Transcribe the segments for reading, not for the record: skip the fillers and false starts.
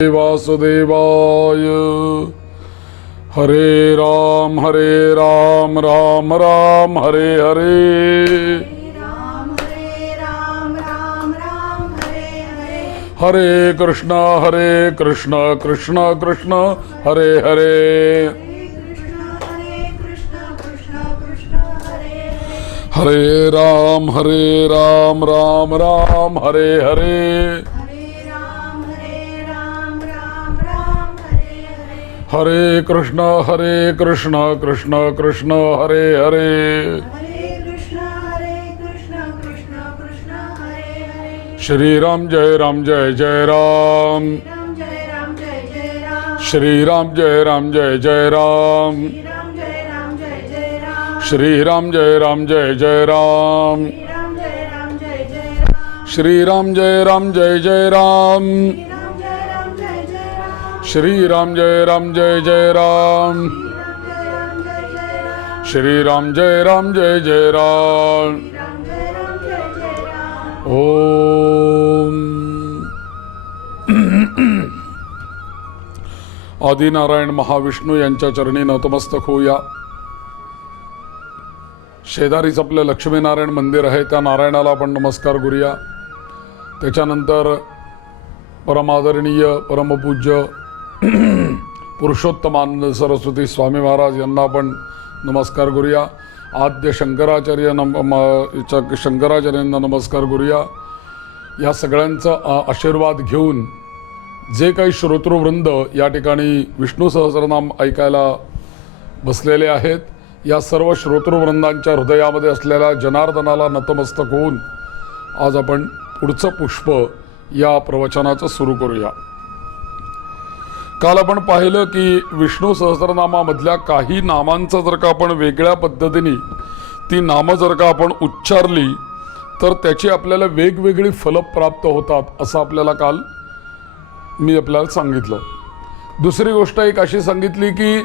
वासुदेवाय। हरे राम राम राम हरे हरे। हरे कृष्ण कृष्ण कृष्ण हरे हरे। हरे राम राम हरे हरे। हरे कृष्ण कृष्ण कृष्ण हरे हरे। श्री राम जय राम जय जय राम। श्री राम जय राम जय जय राम। श्री राम जय राम जय जय राम। श्री राम जय राम जय जय राम। श्री राम जय राम जय जय राम। श्री राम जय राम जय जय राम। ओम आदिनारायण महाविष्णू यांच्या चरणी नतमस्तक होऊया। शेजारीच आपलं लक्ष्मीनारायण मंदिर आहे, त्या नारायणाला आपण नमस्कार करूया। त्याच्यानंतर परमादरणीय परमपूज्य पुरुषोत्तमानंद सरस्वती स्वामी महाराज यांना आपण नमस्कार करूया। आद्य शंकराचार्यांना नमस्कार करूया। या सगळ्यांचा आशीर्वाद घेऊन जे काही श्रोतृवृंद या ठिकाणी विष्णू सहस्रनाम ऐकायला बसलेले आहेत, या सर्व श्रोतृवृंदांच्या हृदयामध्ये असलेल्या जनार्दनाला नतमस्तक होऊन आज आपण पुढचं पुष्प या प्रवचनाचं सुरू करूया। काल आपण पाहिलं की विष्णू सहस्रनामामधल्या काही नामांचं जर का आपण वेगळ्या पद्धतीने ती नामं जर का आपण उच्चारली तर त्याची आपल्याला वेगवेगळी फलं प्राप्त होतात असं आपल्याला काल मी आपल्याला सांगितलं। दुसरी गोष्ट एक अशी सांगितली की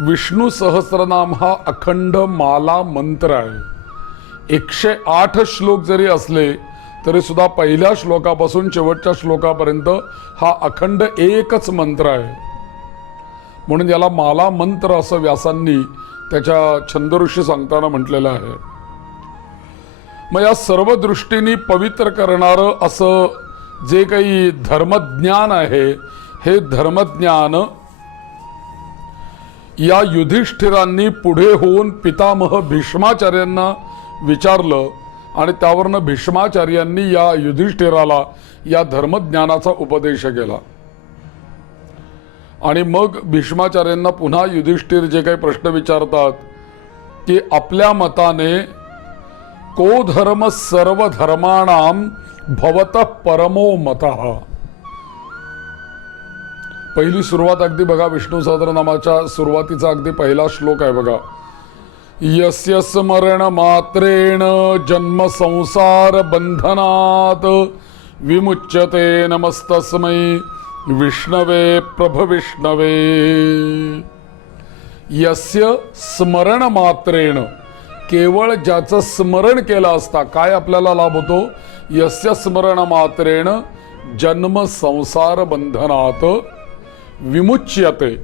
विष्णू सहस्रनाम हा अखंड माला मंत्र आहे। 108 श्लोक जरी असले तरी सुद्धा पहिल्या श्लोकापासून शेवटच्या श्लोकापर्यंत हा अखंड एकच मंत्र आहे, म्हणून याला माला मंत्र असं व्यासांनी त्याच्या छंदऋषी सांगताना म्हटलेलं आहे। मग या सर्व दृष्टीने पवित्र करणारं असं जे काही धर्मज्ञान आहे, हे धर्मज्ञान या युधिष्ठिरांनी पुढे होऊन पितामह भीष्माचार्यांना विचारलं आणि त्यावरनं भीष्माचार्यांनी या युधिष्ठिराला या धर्मज्ञानाचा उपदेश केला। आणि मग भीष्माचार्यांना पुन्हा युधिष्ठिर जे काही प्रश्न विचारतात की आपल्या मताने को धर्म सर्व धर्माणाम भवतः परमो मतः। पहिली सुरुवात अगदी बघा, विष्णू सहस्रनामाच्या सुरुवातीचा अगदी पहिला श्लोक आहे बघा। यस्य स्मरण मात्रेण जन्म संसार बंधनात् विमुच्यते नमस्तस्मै विष्णवे प्रभविष्णवे। यस्य स्मरण मात्रेण, केवळ ज्याचं स्मरण केलं असता काय आपल्याला लाभ होतो। यस्य स्मरण मात्रेण जन्म संसार बंधनात् विमुच्यते,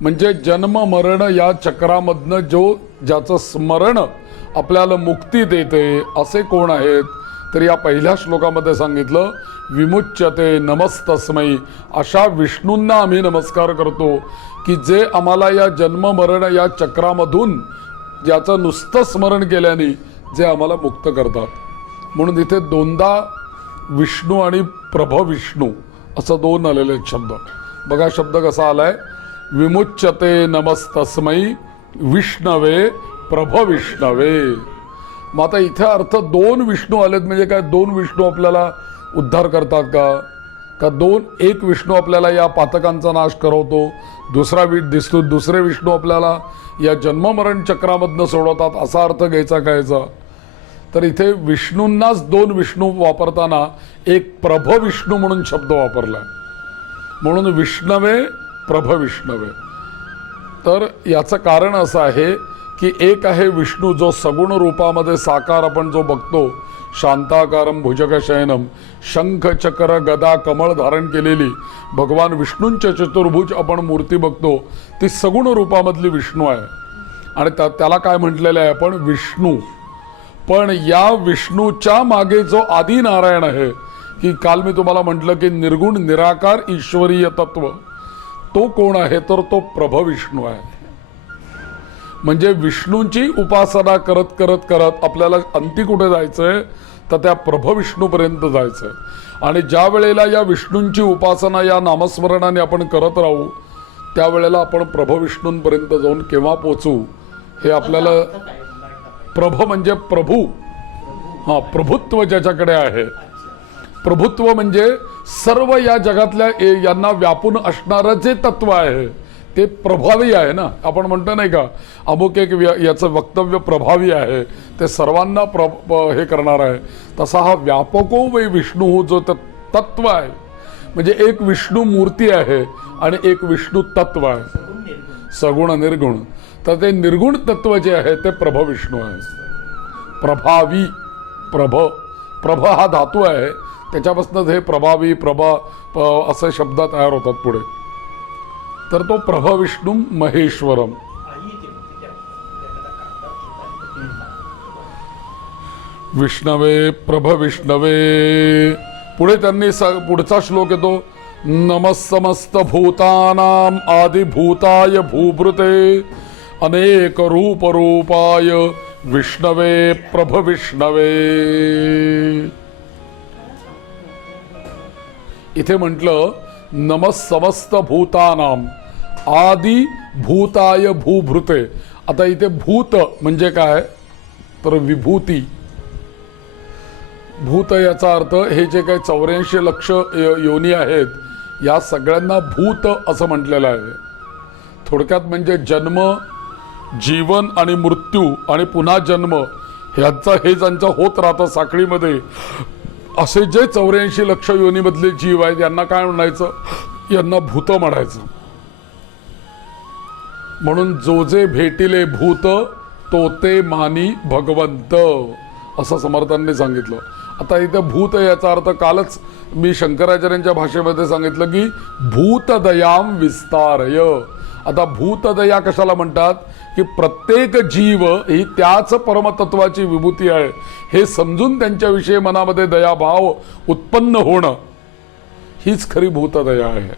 म्हणजे जन्म मरण या चक्रामधनं ज्याचं स्मरण आपल्याला मुक्ती देते असे कोण आहेत, तर या पहिल्या श्लोकामध्ये सांगितलं विमुच्यते नमस्तस्मै। अशा विष्णूंना आम्ही नमस्कार करतो की जे आम्हाला या जन्म मरण या चक्रामधून ज्याचं नुसतं स्मरण केल्याने जे आम्हाला मुक्त करतात। म्हणून इथे दोनदा विष्णू आणि प्रभविष्णू असं दोन आलेले शब्द बघा। शब्द कसा आलाय, विमुच्यते नमस्तस्मै विष्णवे प्रभविष्णवे। मग आता इथे अर्थ दोन विष्णू आलेत म्हणजे काय, दोन विष्णू आपल्याला उद्धार करतात का एक विष्णू आपल्याला या पातकांचा नाश करवतो, दुसरे विष्णू आपल्याला या जन्ममरण चक्रामधनं सोडवतात असा अर्थ घ्यायचा कायचा। तर इथे विष्णूंनाच दोन विष्णू वापरताना एक प्रभविष्णू म्हणून शब्द वापरला, म्हणून विष्णवे प्रभविष्णवे। तर याचं कारण असं आहे की एक आहे विष्णू जो सगुण रूपामध्ये साकार आपण जो बघतो शांताकारम भुजगशयनम, शंख चक्र गदा कमळ धारण केलेली भगवान विष्णूंच्या चतुर्भुज आपण मूर्ती बघतो, ती सगुण रूपामधली विष्णू आहे. आणि त्याला काय म्हटलेलं आहे आपण? विष्णू. पण या विष्णूच्या मागे जो आदी नारायण आहे, की काल मी तुम्हाला म्हटलं की निर्गुण निराकार ईश्वरीय तत्व, तो कोण आहे? तर तो प्रभविष्णू आहे. म्हणजे विष्णूंची उपासना करत करत करत आपल्याला अंती कुठे जायचंय? तर त्या प्रभविष्णूपर्यंत जायचंय. आणि ज्या वेळेला या विष्णूंची उपासना या नामस्मरणाने आपण करत राहू, त्यावेळेला आपण प्रभविष्णूंपर्यंत जाऊन केव्हा पोचू हे आपल्याला. प्रभ म्हणजे प्रभू, हा, प्रभुत्व ज्याच्याकडे आहे. प्रभुत्व म्हणजे सर्व या जगातल्या यांना व्यापून असणारं जे तत्व आहे ते प्रभावी आहे ना. आपण म्हणतो नाही का, अमुक एक याचं वक्तव्य प्रभावी आहे, ते सर्वांना हे करणार आहे. तसा हा व्यापको वै विष्णू जो तत्व आहे, म्हणजे एक विष्णू मूर्ती आहे आणि एक विष्णू तत्व आहे, सगुण निर्गुण. तर ते निर्गुण तत्व जे आहे ते प्रभविष्णू आहे. प्रभावी, प्रभ हा धातू आहे, त्याच्यापासूनच हे प्रभावी असे शब्द तयार होतात पुढे. तर तो प्रभविष्णू महेश्वरम. विष्णवे प्रभविष्णवे. पुढे त्यांनी पुढचा श्लोक येतो, नमः समस्त भूतानां आदिभूताय भूभृते अनेक रूप रूपाय विष्णवे प्रभविष्णवे. इथे म्हटलं नमः समस्त भूतानाम आदि भूताय भूभृते. आता इथे भूत म्हणजे काय? तर विभूती. भूत याचा अर्थ हे जे काही 84 लक्ष योनी आहेत, या सगळ्यांना भूत असं म्हटलेलं आहे. थोडक्यात म्हणजे जन्म, जीवन आणि मृत्यू आणि पुन्हा जन्म ह्यांचा हे ज्यांचं होत राहतं साखळीमध्ये, असे जे 84 लक्ष योनीमधले जीव आहेत यांना काय म्हणायचं? यांना भूत म्हणायचं. म्हणून जो जे भेटिले भूत तो ते मानी भगवंत, असं समर्थांनी सांगितलं. आता इथं भूत याचा अर्थ कालच मी शंकराचार्यांच्या भाषेमध्ये सांगितलं की भूतदयाम विस्तारय. आता भूतदया कशाला म्हणतात? की प्रत्येक जीव ही त्याच परमतत्वाची विभूती आहे हे समजून त्यांच्याविषयी मनामध्ये दयाभाव उत्पन्न होणं, हीच खरी भूतदया आहे.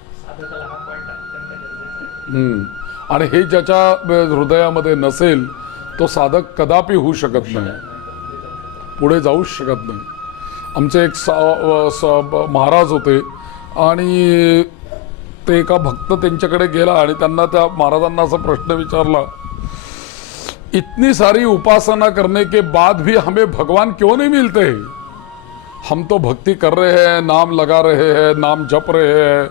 आणि हे ज्याच्या हृदयामध्ये नसेल तो साधक कदापि होऊ शकत नाही, पुढे जाऊच शकत नाही. आमचे एक महाराज होते आणि ते एका भक्त त्यांच्याकडे गेला आणि त्यांना त्या महाराजांना असा प्रश्न विचारला, इतनी सारी उपासना करने के बाद भी हमें भगवान क्यों नहीं मिलते? हम तो भक्ति कर रहे हैं, नाम लगा रहे हैं, नाम जप रहे हैं,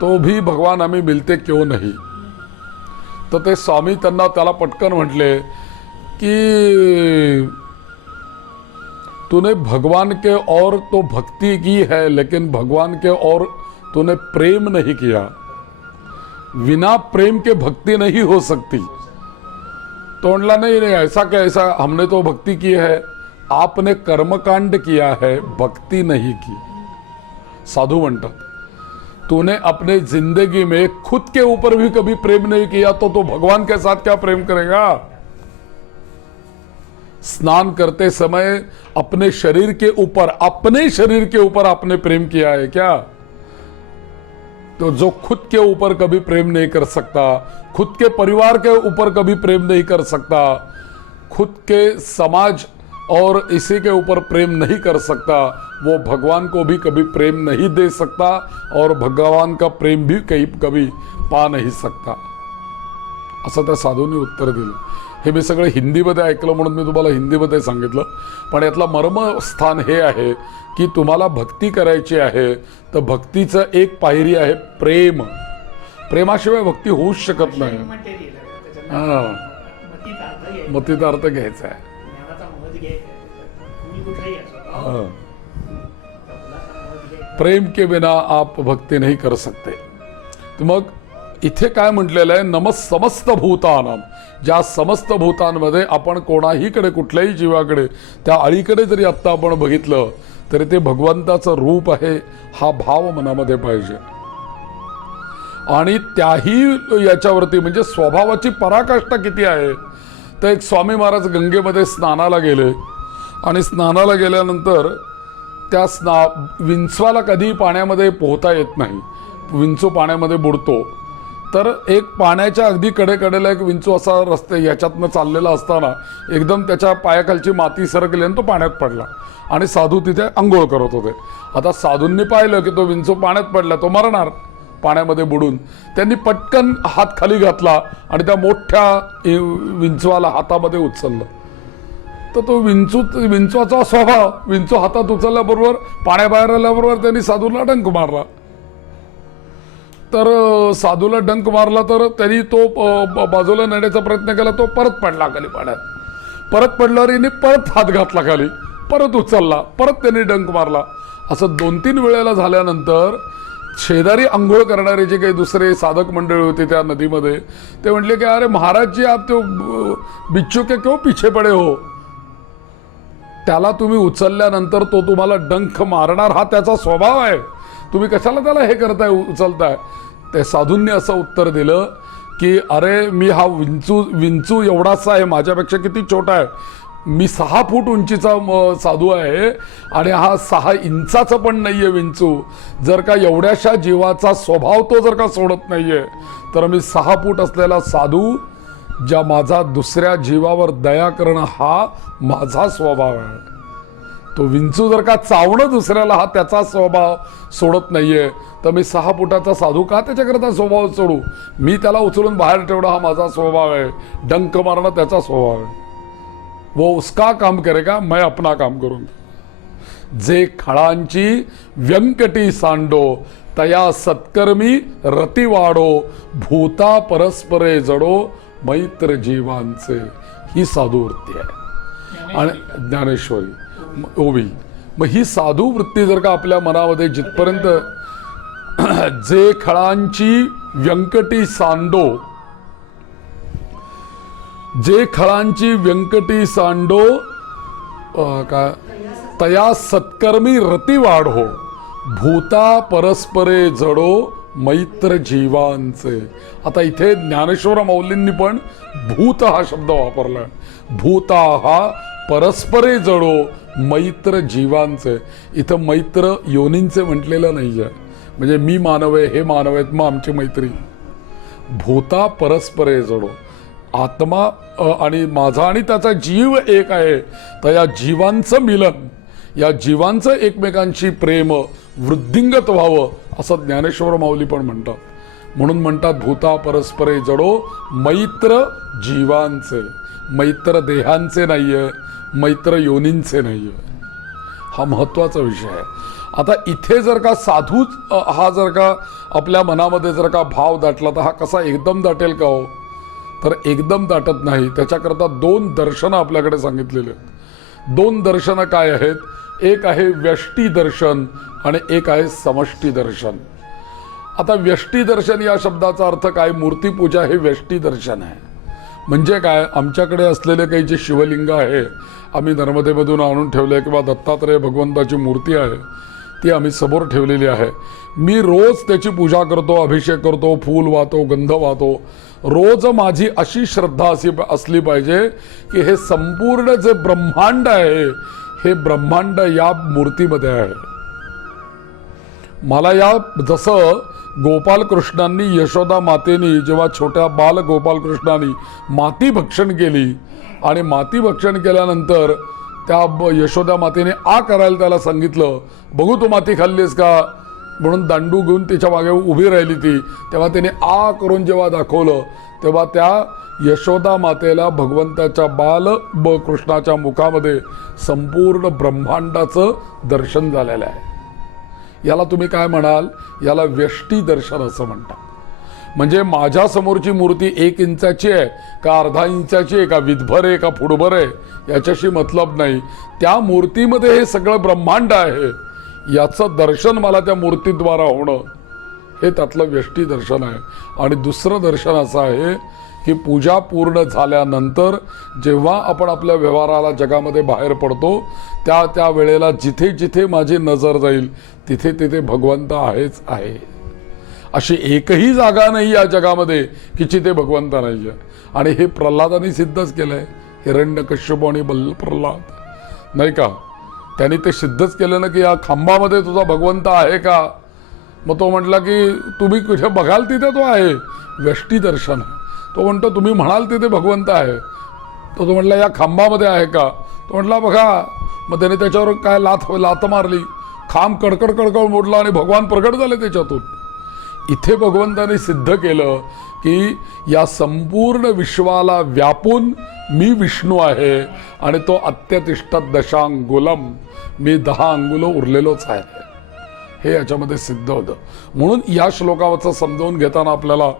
तो भी भगवान हमें मिलते क्यों नहीं? तर ते स्वामी त्याला पटकन म्हटले कि तूने भगवान के और तो भक्ति की है, लेकिन भगवान के और तूने प्रेम नहीं किया. बिना प्रेम के भक्ति नहीं हो सकती. तो म्हणला नहीं ऐसा क्या, ऐसा हमने तो भक्ति की है, आपने कर्मकांड किया है, भक्ति नहीं की. साधु म्हणतात तूने अपने जिंदगी में खुद के ऊपर भी कभी प्रेम नहीं किया तो भगवान के साथ क्या प्रेम करेगा? स्नान करते समय अपने शरीर के ऊपर आपने प्रेम किया है क्या? तो जो खुद के ऊपर कभी प्रेम नहीं कर सकता, खुद के परिवार के ऊपर कभी प्रेम नहीं कर सकता, खुद के समाज और इसी के ऊपर प्रेम नहीं कर सकता, वो भगवान को भी कभी प्रेम नहीं दे सकता और भगवान का प्रेम भी कभी पा नहीं सकता. असं त्या साधूंनी उत्तर दिलं. हे मी सगळं हिंदीमध्ये ऐकलं म्हणून मी तुम्हाला हिंदीमध्ये सांगितलं. पण यातलं मर्मस्थान हे आहे की तुम्हाला भक्ती करायची आहे तर भक्तीचं एक पायरी आहे प्रेम. प्रेमाशिवाय भक्ती होऊच शकत नाही. मतीचा अर्थ घ्यायचा आहे. प्रेम के बिना आप भक्ती नहीं कर सकते. तर मग इथे काय म्हटलेलं आहे? नमः समस्त भूतानाम. ज्या समस्त भूतांमध्ये आपण कोणाहीकडे कुठल्याही जीवाकडे त्या अळीकडे जरी आत्ता आपण बघितलं तरी ते भगवंताचं रूप आहे हा भाव मनामध्ये पाहिजे. आणि त्याही याच्यावरती म्हणजे स्वभावाची पराकाष्ठा किती आहे. तर एक स्वामी महाराज गंगेमध्ये स्नानाला गेले आणि स्नानाला गेल्यानंतर त्या विंचवाला कधी पाण्यामध्ये पोहता येत नाही. विंचू पाण्यामध्ये बुडतो. तर एक पाण्याच्या अगदी कडेकडेला एक विंचू असा रस्ते याच्यातनं चाललेला असताना एकदम त्याच्या पायाखालची माती सरकली आणि तो पाण्यात पडला आणि साधू तिथे आंघोळ करत होते. आता साधूंनी पाहिलं की तो विंचू पाण्यात पडला, तो मरणार पाण्यामध्ये बुडून. त्यांनी पटकन हात खाली घातला आणि त्या मोठ्या विंचवाला हातामध्ये उचललं. तर तो विंचवाचा स्वभाव, विंचू हातात उचलल्याबरोबर पाण्याबाहेर आल्याबरोबर त्यांनी साधूला डंक मारला. तर साधूला डंक मारला तर त्यांनी तो बाजूला नेण्याचा प्रयत्न केला. तो परत पडला खाली पाण्यात. परत पडल्यावर यांनी परत हात घातला खाली, परत उचलला, परत त्यांनी डंक मारला. असं 2-3 वेळेला झाल्यानंतर शेजारी आंघोळ करणारे जे काही दुसरे साधक मंडळी होते त्या नदीमध्ये ते म्हटले की अरे महाराज जी आप तो बिच्छू के क्यों पीछे पडे हो. त्याला तुम्ही उचलल्यानंतर तो तुम्हाला डंख मारणार हा त्याचा स्वभाव आहे. तुम्ही कशाला त्याला हे करताय, उचलताय. त्या साधूंनी असं उत्तर दिलं की अरे मी हा विंचू एवढासा आहे, माझ्यापेक्षा किती छोटा आहे. मी 6 फूट उंचीचा साधू आहे आणि हा 6 इंचाचा पण नाहीये विंचू. जर का एवढ्याशा जीवाचा स्वभाव तो जर का सोडत नाहीये तर मी 6 फूट असलेला साधू ज्या माझा दुसऱ्या जीवावर दया करणं हा माझा स्वभाव आहे. तो विंचू जर का चावणं दुसऱ्याला हा त्याचा स्वभाव सोडत नाहीये तर मी 6 फुटाचा साधू का त्याच्याकरता स्वभाव सोडू. मी त्याला उचलून बाहेर ठेवणं हा माझा स्वभाव आहे. डंक मारणं त्याचा स्वभाव आहे. वो उसका काम करेगा, मैं अपना काम करूंगा. जे खळांची व्यंकटी सांडो तया सत्कर्मी रती वाढो भूता परस्परे जडो मैत्र जीवांचे. ही साधू वृत्ती आहे आणि ज्ञानेश्वरी ओवी. मग ही साधू वृत्ती जर का आपल्या मनामध्ये जिथपर्यंत जे खळांची व्यंकटी सांडो, जे खळांची व्यंकटी सांडो का तया सत्कर्मी रती वाढो भूता परस्परे जडो मैत्र जीवांचे. आता इथे ज्ञानेश्वर माऊलींनी पण भूत हा शब्द वापरला. भूता हा परस्परे जडो मैत्र जीवांचे. इथं मैत्र योनींचे म्हटलेलं नाही आहे. म्हणजे मी मानव आहे, हे मानव आहेत, मग आमची मैत्री. भूता परस्परे जडो, आत्मा आणि माझा आणि त्याचा जीव एक आहे. तर या जीवांचं मिलन, या जीवांचं एकमेकांशी प्रेम वृद्धिंगत व्हावं असं ज्ञानेश्वर माऊली पण म्हणतात. म्हणून म्हणतात भूता परस्परे जडो मैत्र जीवांचे. मैत्र देहांचे नाहीये, मैत्र योनींचे नाहीये. हा महत्वाचा विषय आहे. आता इथे जर का साधूच हा जर का आपल्या मनामध्ये जर का भाव दाटला तर हा कसा एकदम दाटेल का हो. तर एकदम दाटत नाही. त्याच्याकरता 2 दर्शनं आपल्याकडे सांगितलेले आहेत. 2 दर्शनं काय आहेत. एक आहे व्यष्टी दर्शन आणि एक आहे समष्टी दर्शन. आता व्यष्टी दर्शन या शब्दाचा अर्थ काय. मूर्तीपूजा हे व्यष्टी दर्शन आहे. म्हणजे काय, आमच्याकडे असलेले काही जे शिवलिंग आहे आम्ही नर्मदेमधून आणून ठेवले किंवा दत्तात्रय भगवंताची मूर्ती आहे ती आम्ही समोर ठेवलेली आहे. मी रोज त्याची पूजा करतो, अभिषेक करतो, फूल वाहतो, गंध वाहतो. रोज माझी अशी श्रद्धा असली पाहिजे की हे संपूर्ण जे ब्रह्मांड आहे हे ब्रह्मांड या मूर्तीमध्ये आहे. मला या जसं गोपालकृष्णांनी यशोदा मातेनी जेव्हा छोट्या बाल गोपालकृष्णांनी माती भक्षण केली आणि माती भक्षण केल्यानंतर त्या यशोदा मातेने आ करायला त्याला सांगितलं. बघू तू माती खाल्लीस का म्हणून दांडू घेऊन तिच्या मागे उभी राहिली ती. तेव्हा त्याने आ करून जेव्हा दाखवलं तेव्हा त्या यशोदा मातेला भगवंताच्या बाल कृष्णाच्या मुखामध्ये संपूर्ण ब्रह्मांडाचं दर्शन झालेलं आहे. याला तुम्ही काय म्हणाल. याला व्यष्टी दर्शन असं म्हणतात. म्हणजे माझ्या समोरची मूर्ती 1 इंचाची आहे का अर्धा इंचाची आहे का विधभर आहे का फुटभर आहे याच्याशी मतलब नाही. त्या मूर्तीमध्ये हे सगळं ब्रह्मांड आहे याचं दर्शन मला त्या मूर्तीद्वारा होणं हे त्यातलं व्यष्टी दर्शन आहे. आणि दुसरं दर्शन असं आहे ही पूजा पूर्ण झाल्यानंतर जेव्हा आपण आपल्या व्यवहाराला जगामध्ये बाहेर पडतो त्या त्या वेळेला जिथे जिथे माझी नजर जाईल तिथे तिथे भगवंत आहेच आहे. अशी एकही जागा नाही या जगामध्ये की जिथे भगवंत नाही आहे. आणि हे प्रल्हादाने सिद्धच केलंय. हिरण्यकश्यप आणि प्रल्हाद नाही का, त्यांनी ते सिद्धच केलं ना की या खांबामध्ये तुझा भगवंत आहे का. मग तो म्हटला की तुम्ही कुठे बघाल तिथे तो आहे, व्यष्टी दर्शन आहे. तो म्हणतो तुम्ही म्हणाल तिथे भगवंत आहे. तो म्हटला या खांबामध्ये आहे का. तो म्हटला बघा. मग त्याने त्याच्यावर काय लात मारली, खांब कडकड कडकड मोडला आणि भगवान प्रगट झाले त्याच्यातून. इथे भगवंताने सिद्ध केलं की या संपूर्ण विश्वाला व्यापून मी विष्णू आहे आणि तो अत्यतिष्ठत दशांगुलम, मी 10 अंगुल उरलेलोच आहे. हे याच्यामध्ये सिद्ध होतं. म्हणून या श्लोकावरचं समजावून घेताना आपल्याला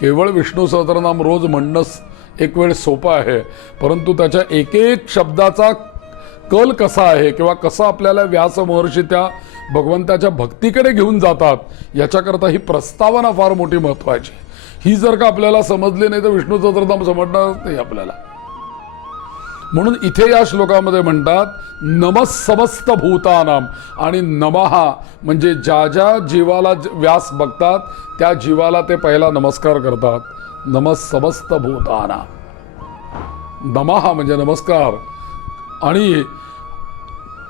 केवळ विष्णू सहस्रनाम रोज म्हणणंच एक वेळ सोपं आहे, परंतु त्याच्या एक एक शब्दाचा कल कसा आहे किंवा कसं आपल्याला व्यास महर्षी त्या भगवंताच्या भक्तीकडे घेऊन जातात याच्याकरता ही प्रस्तावना फार मोठी महत्वाची. ही जर का आपल्याला समजली नाही तर विष्णू सहस्रनाम समजणार नाही आपल्याला. म्हणून इथे या श्लोकामध्ये म्हणतात नमः समस्त भूतानाम, आणि नमहा म्हणजे ज्या ज्या जीवाला व्यास बघतात त्या जीवाला ते पहिला नमस्कार करतात. नमः समस्त भूतानाम, नमहा म्हणजे नमस्कार. आणि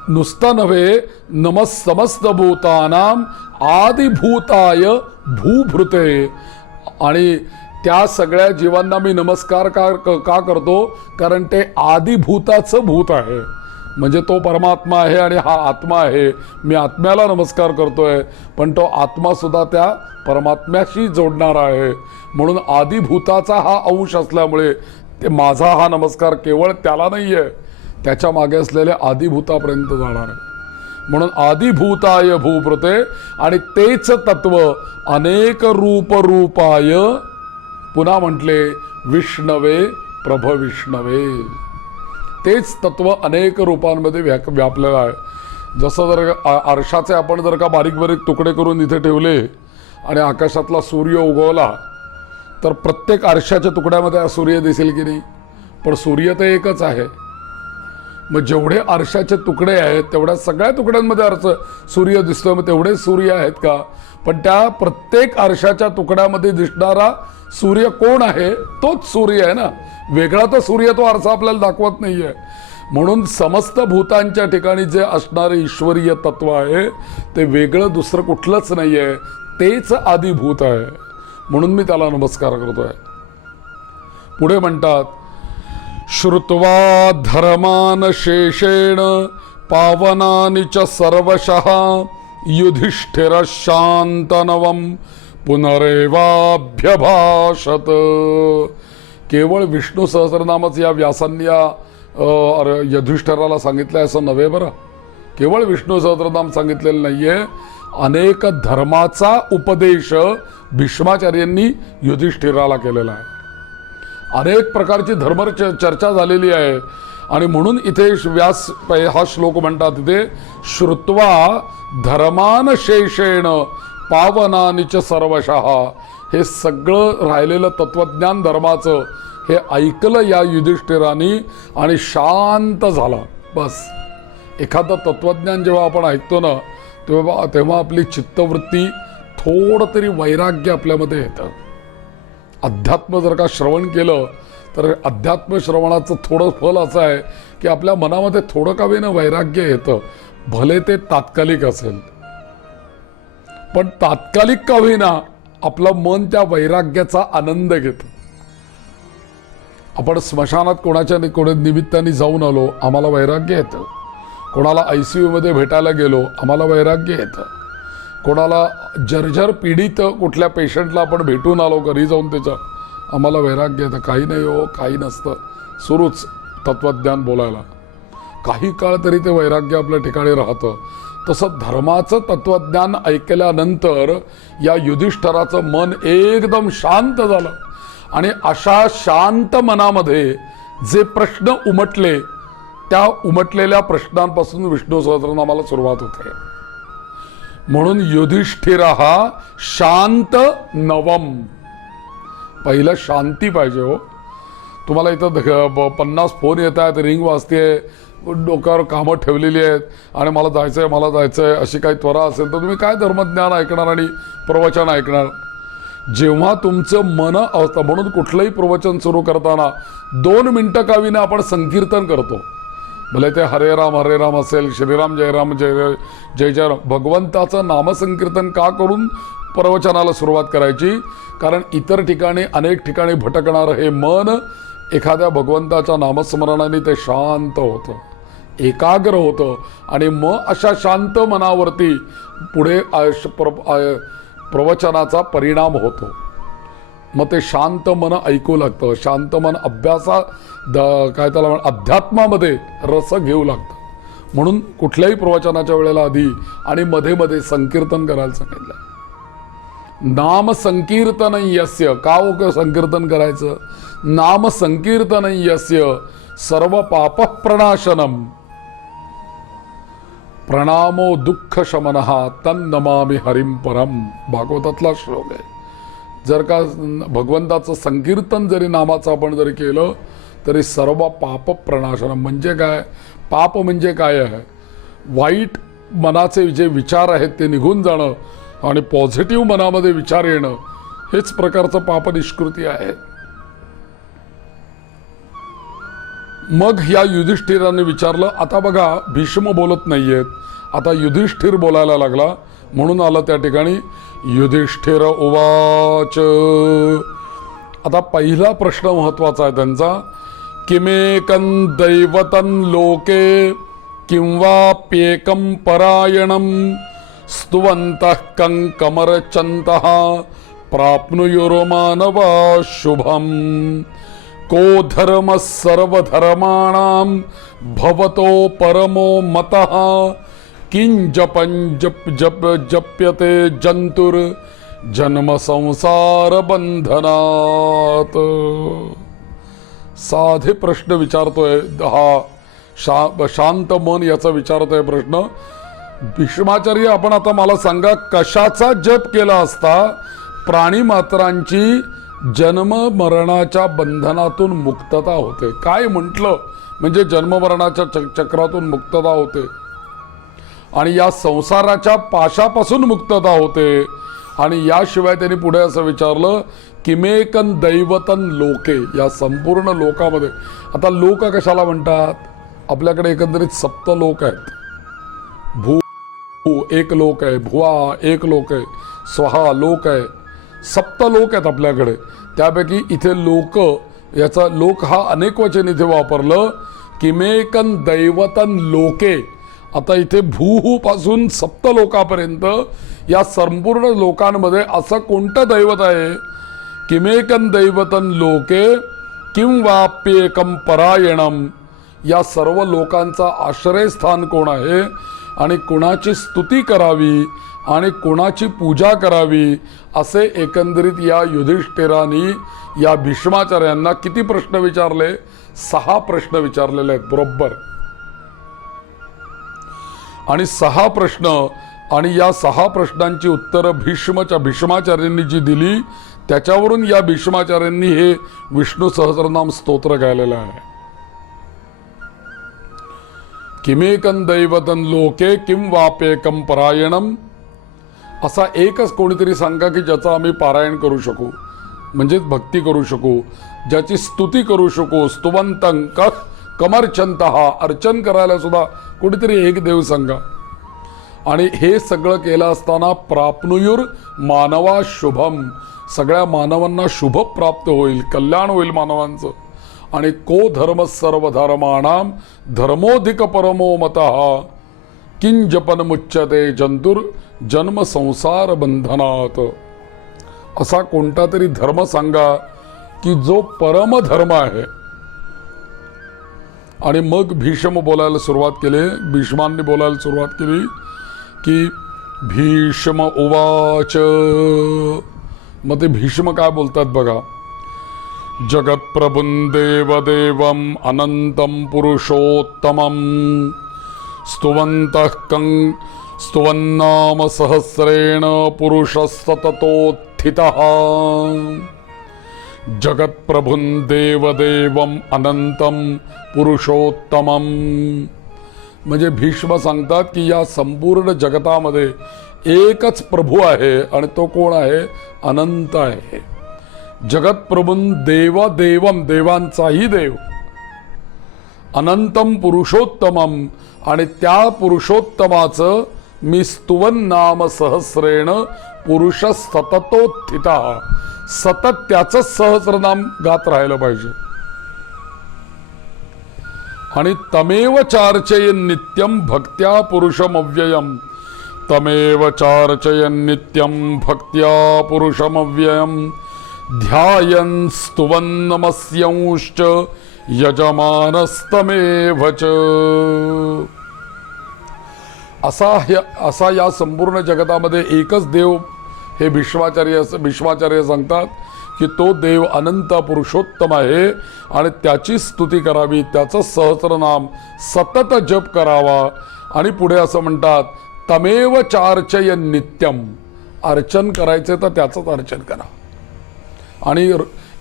नुसतं नव्हे, नमः समस्त भूतानाम आदिभूताय भूभृते, आणि त्या सगळ्या जीवांना मी नमस्कार का करतो, कारण ते आदिभूताचं भूत आहे. म्हणजे तो परमात्मा आहे आणि हा आत्मा आहे. मी आत्म्याला नमस्कार करतोय, पण तो आत्मा सुद्धा त्या परमात्म्याशी जोडणारा आहे. म्हणून आदिभूताचा हा अंश असल्यामुळे ते माझा हा नमस्कार केवळ त्याला नाही आहे, त्याच्या मागे असलेल्या आदिभूतापर्यंत जाणार आहे. म्हणून आदिभूताय भूप्रते, आणि तेच तत्व अनेक रूपाय, पुन्हा म्हटले विष्णवे प्रभ विष्णवे, तेच तत्व अनेक रूपांमध्ये व्यापलेलं आहे. जसं जर आरशाचे आपण जर का बारीक बारीक तुकडे करून इथे ठेवले आणि आकाशातला सूर्य उगवला तर प्रत्येक आरशाच्या तुकड्यामध्ये सूर्य दिसेल की नाही. पण सूर्य तर एकच आहे. मग जेवढे आरशाचे तुकडे आहेत तेवढ्या सगळ्या तुकड्यांमध्ये सूर्य दिसतोय. मग तेवढे सूर्य आहेत का. पण त्या प्रत्येक आरशाच्या तुकड्यामध्ये दिसणारा सूर्य कोण आहे, तोच सूर्य आहे ना. वेगळा तर सूर्य तो आरसा आपल्याला दाखवत नाहीये. म्हणून समस्त भूतांच्या ठिकाणी जे असणारे ईश्वरीय तत्व आहे ते वेगळं दुसरं कुठलंच नाही आहे, तेच आदिभूत आहे. म्हणून मी त्याला नमस्कार करतोय. पुढे म्हणतात श्रुत्वा धर्मान शेषेण पावनानि च सर्वशः युधिष्ठिर शांतनवम पुनरेवाभ्यभाषत. केवळ विष्णू सहस्रनामच या व्यासांनी या युधिष्ठिराला सांगितलंय असं नव्हे बरं. केवळ विष्णू सहस्रनाम सांगितलेलं नाहीये, अनेक धर्माचा उपदेश भीष्माचार्यांनी युधिष्ठिराला केलेला आहे. अनेक प्रकारची धर्म चर्चा झालेली आहे. आणि म्हणून इथे व्यास हा श्लोक म्हणतात इथे श्रुत्वा धर्मान शेषेण पावनानि च सर्वशः, हे सगळं राहिलेलं तत्वज्ञान धर्माचं हे ऐकलं या युधिष्ठिराने आणि शांत झाला. बस. एखादं तत्वज्ञान जेव्हा आपण ऐकतो ना तेव्हा आपली चित्तवृत्ती थोडं तरी वैराग्य आपल्यामध्ये येतं. अध्यात्म जर का श्रवण केलं तर अध्यात्म श्रवणाचं थोडं फल असं आहे की आपल्या मनामध्ये थोडं का होईना वैराग्य येतं. भले ते तात्कालिक असेल, पण तात्कालिक का होईना आपलं मन त्या वैराग्याचा आनंद घेतं. आपण स्मशानात कोणाच्या निमित्ताने जाऊन आलो, आम्हाला वैराग्य येतं. कोणाला ICU मध्ये भेटायला गेलो, आम्हाला वैराग्य येतं. कोणाला जर्जर पीडित कुठल्या पेशंटला आपण भेटून आलो घरी जाऊन, त्याचं आम्हाला वैराग्य येतं. काही नाही हो, काही नसतं, सुरूच तत्वज्ञान बोलायला. काही काळ तरी ते वैराग्य आपल्या ठिकाणी राहतं. तसं धर्माचं तत्वज्ञान ऐकल्यानंतर या युधिष्ठिराचं मन एकदम शांत झालं. आणि अशा शांत मनामध्ये जे प्रश्न उमटले त्या उमटलेल्या प्रश्नांपासून विष्णू सहस्रनामाला सुरुवात होते. म्हणून युधिष्ठिर हा शांत नवम, पहिलं शांती पाहिजे हो. तुम्हाला इथं 50 फोन येत आहेत, रिंग वाजते, डोक्यावर कामं ठेवलेली आहेत आणि मला जायचं आहे अशी काही त्वरा असेल तर तुम्ही काय धर्मज्ञान ऐकणार आणि प्रवचन ऐकणार. जेव्हा तुमचं मन असतं, म्हणून कुठलंही प्रवचन सुरू करताना 2 मिनटं का विना आपण संकीर्तन करतो. भले ते हरे राम असेल, श्रीराम जय राम जय जय जय राम, भगवंताचं नामसंकीर्तन का करून प्रवचनाला सुरुवात करायची. कारण इतर ठिकाणी अनेक ठिकाणी भटकणारं हे मन एखाद्या भगवंताच्या नामस्मरणाने ते शांत होतं, एकाग्र होतं आणि मग अशा शांत मनावरती पुढे प्रवचनाचा परिणाम होतो. मग ते शांत मन ऐकू लागतं, शांत मन काय त्याला अध्यात्मामध्ये रस घेऊ लागतं. म्हणून कुठल्याही प्रवचनाच्या वेळेला आधी आणि मध्ये मध्ये संकीर्तन करायला सांगितलं. नाम संकीर्तन यस्य, का हो संकीर्तन करायचं? नाम संकीर्तन यस्य सर्व पाप प्रणाशनम प्रणामो दुःख शमनः तन्नमामि हरिम परम, भागवतातला श्लोक आहे. जर का भगवंताचं संकीर्तन जरी नामाचं आपण जरी केलं तरी सर्व पाप प्रणाशनम. म्हणजे काय? पाप म्हणजे काय आहे? वाईट मनाचे जे विचार आहेत ते निघून जाणं आणि पॉझिटिव्ह मनामध्ये विचार येणं, हेच प्रकारचं पाप निष्कृती आहे. मग या युधिष्ठिराने विचारलं. आता बघा भीष्म बोलत नाहीयेत, आता युधिष्ठिर बोलायला लागला. म्हणून आलं त्या ठिकाणी युधिष्ठिर उवाच. आता पहिला प्रश्न महत्वाचा आहे त्यांचा. किमेकं दैवतं लोके किंवाप्येकं परायणं स्तुवन्तः कं कमरचन्तः प्राप्नुयुर्मानवा शुभम् को धर्मः सर्वधर्माणां भवतो परमो मतः किंजपं जप्यते जंतुर जन्म संसार बंधनात. साधे प्रश्न विचारतोय हा शांत मन याचा विचारतोय प्रश्न. भीष्माचार्य, आपण आता मला सांगा, कशाचा जप केला असता प्राणी मात्रांची जन्म मरणाच्या बंधनातून मुक्तता होते? काय म्हटलं म्हणजे जन्म मरणाच्या चक्रातून मुक्तता होते आणि या संसाराच्या पाशापासून मुक्तता होते. आणि याशिवाय त्यांनी पुढे असं विचारलं, किमेकन दैवतन लोके, या संपूर्ण लोकामध्ये. आता लोक कशाला म्हणतात? आपल्याकडे एकंदरीत 7 लोक आहेत. भू एक लोक आहे, भुवा एक लोक आहे, स्वहा लोक आहे, 7 लोक आहेत आपल्याकडे. त्यापैकी इथे लोक, याचा लोक हा अनेक वचन इथे वापरलं. किमेकन दैवतन लोके, आता इथे भूहू पासून 7 लोकापर्यंत या संपूर्ण लोकांमध्ये असं कोणतं दैवत आहे? किमेकं दैवतं लोके किंवाप्येकं परायणम, या सर्व लोकांचा आश्रयस्थान कोण आहे आणि कुणाची स्तुती करावी आणि कुणाची पूजा करावी, असे एकंदरीत या युधिष्ठिरांनी या भीष्माचार्यांना किती प्रश्न विचारले? 6 प्रश्न विचारलेले आहेत बरोबर. आणि 6 प्रश्न, आणि या 6 प्रश्नांची उत्तरं भीष्माचार्यांनी जी दिली त्याच्यावरून या भीष्माचार्यांनी हे विष्णू सहस्रनाम स्तोत्र गायलेलं आहे. किमेकं दैवतं लोके किंवाप्येकं परायणम, असा एकच कोणीतरी सांगा की ज्याचा आम्ही पारायण करू शकू, म्हणजेच भक्ती करू शकू, ज्याची स्तुती करू शकू. स्तुवंतं कमर्चन्तः, अर्चन करायला सुद्धा कोणीतरी एक देव सांगा. आणि हे सगळं केलं असताना प्राप्नुयुर मानवा शुभम, सगळ्या मानवांना शुभ प्राप्त होईल, कल्याण होईल मानवांचं. आणि को धर्म सर्वधर्माणां धर्मोधिक परमो मतः किंजपन मुच्यते जंतुर जन्म संसार बंधनात, असा कोणता तरी धर्म सांगा की जो परम धर्म आहे. आणि मग भीष्म बोलायला सुरुवात केली, भीष्मांनी बोलायला सुरुवात केली की भीष्म उवाच. मग ते भीष्म काय बोलतात बघा. जगत्प्रभुं देवदेवं अनंतं पुरुषोत्तमं स्तुवन्तः स्तुवन्नाम सहस्रेण पुरुषस्तततोत्थितः जगत्प्रभुं देवदेवम अनंतम पुरुषोत्तमम. म्हणजे भीष्म सांगतात की या संपूर्ण जगतामध्ये एकच प्रभू आहे आणि तो कोण आहे? अनंत आहे. जगत्प्रभुं देवदेवम, देवांचाही देव, अनंतम पुरुषोत्तमम, आणि त्या पुरुषोत्तमाचं मी स्तुवन नाम सहस्रेण पुरुष सततोत्थिता, सतत त्याचं सहस्रनाम गात राहिलं पाहिजे. आणि तमेव चार्चयन् नित्यं भक्त्या पुरुषमव्ययम, तमेव चार्चयन् नित्यं भक्त्या पुरुषमव्ययम, ध्यायन् स्तुवन् नमस्यंश्च यजमानस्तमेव च. असा या संपूर्ण जगतामध्ये एकच देव हे भीष्माचार्य सांगतात की तो देव अनंत पुरुषोत्तम आहे आणि त्याची स्तुती करावी, त्याचं सहस्रनाम सतत जप करावा. आणि पुढे असं म्हणतात तमेव चार्चय नित्यम, अर्चन करायचे तर त्याचंच अर्चन करा आणि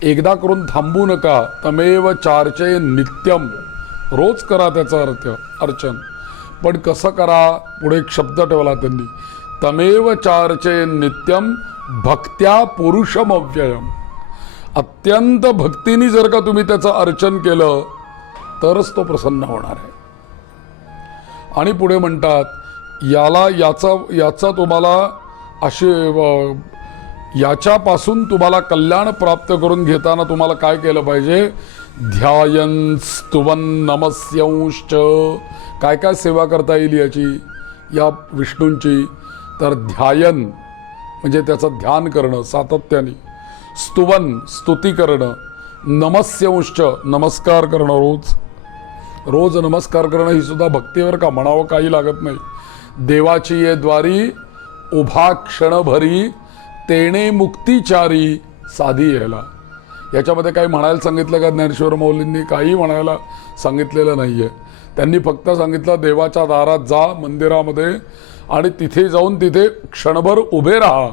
एकदा करून थांबू नका. तमेव चार्चय नित्यम, रोज करा त्याचं अर्चन. पण कसं करा? पुढे एक शब्द ठेवला त्यांनी, तमेव चार्चय नित्यम भक्त्या पुरुषमव्ययम. अत्यंत भक्तीने जर का तुम्ही त्याचं अर्चन केलं तरच तो प्रसन्न होणार आहे. आणि पुढे म्हणतात याचा तुम्हाला याच्यापासून तुम्हाला कल्याण प्राप्त करून घेताना तुम्हाला काय केलं पाहिजे? ध्यायन स्तुवन नमस्यंश्च. काय काय सेवा करता येईल याची, या विष्णूंची? तर ध्यायन म्हणजे त्याचं ध्यान करणं सातत्याने, स्तुवन स्तुती करणं, नमस्यंश्च नमस्कार करणं, रोज नमस्कार करणं ही सुद्धा भक्तीवर का म्हणावं काही लागत नाही. देवाची ये द्वारी उभा क्षणभरी, तेणे मुक्तिचारी साधी यायला. याच्यामध्ये काही म्हणायला सांगितलं का ज्ञानेश्वर माऊलींनी? काही म्हणायला सांगितलेलं नाहीये. त्यांनी फक्त सांगितलं देवाच्या दारात जा मंदिरामध्ये आणि तिथे जाऊन तिथे क्षणभर उभे राहा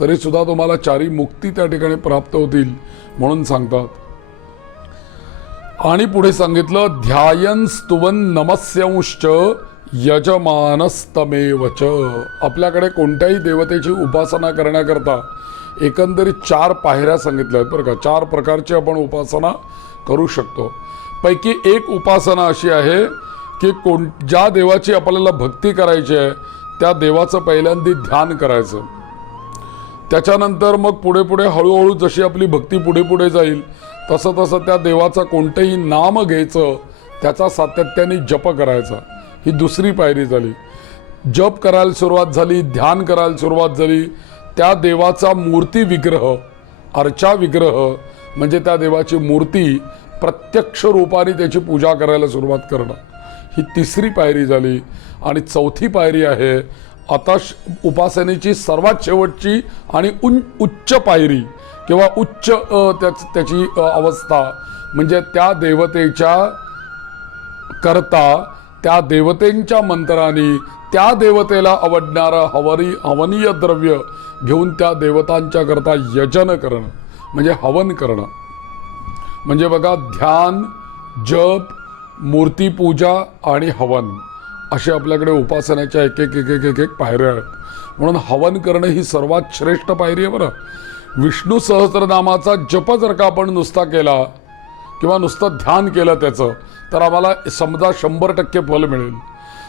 तरी सुद्धा तुम्हाला चारी मुक्ती त्या ठिकाणी प्राप्त होतील म्हणून सांगतात. आणि पुढे सांगितलं ध्यायन स्तुवन नमस्यंश्च यजमानस्तमेवच. आपल्याकडे कोणत्याही देवतेची उपासना करण्याकरता एकंदरीत 4 पायऱ्या सांगितल्या आहेत बरं का. 4 प्रकारची आपण उपासना करू शकतो. पैकी एक उपासना अशी आहे की ज्या देवाची आपल्याला भक्ती करायची आहे त्या देवाचं पहिल्यांदा ध्यान करायचं. त्याच्यानंतर मग पुढे पुढे हळूहळू जशी आपली भक्ती पुढे पुढे जाईल तसं तसं त्या देवाचं कोणतंही नाम घ्यायचं, त्याचा सातत्याने जप करायचा. ही दुसरी पायरी झाली. जप करायला सुरुवात झाली, ध्यान करायला सुरुवात झाली, त्या देवाचा मूर्ती विग्रह, अर्चा विग्रह म्हणजे त्या देवाची मूर्ती प्रत्यक्ष रूपाने त्याची पूजा करायला सुरुवात करणं, ही तिसरी पायरी झाली. आणि चौथी पायरी आहे आता उपासनेची सर्वात शेवटची आणि उच्च पायरी किंवा उच्च त्याची अवस्था म्हणजे त्या देवतेच्या करता, त्या देवतेंच्या मंत्रांनी त्या देवतेला आवडणारं हवनीय द्रव्य घेऊन त्या देवतांच्या करता यजन करणं म्हणजे हवन करणं. म्हणजे बघा, ध्यान, जप, मूर्तीपूजा आणि हवन असे आपल्याकडे उपासनेच्या एक एक पायऱ्या आहेत. म्हणून हवन करणं ही सर्वात श्रेष्ठ पायरी आहे बरं. विष्णू सहस्रनामाचा जप जर का आपण नुसता केला किंवा नुसतं ध्यान केलं त्याचं तर आम्हाला समजा 100% फल मिळेल.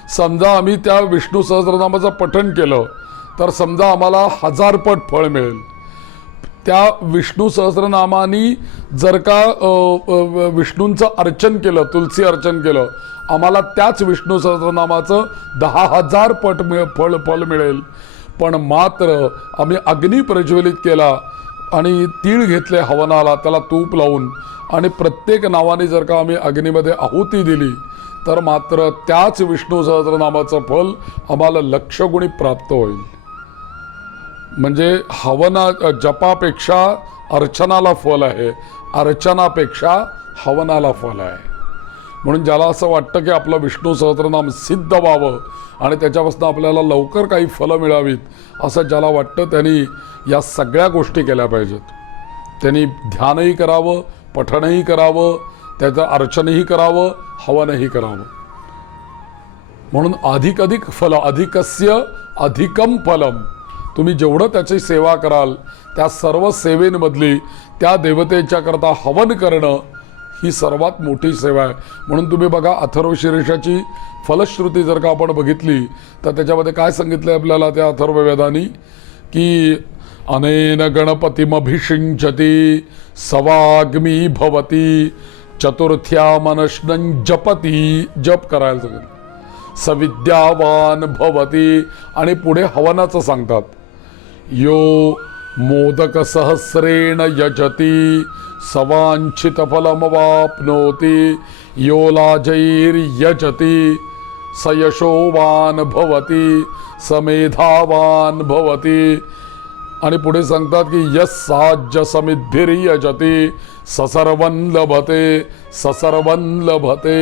समजा आम्ही त्या विष्णू सहस्रनामाचं पठण केलं तर समजा आम्हाला 1000 पट फळ मिळेल. त्या विष्णू सहस्रनामानी जर का विष्णूंचं अर्चन केलं, तुलसी अर्चन केलं, आम्हाला त्याच विष्णू सहस्रनामाचं 10,000 पट फल मिळेल. पण मात्र आम्ही अग्नी प्रज्वलित केला आणि तीळ घेतले हवनाला, त्याला तूप लावून, आणि प्रत्येक नावाने जर का आम्ही अग्नीमध्ये आहुती दिली तर मात्र त्याच विष्णू सहस्रनामाचं फल आम्हाला लक्षगुणी प्राप्त होईल. म्हणजे जपापेक्षा अर्चनाला फल आहे, अर्चनापेक्षा हवनाला फल आहे. म्हणून ज्याला असं वाटतं की आपलं विष्णू सहस्रनाम सिद्ध व्हावं आणि त्याच्यापासून आपल्याला लवकर काही फलं मिळावीत असं ज्याला वाटतं त्यांनी या सगळ्या गोष्टी केल्या पाहिजेत. त्यांनी ध्यानही करावं, पठणही करावं, त्याचं अर्चनही करावं, हवनही करावं. म्हणून अधिक फल, अधिकस्य अधिकम फलम. तुम्ही जेवढं त्याची सेवा कराल त्या सर्व सेवेमधली त्या देवतेच्या करता हवन करणं ही सर्वात मोठी सेवा आहे. म्हणून तुम्ही बघा अथर्वशीर्षाची फलश्रुती जर का आपण बघितली तर त्याच्यामध्ये काय सांगितलं आपल्याला त्या अथर्ववेदानी की अनेन गणपतिमभिषिंचती सवाग्मी भवती चतुर्थ्या मनश्नं जपती. जप करायला सांगितलं. सविद्यावान भवती आणि पुढे हवनाचं सांगतात. यो मोदक सहस्रेण यजती सवांछित फलमवाप्नोति यो लाजैर्यजति स यशोवान भवति समेधावान भवति. आणि पुढे सांगतात की यस्साज्य समिद्धिर्यजति ससर्वं लभते ससर्वं लभते.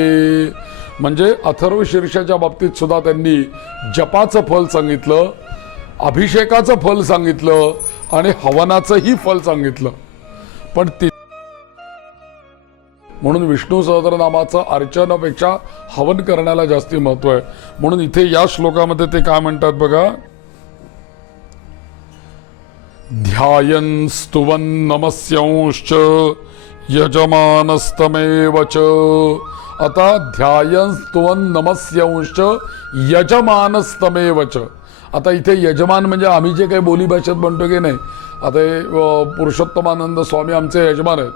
म्हणजे अथर्वशीर्षाच्या बाबतीत सुद्धा त्यांनी जपाचं फल सांगितलं, अभिषेकाचं फल सांगितलं आणि हवनाचंही फल सांगितलं. पण म्हणून विष्णू सहस्रनामाचं अर्चनापेक्षा हवन करण्याला जास्ती महत्व आहे. म्हणून इथे या श्लोकामध्ये ते काय म्हणतात बघा, ध्यायन् स्तुवन् नमस्यांश्च यजमानस्तमेव च. आता ध्यायन् स्तुवन् नमस्यांश्च यजमानस्तमेव च. आता इथे यजमान म्हणजे आम्ही जे काही बोली भाषेत म्हणतो की नाही, आता हे पुरुषोत्तमानंद स्वामी आमचे यजमान आहेत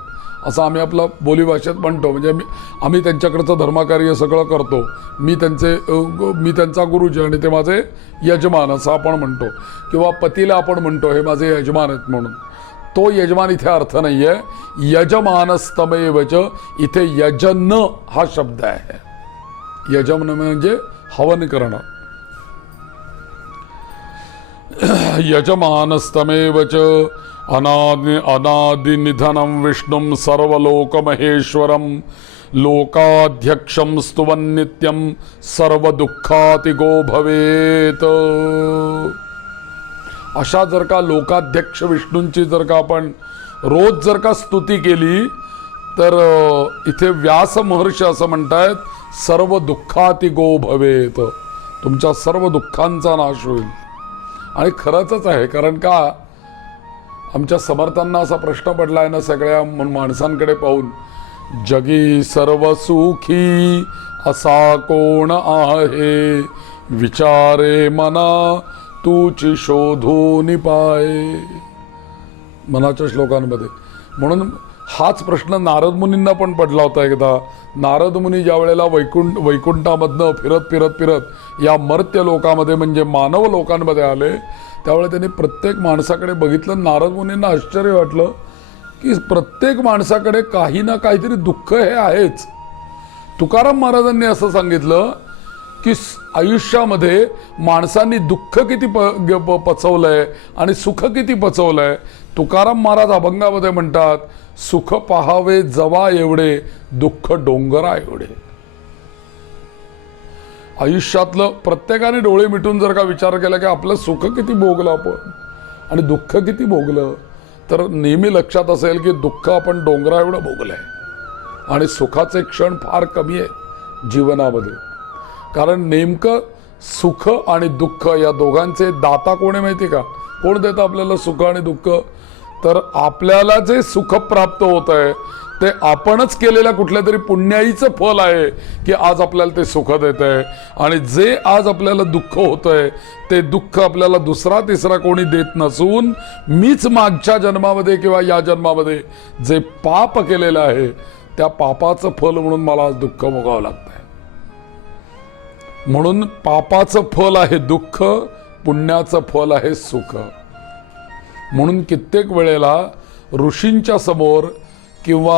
असं आम्ही आपला बोली भाषेत म्हणतो. म्हणजे आम्ही त्यांच्याकडचं धर्मकार्य सगळं करतो, मी त्यांचा गुरुजी आणि ते माझे यजमान असं आपण म्हणतो. किंवा पतीला आपण म्हणतो हे माझे यजमान आहेत म्हणून. तो यजमान इथे अर्थ नाही आहे. यजमानस्तमेवच इथे यजन हा शब्द आहे. यजन म्हणजे हवन करणं. यजमानस्तमेवच अनादिनिधनं विष्णुं सर्वलोकमहेश्वरं लोकाध्यक्षं स्तुवन्नित्यं सर्वदुःखातिगो भवेत. अशा जर का लोकाध्यक्ष विष्णूंची जर का आपण रोज जर का स्तुती केली तर इथे व्यास महर्षी असं म्हणतायत सर्व दुःखातिगो भवेत. तुमच्या सर्व दुःखांचा नाश होईल. आणि खरंच आहे, कारण का आमच्या समर्थांना असा प्रश्न पडला आहे ना सगळ्या माणसांकडे पाहून, जगी सर्व सुखी असा कोण आहे विचारे मना तूची शोधून पाय. मनाच्या श्लोकांमध्ये. म्हणून हाच प्रश्न नारद मुनींना पण पडला होता एकदा. नारद मुनी ज्या वेळेला वैकुंठामधनं फिरत या मर्त्य लोकामध्ये म्हणजे मानव लोकांमध्ये आले त्यावेळेला त्यांनी प्रत्येक माणसाकडे बघितलं. नारद मुनींना आश्चर्य वाटलं की प्रत्येक माणसाकडे काही ना काहीतरी दुःख हे आहेच. तुकाराम महाराजांनी असं सांगितलं की आयुष्यामध्ये माणसांनी दुःख किती पचवलंय आणि सुख किती पचवलंय. तुकाराम महाराज अभंगामध्ये म्हणतात, सुख पाहावे जवा एवढे दुःख डोंगरा एवढे. आयुष्यातलं प्रत्येकाने डोळे मिटून जर का विचार केला की आपलं सुख किती भोगलं आपण आणि दुःख किती भोगलं, तर नेहमी लक्षात असेल की दुःख आपण डोंगरा एवढं भोगलंय आणि सुखाचे क्षण फार कमी आहे जीवनामध्ये. कारण नेमकं सुख आणि दुःख या दोघांचे दाता कोण आहे माहिती का? कोण देतं आपल्याला सुख आणि दुःख? तर आपल्याला जे सुख प्राप्त होत आहे ते आपणच केलेल्या कुठल्या तरी पुण्याईचं फल आहे की आज आपल्याला ते सुख देत आहे. आणि जे आज आपल्याला दुःख होत आहे ते दुःख आपल्याला दुसरा तिसरा कोणी देत नसून मीच मागच्या जन्मामध्ये किंवा या जन्मामध्ये जे पाप केलेलं आहे त्या पापाचं फल म्हणून मला आज दुःख भोगावं लागतं. म्हणून पापाचं फल आहे दुःख, पुण्याचं फल आहे सुख. म्हणून कित्येक वेळेला ऋषींच्या समोर किंवा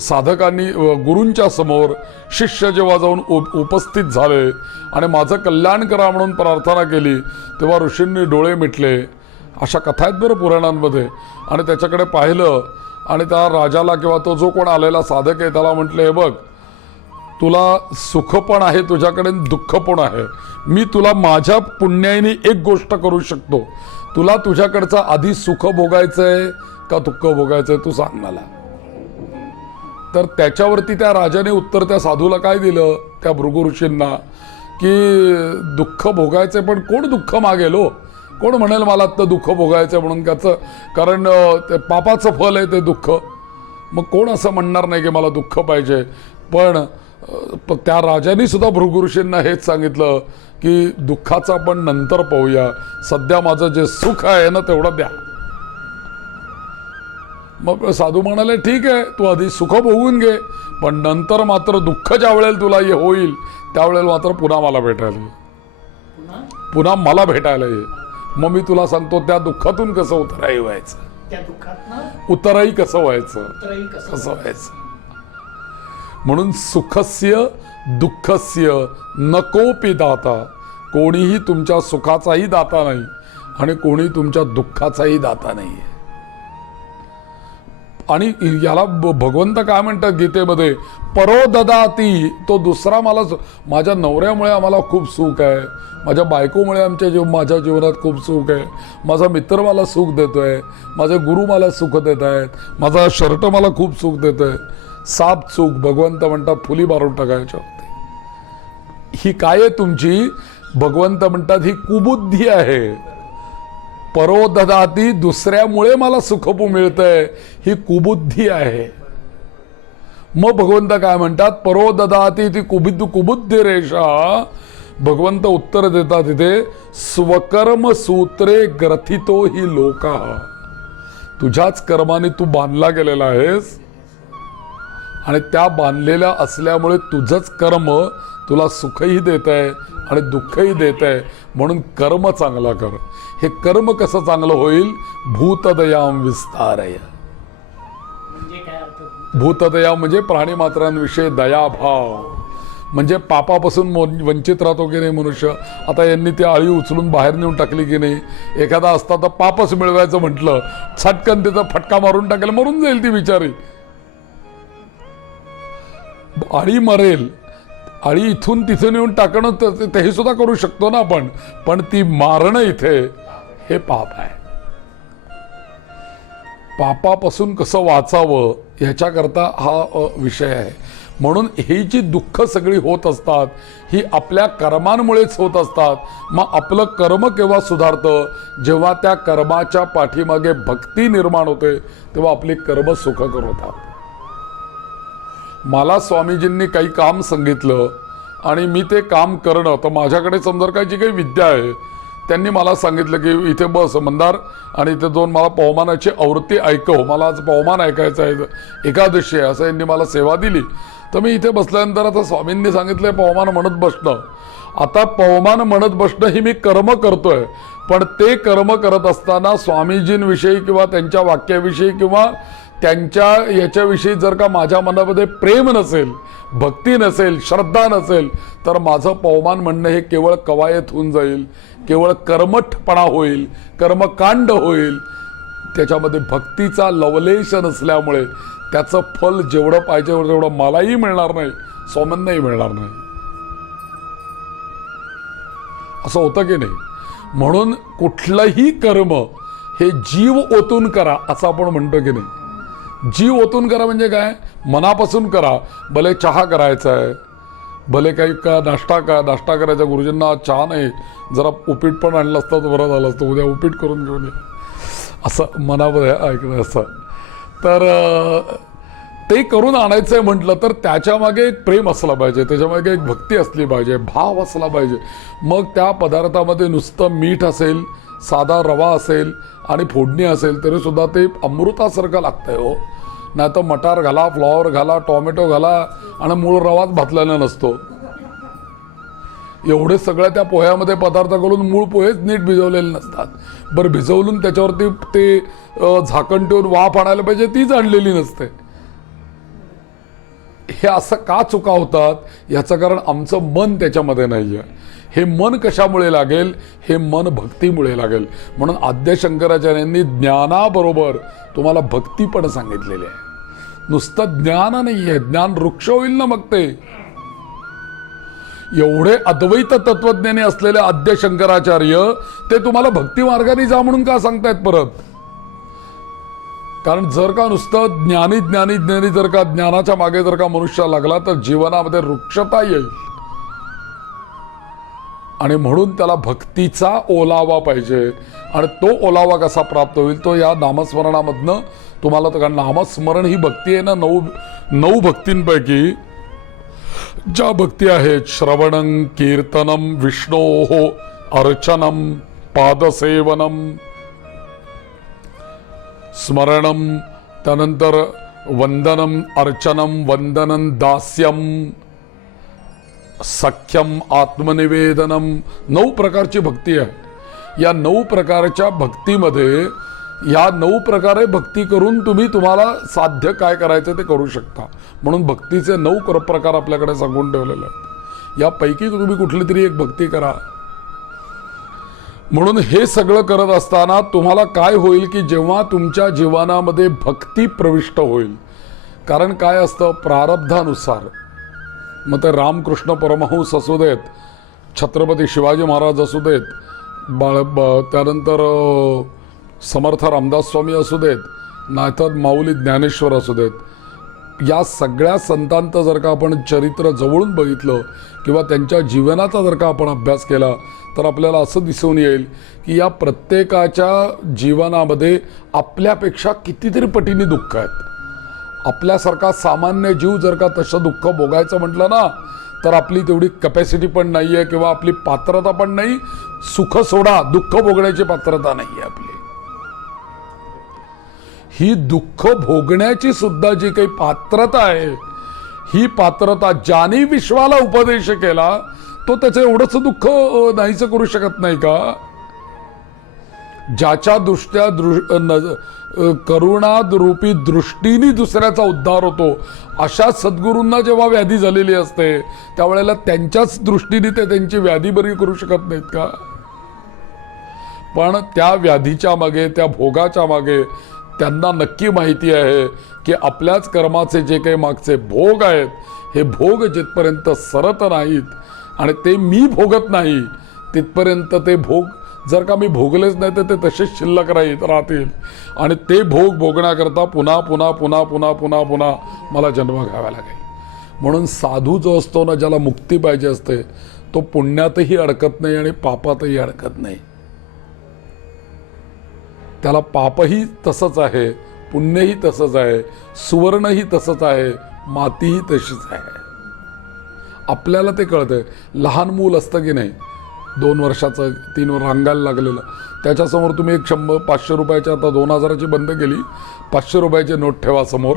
साधकांनी गुरूंच्या समोर शिष्य जेव्हा जाऊन उपस्थित झाले आणि माझं कल्याण करा म्हणून प्रार्थना केली तेव्हा ऋषींनी डोळे मिटले. अशा कथा आहेत बरं पुराणांमध्ये. आणि त्याच्याकडे पाहिलं आणि त्या राजाला किंवा तो जो कोण आलेला साधक आहे त्याला म्हटले, हे बघ तुला सुख पण आहे तुझ्याकडे दुःख पण आहे. मी तुला माझ्या पुण्याईने एक गोष्ट करू शकतो, तुला तुझ्याकडचं आधी सुख भोगायचंय का दुःख भोगायचंय तू सांग मला. तर त्याच्यावरती त्या राजाने उत्तर त्या साधूला काय दिलं, त्या भृगु ऋषींना, की दुःख भोगायचंय पण कोण दुःख मागेल हो, कोण म्हणेल मला तर दुःख भोगायचं म्हणून, त्याचं कारण ते पापाचं फल आहे ते दुःख. मग कोण असं म्हणणार नाही की मला दुःख पाहिजे. पण त्या राजाने सुद्धा भृगु ऋषींना हेच सांगितलं की दुःखाचं आपण नंतर पाहूया, सध्या माझं जे सुख आहे ना तेवढं द्या. मग साधू म्हणाले ठीक आहे, तू आधी सुख भोगून घे, पण नंतर मात्र दुःख ज्या वेळेला तुला हे होईल त्यावेळेला मात्र पुन्हा मला भेटायला ये, पुन्हा मला भेटायला ये. मग मी तुला सांगतो त्या दुःखातून कसं उतराई व्हायचं, उतराई कसं व्हायचं, कसं व्हायचं. म्हणून सुखस्य दुःखस्य नकोपि दाता, कोणीही तुमच्या सुखाचाही दाता नाही आणि कोणी तुमच्या दुःखाचाही दाता नाही. आणि याला भगवंत काय म्हणतात गीतेमध्ये, परो ददाती, तो दुसरा मला, माझ्या नवऱ्यामुळे आम्हाला खूप सुख आहे, माझ्या बायकोमुळे माझ्या जीवनात खूप सुख आहे, माझा मित्र मला सुख देतोय, माझे गुरु मला सुख देत आहेत, माझा शर्ट मला खूप सुख देतोय. साप चूक भगवंत म्हणतात फुली मारून टाकायच्या होते. ही काय आहे तुमची, भगवंत म्हणतात ही कुबुद्धी आहे. परो ददाती, दुसऱ्यामुळे मला सुख मिळतंय, ही कुबुद्धी आहे. मग भगवंत काय म्हणतात, परो ददाती ती कुबुद्धी रेषा. भगवंत उत्तर देतात तिथे, स्वकर्म सूत्रे ग्रथितो ही लोका, तुझ्याच कर्माने तू बांधला गेलेला आहेस आणि त्या बांधलेल्या असल्यामुळे तुझंच कर्म तुला सुखही देत आहे आणि दुःखही देत आहे. म्हणून कर्म चांगला कर. हे कर्म कसं चांगलं होईल, भूतदयाम विस्तारय. भूतदया म्हणजे प्राणीमात्रांविषयी दयाभाव, म्हणजे पापापासून वंचित राहतो की नाही मनुष्य. आता यांनी ती आळी उचलून बाहेर नेऊन टाकली की नाही, एखादा असता तर पापच मिळवायचं म्हटलं, छटकन त्याचा फटका मारून टाकेल, मरून जाईल ती बिचारी. आळी मरेल, आळी इथून तिथून येऊन टाकणं तेही सुद्धा करू शकतो ना आपण, पण ती मारणं इथे हे पाप आहे. पापापासून कसं वाचावं ह्याच्याकरता हा विषय आहे. म्हणून ही जी दुःख सगळी होत असतात ही आपल्या कर्मांमुळेच होत असतात. मग आपलं कर्म केव्हा सुधारतं, जेव्हा त्या कर्माच्या पाठीमागे भक्ती निर्माण होते तेव्हा आपली कर्म सुखकर होतात. मला स्वामीजींनी काही काम सांगितलं आणि मी ते काम करणं, तर माझ्याकडे समजा काय जी काही विद्या आहे, त्यांनी मला सांगितलं की इथे बस मंदार आणि इथे दोन मला पवमानाची आवृत्ती ऐकव, मला आज पवमान ऐकायचं आहे, एकादशी आहे, असं यांनी मला सेवा दिली. तर मी इथे बसल्यानंतर आता स्वामींनी सांगितलं पवमान म्हणत बसणं. आता पवमान म्हणत बसणं ही मी कर्म करतोय, पण ते कर्म करत असताना स्वामीजींविषयी किंवा त्यांच्या वाक्याविषयी किंवा त्यांच्या याच्याविषयी जर का माझ्या मनामध्ये प्रेम नसेल, भक्ती नसेल, श्रद्धा नसेल, तर माझं पवमान म्हणणं हे केवळ कवायत होऊन जाईल, केवळ कर्मठपणा होईल, कर्मकांड होईल. त्याच्यामध्ये भक्तीचा लवलेश नसल्यामुळे त्याचं फल जेवढं पाहिजे तेवढं मलाही मिळणार नाही, स्वामींनाही मिळणार नाही. असं होतं की नाही. म्हणून कुठलंही कर्म हे जीव ओतून करा असं आपण म्हणतो की नाही. जीव ओतून करा म्हणजे काय, मनापासून करा. भले चहा करायचा आहे, भले काही का नाश्ता करायचा, गुरुजींना चहा नाही, जरा उपीट पण आणलं असतं तर बरं झालं असतं, उद्या उपीट करून घेऊन ये, असं मनामध्ये ऐकलं असतं. तर ते करून आणायचं आहे म्हटलं तर त्याच्यामागे एक प्रेम असलं पाहिजे, त्याच्यामागे एक भक्ती असली पाहिजे, भाव असला पाहिजे. मग त्या पदार्थामध्ये नुसतं मीठ असेल, साधा रवा असेल आणि फोडणी असेल तरी सुद्धा ते अमृतासारखं लागतंय हो. नाही तर मटार घाला, फ्लॉवर घाला, टोमॅटो घाला आणि मूळ रवाच भातलेला नसतो. एवढे सगळ्या त्या पोह्यामध्ये पदार्थ घालून मूळ पोहेच नीट भिजवलेले नसतात. बरं भिजवून त्याच्यावरती ते झाकण ठेवून वाफ आणायला पाहिजे, तीच आणलेली नसते. हे असं का चुका होतात याचं कारण आमचं मन त्याच्यामध्ये नाही आहे. हे मन कशामुळे लागेल, हे मन भक्तीमुळे लागेल. म्हणून आद्य शंकराचार्यांनी ज्ञानाबरोबर तुम्हाला भक्ती पण सांगितलेली आहे. नुसतं ज्ञान नाही आहे, ज्ञान वृक्ष होईल ना मग ते. एवढे अद्वैत तत्वज्ञानी असलेले आद्य शंकराचार्य ते तुम्हाला भक्ती मार्गाने जा म्हणून का सांगतायत परत? कारण जर का नुसतं ज्ञानी ज्ञानी ज्ञानी जर का ज्ञानाच्या मागे जर का मनुष्य लागला तर जीवनामध्ये वृक्षता येईल. आणि म्हणून त्याला भक्तीचा ओलावा पाहिजे. आणि तो ओलावा कसा प्राप्त होईल? तो या नामस्मरणामधनं तुम्हाला. तर नामस्मरण ही भक्ती आहे ना, नऊ भक्तींपैकी ज्या भक्ती आहेत, श्रवणं कीर्तनम विष्णोः अर्चनम पादसेवनम स्मरणम, त्यानंतर वंदनम अर्चनम वंदनं दास्यम सख्यम आत्मनिवेदनम, 9 प्रकारची भक्ती आहे. या 9 प्रकारच्या भक्तीमध्ये या 9 प्रकारे भक्ती करून तुम्हाला साध्य काय करायचं ते करू शकता. म्हणून भक्तीचे 9 प्रकार आपल्याकडे सांगून ठेवलेले आहेत. यापैकी तुम्ही कुठली तरी एक भक्ती करा. म्हणून हे सगळं करत असताना तुम्हाला काय होईल की जेव्हा तुमच्या जीवनामध्ये भक्ती प्रविष्ट होईल, कारण काय असतं प्रारब्धानुसार, मग ते रामकृष्ण परमहंस असू देत, छत्रपती शिवाजी महाराज असू देत, त्यानंतर समर्थ रामदास स्वामी असू देत, नाहीतर माऊली ज्ञानेश्वर असू देत, या सगळ्या संतांचं जर का आपण चरित्र जवळून बघितलं किंवा त्यांच्या जीवनाचा जर का आपण अभ्यास केला तर आपल्याला असं दिसून येईल की या प्रत्येकाच्या जीवनामध्ये आपल्यापेक्षा कितीतरी पटीने दुःख आहेत. आपल्यासारखा सामान्य जीव जर का तसं दुःख भोगायचं म्हटलं ना तर आपली तेवढी कॅपॅसिटी पण नाही आहे किंवा आपली पात्रता पण नाही. सुख सोडा, दुःख भोगण्याची पात्रता नाही आहे आपली. ही दुःख भोगण्याची सुद्धा जी काही पात्रता आहे, ही पात्रता ज्याने विश्वाला उपदेश केला तो त्याचं एवढंच दुःख नाहीच करू शकत नाही का? ज्याच्या दृष्ट्या करुणारूपी दृष्टीने दुसऱ्याचा उद्धार होतो, अशा सद्गुरूंना जेव्हा व्याधी झालेली असते त्यावेळेला त्यांच्याच दृष्टीने ते त्यांची व्याधी बरी करू शकत नाहीत का? पण त्या व्याधीच्या मागे, त्या भोगाच्या मागे त्यांना नक्की माहिती आहे की आपल्याच कर्माचे जे काही मागचे भोग आहेत, हे भोग जिथपर्यंत सरत नाहीत आणि ते मी भोगत नाही तिथपर्यंत ते भोग जर का मी भोगलेच नाही तर ते तसेच शिल्लक राहतील आणि ते भोग भोगण्याकरता पुन्हा पुन्हा पुन्हा पुन्हा पुन्हा पुन्हा मला जन्म घ्यावा लागेल. म्हणून साधू जो असतो ना, ज्याला मुक्ती पाहिजे असते, तो पुण्यातही अडकत नाही आणि पापातही अडकत नाही. त्याला पापही तसंच आहे, पुण्यही तसंच आहे, सुवर्णही तसंच आहे, मातीही तशीच आहे. आपल्याला ते कळतंय. लहान मूल असतं की नाही, 2 वर्षाचं, 3 रांगायला लागलेलं, त्याच्यासमोर तुम्ही एक 100-500 रुपयाची, आता 2000ची बंद केली, 500 रुपयाची नोट ठेवा समोर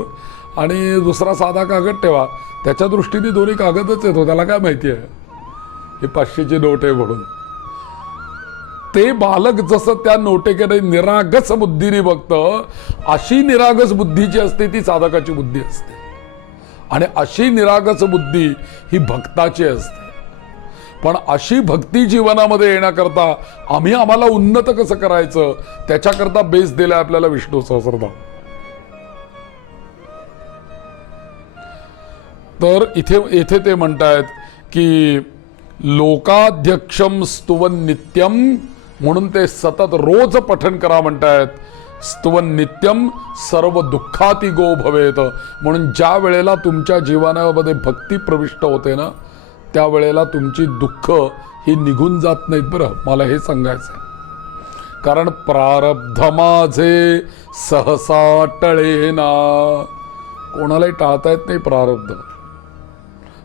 आणि दुसरा साधा कागद ठेवा. त्याच्या दृष्टीने दोन्ही कागदच येतो, त्याला काय माहिती आहे हे 500ची नोट आहे म्हणून. ते बालक जसं त्या नोटेकडे निरागस बुद्धीने बघतं, अशी निरागस बुद्धीची असते ती साधकाची बुद्धी असते. आणि अशी निरागस बुद्धी ही भक्ताची असते. पण अशी भक्ती जीवनामध्ये येण्याकरता आम्हाला उन्नत कसं करायचं त्याच्याकरता बेस दिलाय आपल्याला विष्णू सहस्त्रनाम. तर इथे ते म्हणतायत की लोकाध्यक्षम स्तुवन नित्यम, म्हणून ते सतत रोज पठण करा म्हणतायत. स्तुवन नित्यम सर्व दुःखाती गो भवेत. म्हणून ज्या वेळेला तुमच्या जीवनामध्ये भक्ती प्रविष्ट होते ना, त्यावेळेला तुमची दुःख ही निघून जात नाहीत. बरं, मला हे सांगायचं आहे. कारण प्रारब्ध माझे सहसा टळेना. कोणालाही टाळता येत नाही प्रारब्ध.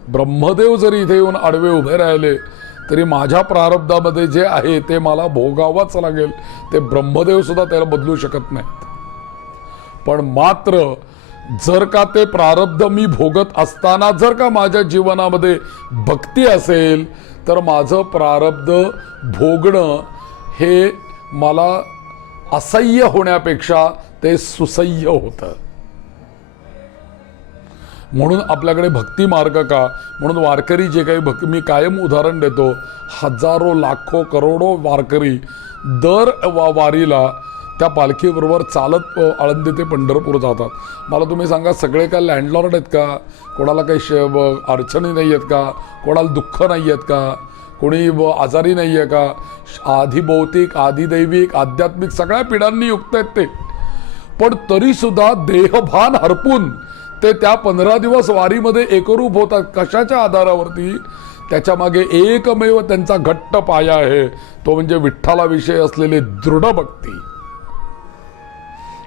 ब्रह्मदेव जरी इथे येऊन आडवे उभे राहिले तरी माझ्या प्रारब्धामध्ये जे आहे ते मला भोगावंच लागेल. ते ब्रह्मदेव सुद्धा त्याला बदलू शकत नाहीत. पण मात्र जर का ते प्रारब्ध मी भोगत असताना जर का माझ्या जीवनामध्ये भक्ती असेल तर माझं प्रारब्ध भोगणं हे मला असह्य होण्यापेक्षा ते सुसह्य होतं. म्हणून आपल्याकडे भक्ती मार्ग का, म्हणून वारकरी जे काही मी कायम उदाहरण देतो, हजारो लाखो करोडो वारकरी दर वारीला त्या पालखीबरोबर चालत आळंदी ते पंढरपूर जातात. मला तुम्ही सांगा, सगळे काय लँडलॉर्ड आहेत का? कोणाला काही अडचणी नाही आहेत का? कोणाला दुःख नाही आहेत का? कोणी आजारी नाही आहे का? आधी भौतिक, आधी दैविक, आध्यात्मिक सगळ्या पिढ्यांनी युक्त आहेत ते. पण तरीसुद्धा देहभान हरपून ते त्या 15 दिवस वारीमध्ये एकरूप होतात. कशाच्या आधारावरती? त्याच्या मागे एकमेव त्यांचा घट्ट पाया आहे, तो म्हणजे विठ्ठलाविषयी असलेली दृढ भक्ती.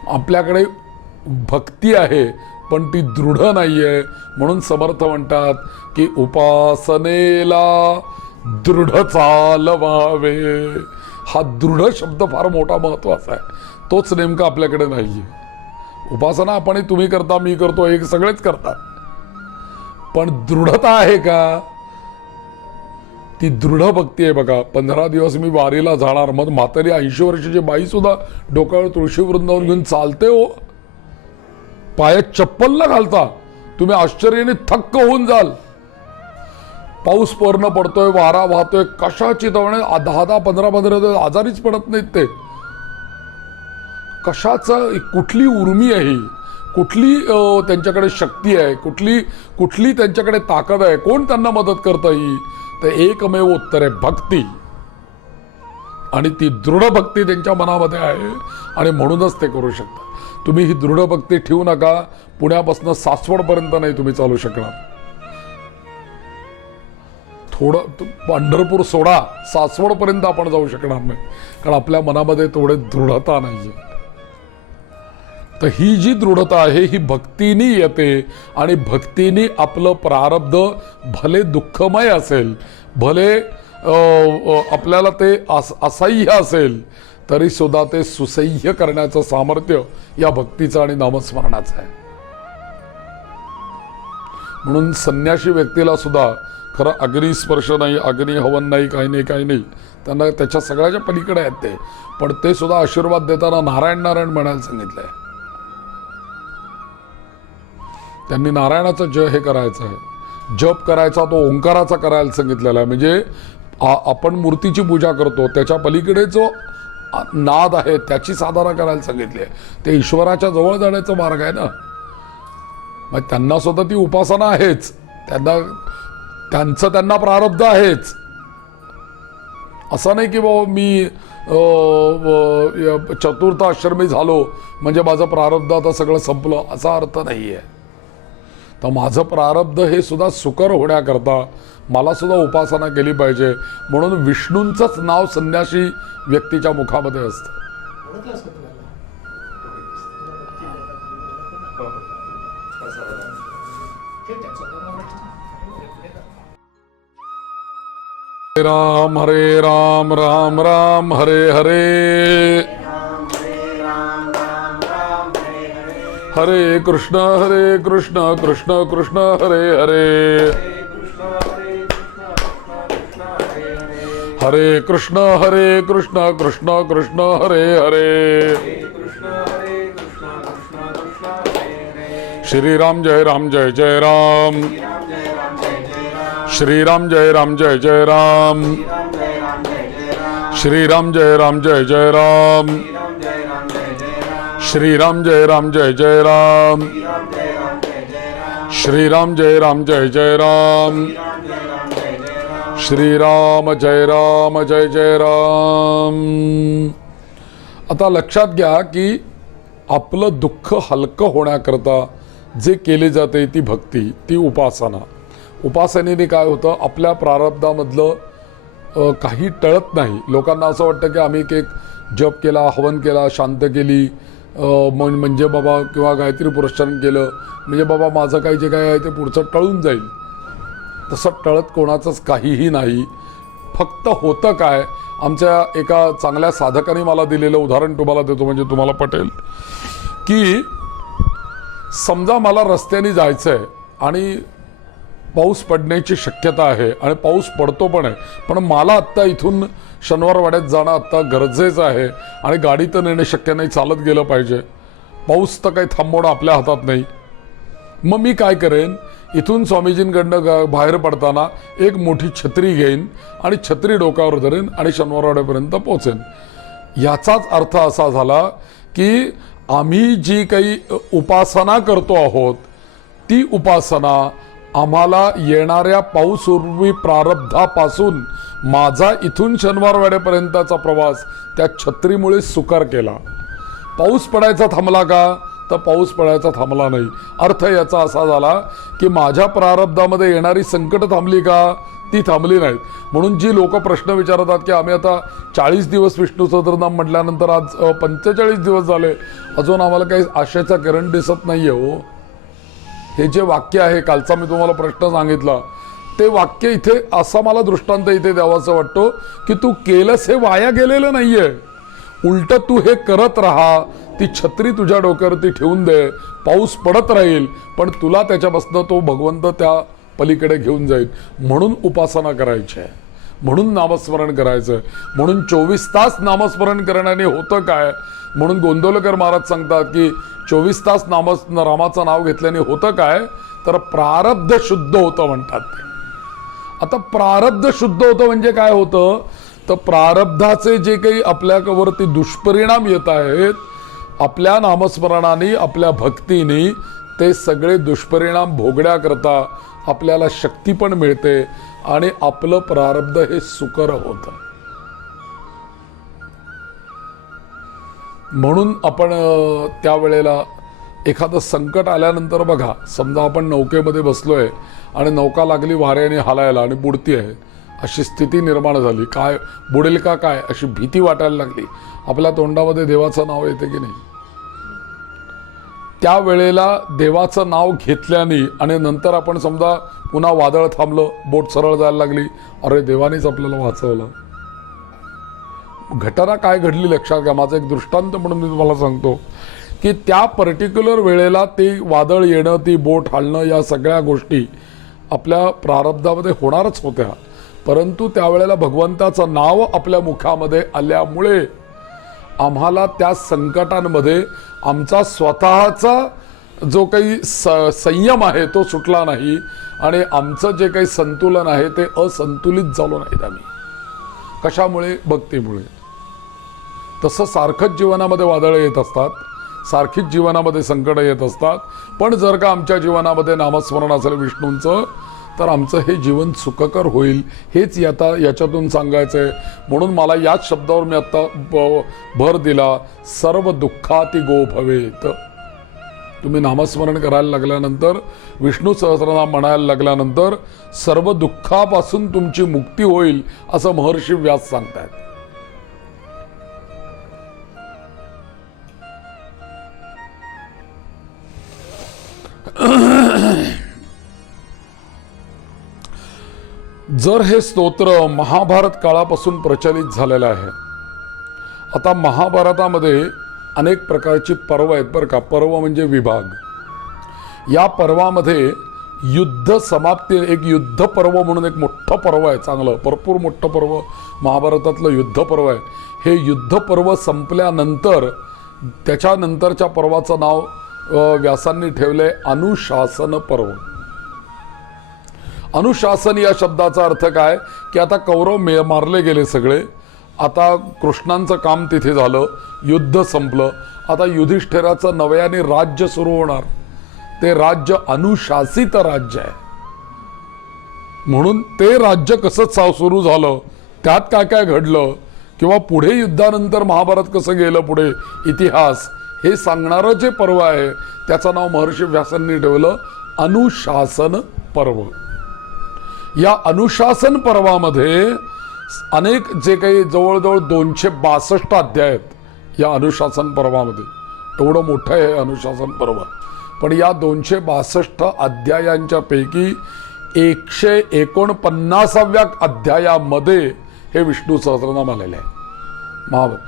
आपल्याकडे भक्ती आहे पण ती दृढ नाहीये. म्हणून समर्थ म्हणतात की उपासनेला दृढ चालवावे. हा दृढ शब्द फार मोठा महत्वाचा आहे. तोच नेमका आपल्याकडे नाहीये. उपासना आपण तुम्ही करता, मी करतो, एक सगळेच करतात, पण दृढता आहे का? ती दृढ भक्ती आहे बघा. 15 दिवस मी वारीला जाणार, मग म्हातारी 80 वर्षाची बाई सुद्धा डोक्यावर तुळशी वृंदावन घेऊन चालते हो. पायात चप्पल न घालता. तुम्ही आश्चर्याने थक्क होऊन जाल. पाऊस पूर्ण पडतोय, वारा वाहतोय, कशाची तवणे 10-10, 15-15 दिवस आजारीच पडत नाहीत ते. कशाचं, कुठली उर्मी आहे, कुठली त्यांच्याकडे शक्ती आहे, कुठली त्यांच्याकडे ताकद आहे, कोण त्यांना मदत करतं? ही तर एकमेव उत्तर आहे भक्ती. आणि ती दृढ भक्ती त्यांच्या मनामध्ये आहे आणि म्हणूनच ते करू शकतात. तुम्ही ही दृढ भक्ती ठेवू नका. पुण्यापासून सासवडपर्यंत नाही तुम्ही चालू शकणार. थोडं पंढरपूर सोडा, सासवडपर्यंत आपण जाऊ शकणार नाही, कारण आपल्या मनामध्ये तेवढे दृढता नाहीये. तर ही जी दृढता आहे ही भक्तीने येते. आणि भक्तीने आपलं प्रारब्ध भले दुःखमय असेल, भले आपल्याला ते असह्य असेल, तरी सुद्धा ते सुसह्य करण्याचं सामर्थ्य या भक्तीचं आणि नामस्मरणाचं आहे. म्हणून संन्यासी व्यक्तीला सुद्धा खरं अग्निस्पर्श नाही, अग्नी हवन नाही, काही नाही. त्यांना त्याच्या सगळ्याच्या पलीकडे आहेत ते. पण ते सुद्धा आशीर्वाद देताना नारायण नारायण म्हणायला सांगितलंय. त्यांनी नारायणाचं हे करायचं आहे, जप करायचा, तो ओंकाराचा करायला सांगितलेला आहे. म्हणजे आपण मूर्तीची पूजा करतो, त्याच्या पलीकडे जो नाद आहे त्याची साधना करायला सांगितली आहे. ते ईश्वराच्या जवळ जाण्याचा मार्ग आहे ना. मग त्यांना सुद्धा ती उपासना आहेच, त्यांना प्रारब्ध आहेच. असं नाही की बाबा मी चतुर्थ आश्रमी झालो म्हणजे माझं प्रारब्ध आता सगळं संपलं, असा अर्थ नाही आहे. तर माझं प्रारब्ध हे सुद्धा सुकर होण्याकरता मला सुद्धा उपासना केली पाहिजे. म्हणून विष्णूंचंच नाव संन्यासी व्यक्तीच्या मुखामध्ये असतं. राम हरे राम, राम राम हरे हरे, हरे कृष्ण कृष्ण कृष्ण हरे हरे, हरे कृष्ण कृष्ण कृष्ण हरे हरे. श्री राम जय राम जय जय राम, श्री राम जय राम जय जय राम, श्री राम जय राम जय जय राम, श्री राम जय राम जय जय राम, श्री राम जय राम जय जय राम, श्री राम जय जय राम. आता लक्षात घ्या की आपलं दुःख हलकं होण्याकरता जे केले जाते ती भक्ती, ती उपासना. उपासनेने काय होतं, आपल्या प्रारब्धामधलं काही टळत नाही. लोकांना असं वाटतं की आम्ही एक जप केला, हवन केला, शांत केली म्हणजे बाबा, किंवा गायत्री पुरस्चरण केलं म्हणजे बाबा माझं काही जे काय आहे ते पुढचं टळून जाईल. तसं टळत कोणाचंच काहीही नाही. फक्त होतं काय, आमच्या एका चांगल्या साधकाने मला दिलेलं उदाहरण तुम्हाला देतो म्हणजे तुम्हाला पटेल. की समजा मला रस्त्याने जायचं आहे आणि पाऊस पडण्याची शक्यता आहे आणि पाऊस पडतो पण आहे, पण मला आत्ता इथून शनिवारवाड्यात जाणं आत्ता गरजेचं आहे आणि गाडी तर नेणं शक्य नाही, चालत गेलं पाहिजे. पाऊस तर काही थांबवणं आपल्या हातात नाही. मग मी काय करेन, इथून स्वामीजींकडनं बाहेर पडताना एक मोठी छत्री घेईन आणि छत्री डोक्यावर धरेन आणि शनिवारवाड्यापर्यंत पोहोचेन. याचाच अर्थ असा झाला की आम्ही जी काही उपासना करतो आहोत ती उपासना आम्हाला येणाऱ्या पाऊसपूर्वी प्रारब्धापासून माझा इथून शनिवारवाड्यापर्यंतचा प्रवास त्या छत्रीमुळे सुकर केला. पाऊस पडायचा थांबला का? तर पाऊस पडायचा थांबला नाही. अर्थ याचा असा झाला की माझ्या प्रारब्धामध्ये येणारी संकट थांबली का? ती थांबली नाहीत. म्हणून जी लोक प्रश्न विचारतात की आम्ही आता 40 दिवस विष्णू सहस्त्रनाम म्हटल्यानंतर आज 45 दिवस झाले, अजून आम्हाला काही आशेचा किरण दिसत नाहीये हो. हे जे वाक्य आहे, कालचा मी तुम्हाला प्रश्न सांगितला, ते वाक्य इथे असा मला दृष्टांत इथे द्यावासा वाटतो की तू केलंस हे वाया गेलेलं नाहीये. उलट तू हे करत राहा, ती छत्री तुझ्या डोक्यावरती ठेवून दे, पाऊस पडत राहील, पण तुला त्याच्यापासून तो भगवंत त्या पलीकडे घेऊन जाईल. म्हणून उपासना करायची आहे, म्हणून नामस्मरण करायचं. म्हणून 24 तास नामस्मरण करण्याने होतं काय? म्हणून गोंदवलेकर महाराज सांगतात की 24 तास रामाचं नाव घेतल्याने होतं काय? तर प्रारब्ध शुद्ध होतं म्हणतात ते. आता प्रारब्ध शुद्ध होतं म्हणजे काय होतं? तर प्रारब्धाचे जे काही आपल्यावरती दुष्परिणाम येत आहेत, आपल्या नामस्मरणाने, आपल्या भक्तीने, ते सगळे दुष्परिणाम भोगण्याकरता आपल्याला शक्ती पण मिळते आणि आपलं प्रारब्ध हे सुकर होतं. म्हणून आपण त्यावेळेला एखादं संकट आल्यानंतर बघा, समजा आपण नौकेमध्ये बसलोय आणि नौका लागली वाऱ्याने हालायला आणि बुडती आहे, अशी स्थिती निर्माण झाली. काय बुडेल का काय अशी भीती वाटायला लागली. आपल्या तोंडामध्ये देवाचं नाव येते की नाही? त्यावेळेला देवाचं नाव घेतल्याने आणि नंतर आपण समजा पुन्हा वादळ थांबलं, बोट सरळ जायला लागली, अरे देवानेच आपल्याला वाचवलं. घटना काय घडली लक्षात घ्या. माझा एक दृष्टांत म्हणून मी तुम्हाला सांगतो की त्या पर्टिक्युलर वेळेला ते वादळ येणं, ती बोट हालणं, या सगळ्या गोष्टी आपल्या प्रारब्धामध्ये होणारच होत्या. परंतु त्यावेळेला भगवंताचं नाव आपल्या मुखामध्ये आल्यामुळे आम्हाला त्या संकटांमध्ये आमचा स्वतःचा जो काही संयम आहे तो सुटला नाही आणि आमचं जे काही संतुलन आहे ते असंतुलित झालो नाहीत आम्ही. कशामुळे? भक्तीमुळे. तसं सारखंच जीवनामध्ये वादळं येत असतात, सारखीच जीवनामध्ये संकट येत असतात, पण जर का आमच्या जीवनामध्ये नामस्मरण असेल विष्णूंचं, तर आमचं हे जीवन सुखकर होईल. हेच याच्यातून सांगायचं आहे. म्हणून मला याच शब्दावर मी आत्ता भर दिला, सर्व दुःखाती गो भवेत. तुम्ही नामस्मरण करायला लागल्यानंतर, विष्णू सहस्रनाम म्हणायला लागल्यानंतर सर्व दुःखापासून तुमची मुक्ती होईल, असं महर्षी व्यास सांगतायत. जर हे स्तोत्र महाभारत काळापासून प्रचलित झालेलं आहे. आता महाभारतामध्ये अनेक प्रकारची पर्व आहेत बरं का. पर्व म्हणजे विभाग. या पर्वामध्ये युद्ध समाप्ती, एक युद्ध पर्व म्हणून एक मोठं पर्व आहे, चांगलं भरपूर मोठं पर्व महाभारतातलं युद्ध पर्व आहे. हे युद्ध पर्व संपल्यानंतर त्याच्यानंतरच्या पर्वाचं नाव व्यासांनी ठेवलंय अनुशासन पर्व. अनुशासन या शब्दाचा अर्थ काय की आता कौरव मारले गेले सगळे, आता कृष्णांचं काम तिथे झालं, युद्ध संपलं, आता युधिष्ठिराचं नव्याने राज्य सुरू होणार. ते राज्य अनुशासित राज्य आहे. म्हणून ते राज्य कसं सुरू झालं, त्यात काय काय घडलं, किंवा पुढे युद्धानंतर महाभारत कसं गेलं पुढे, इतिहास हे सांगणारं जे पर्व आहे त्याचं नाव महर्षी व्यासांनी ठेवलं अनुशासन पर्व. या अनुशासन पर्वामध्ये अनेक जे काही जवळजवळ 262 अध्याय आहेत या अनुशासन पर्वामध्ये. एवढं मोठं आहे अनुशासन पर्व. पण या 262 अध्यायांच्या पैकी 149व्या अध्यायामध्ये हे विष्णू सहस्रनाम आलेले आहे महाभारत.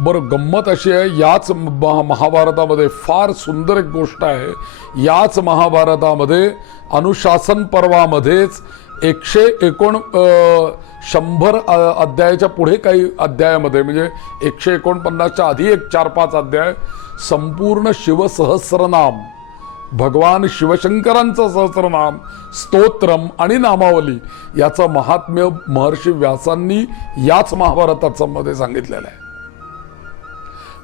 बरं, गंमत अशी आहे, याच महाभारतामध्ये फार सुंदर एक गोष्ट आहे. याच महाभारतामध्ये अनुशासन पर्वामध्येच 100 अध्यायाच्या पुढे काही अध्यायामध्ये, म्हणजे 149च्या आधी एक 4-5 अध्याय संपूर्ण शिवसहस्रनाम, भगवान शिवशंकरांचं सहस्रनाम, स्तोत्रम आणि नामावली याचं महात्म्य महर्षी व्यासांनी याच महाभारताचं मध्ये सांगितलेलं आहे.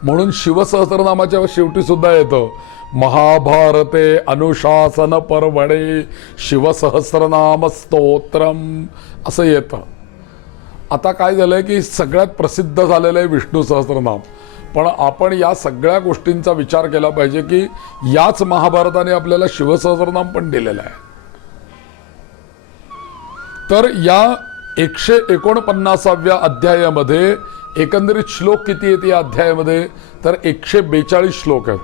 म्हणून शिवसहस्रनामाच्या शेवटी सुद्धा येतं महाभारते अनुशासन पर्वणे शिवसहस्रनाम स्तोत्रम असं येतं. आता काय झालंय की सगळ्यात प्रसिद्ध झालेलं आहे विष्णू सहस्रनाम, पण आपण या सगळ्या गोष्टींचा विचार केला पाहिजे की याच महाभारताने आपल्याला शिवसहस्रनाम पण दिलेलं आहे. तर या 149व्या अध्यायामध्ये एकंदरीत श्लोक किती आहेत या अध्यायामध्ये, तर 142 श्लोक आहेत.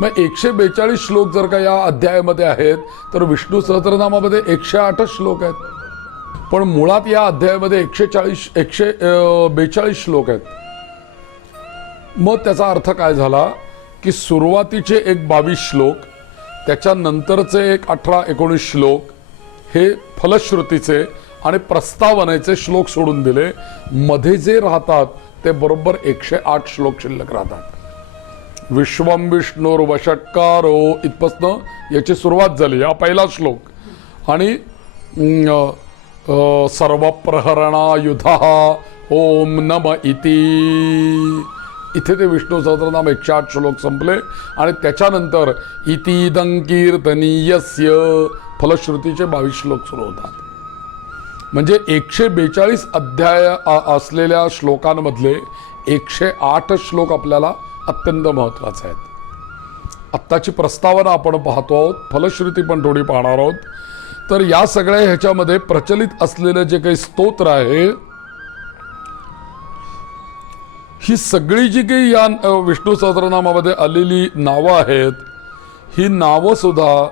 मग 142 श्लोक जर का या अध्यायामध्ये आहेत तर विष्णू सहस्रनामामध्ये 108 श्लोक आहेत. पण मुळात या अध्यायामध्ये 142 श्लोक आहेत. मग त्याचा अर्थ काय झाला की सुरुवातीचे एक 22 श्लोक, त्याच्यानंतरचे एक 18-19 श्लोक हे फलश्रुतीचे आणि प्रस्तावनेचे श्लोक सोडून दिले. मध्ये जे राहतात ते बरोबर 108 श्लोक शिल्लक राहतात. विश्वम विष्णुर्वषट्कारो इथपासनं याची सुरुवात झाली, हा पहिला श्लोक. आणि सर्वप्रहरणायुधः ओम नम इति, इथे ते विष्णू सहस्रनाम 108 श्लोक संपले. आणि त्याच्यानंतर इतीदं कीर्तनीयस्य फलश्रुतीचे 22 श्लोक सुरू होतात. म्हणजे 142 अध्याय असलेल्या श्लोकांमधले 108 श्लोक आपल्याला अत्यंत महत्त्वाचे आहेत. आत्ताची प्रस्तावना आपण पाहतो आहोत, फलश्रुती पण थोडी पाहणार आहोत. तर या सगळ्या ह्याच्यामध्ये प्रचलित असलेलं जे काही स्तोत्र आहे, ही सगळी जी काही या विष्णू सहस्रनामामध्ये आलेली नावं आहेत, ही नावं सुद्धा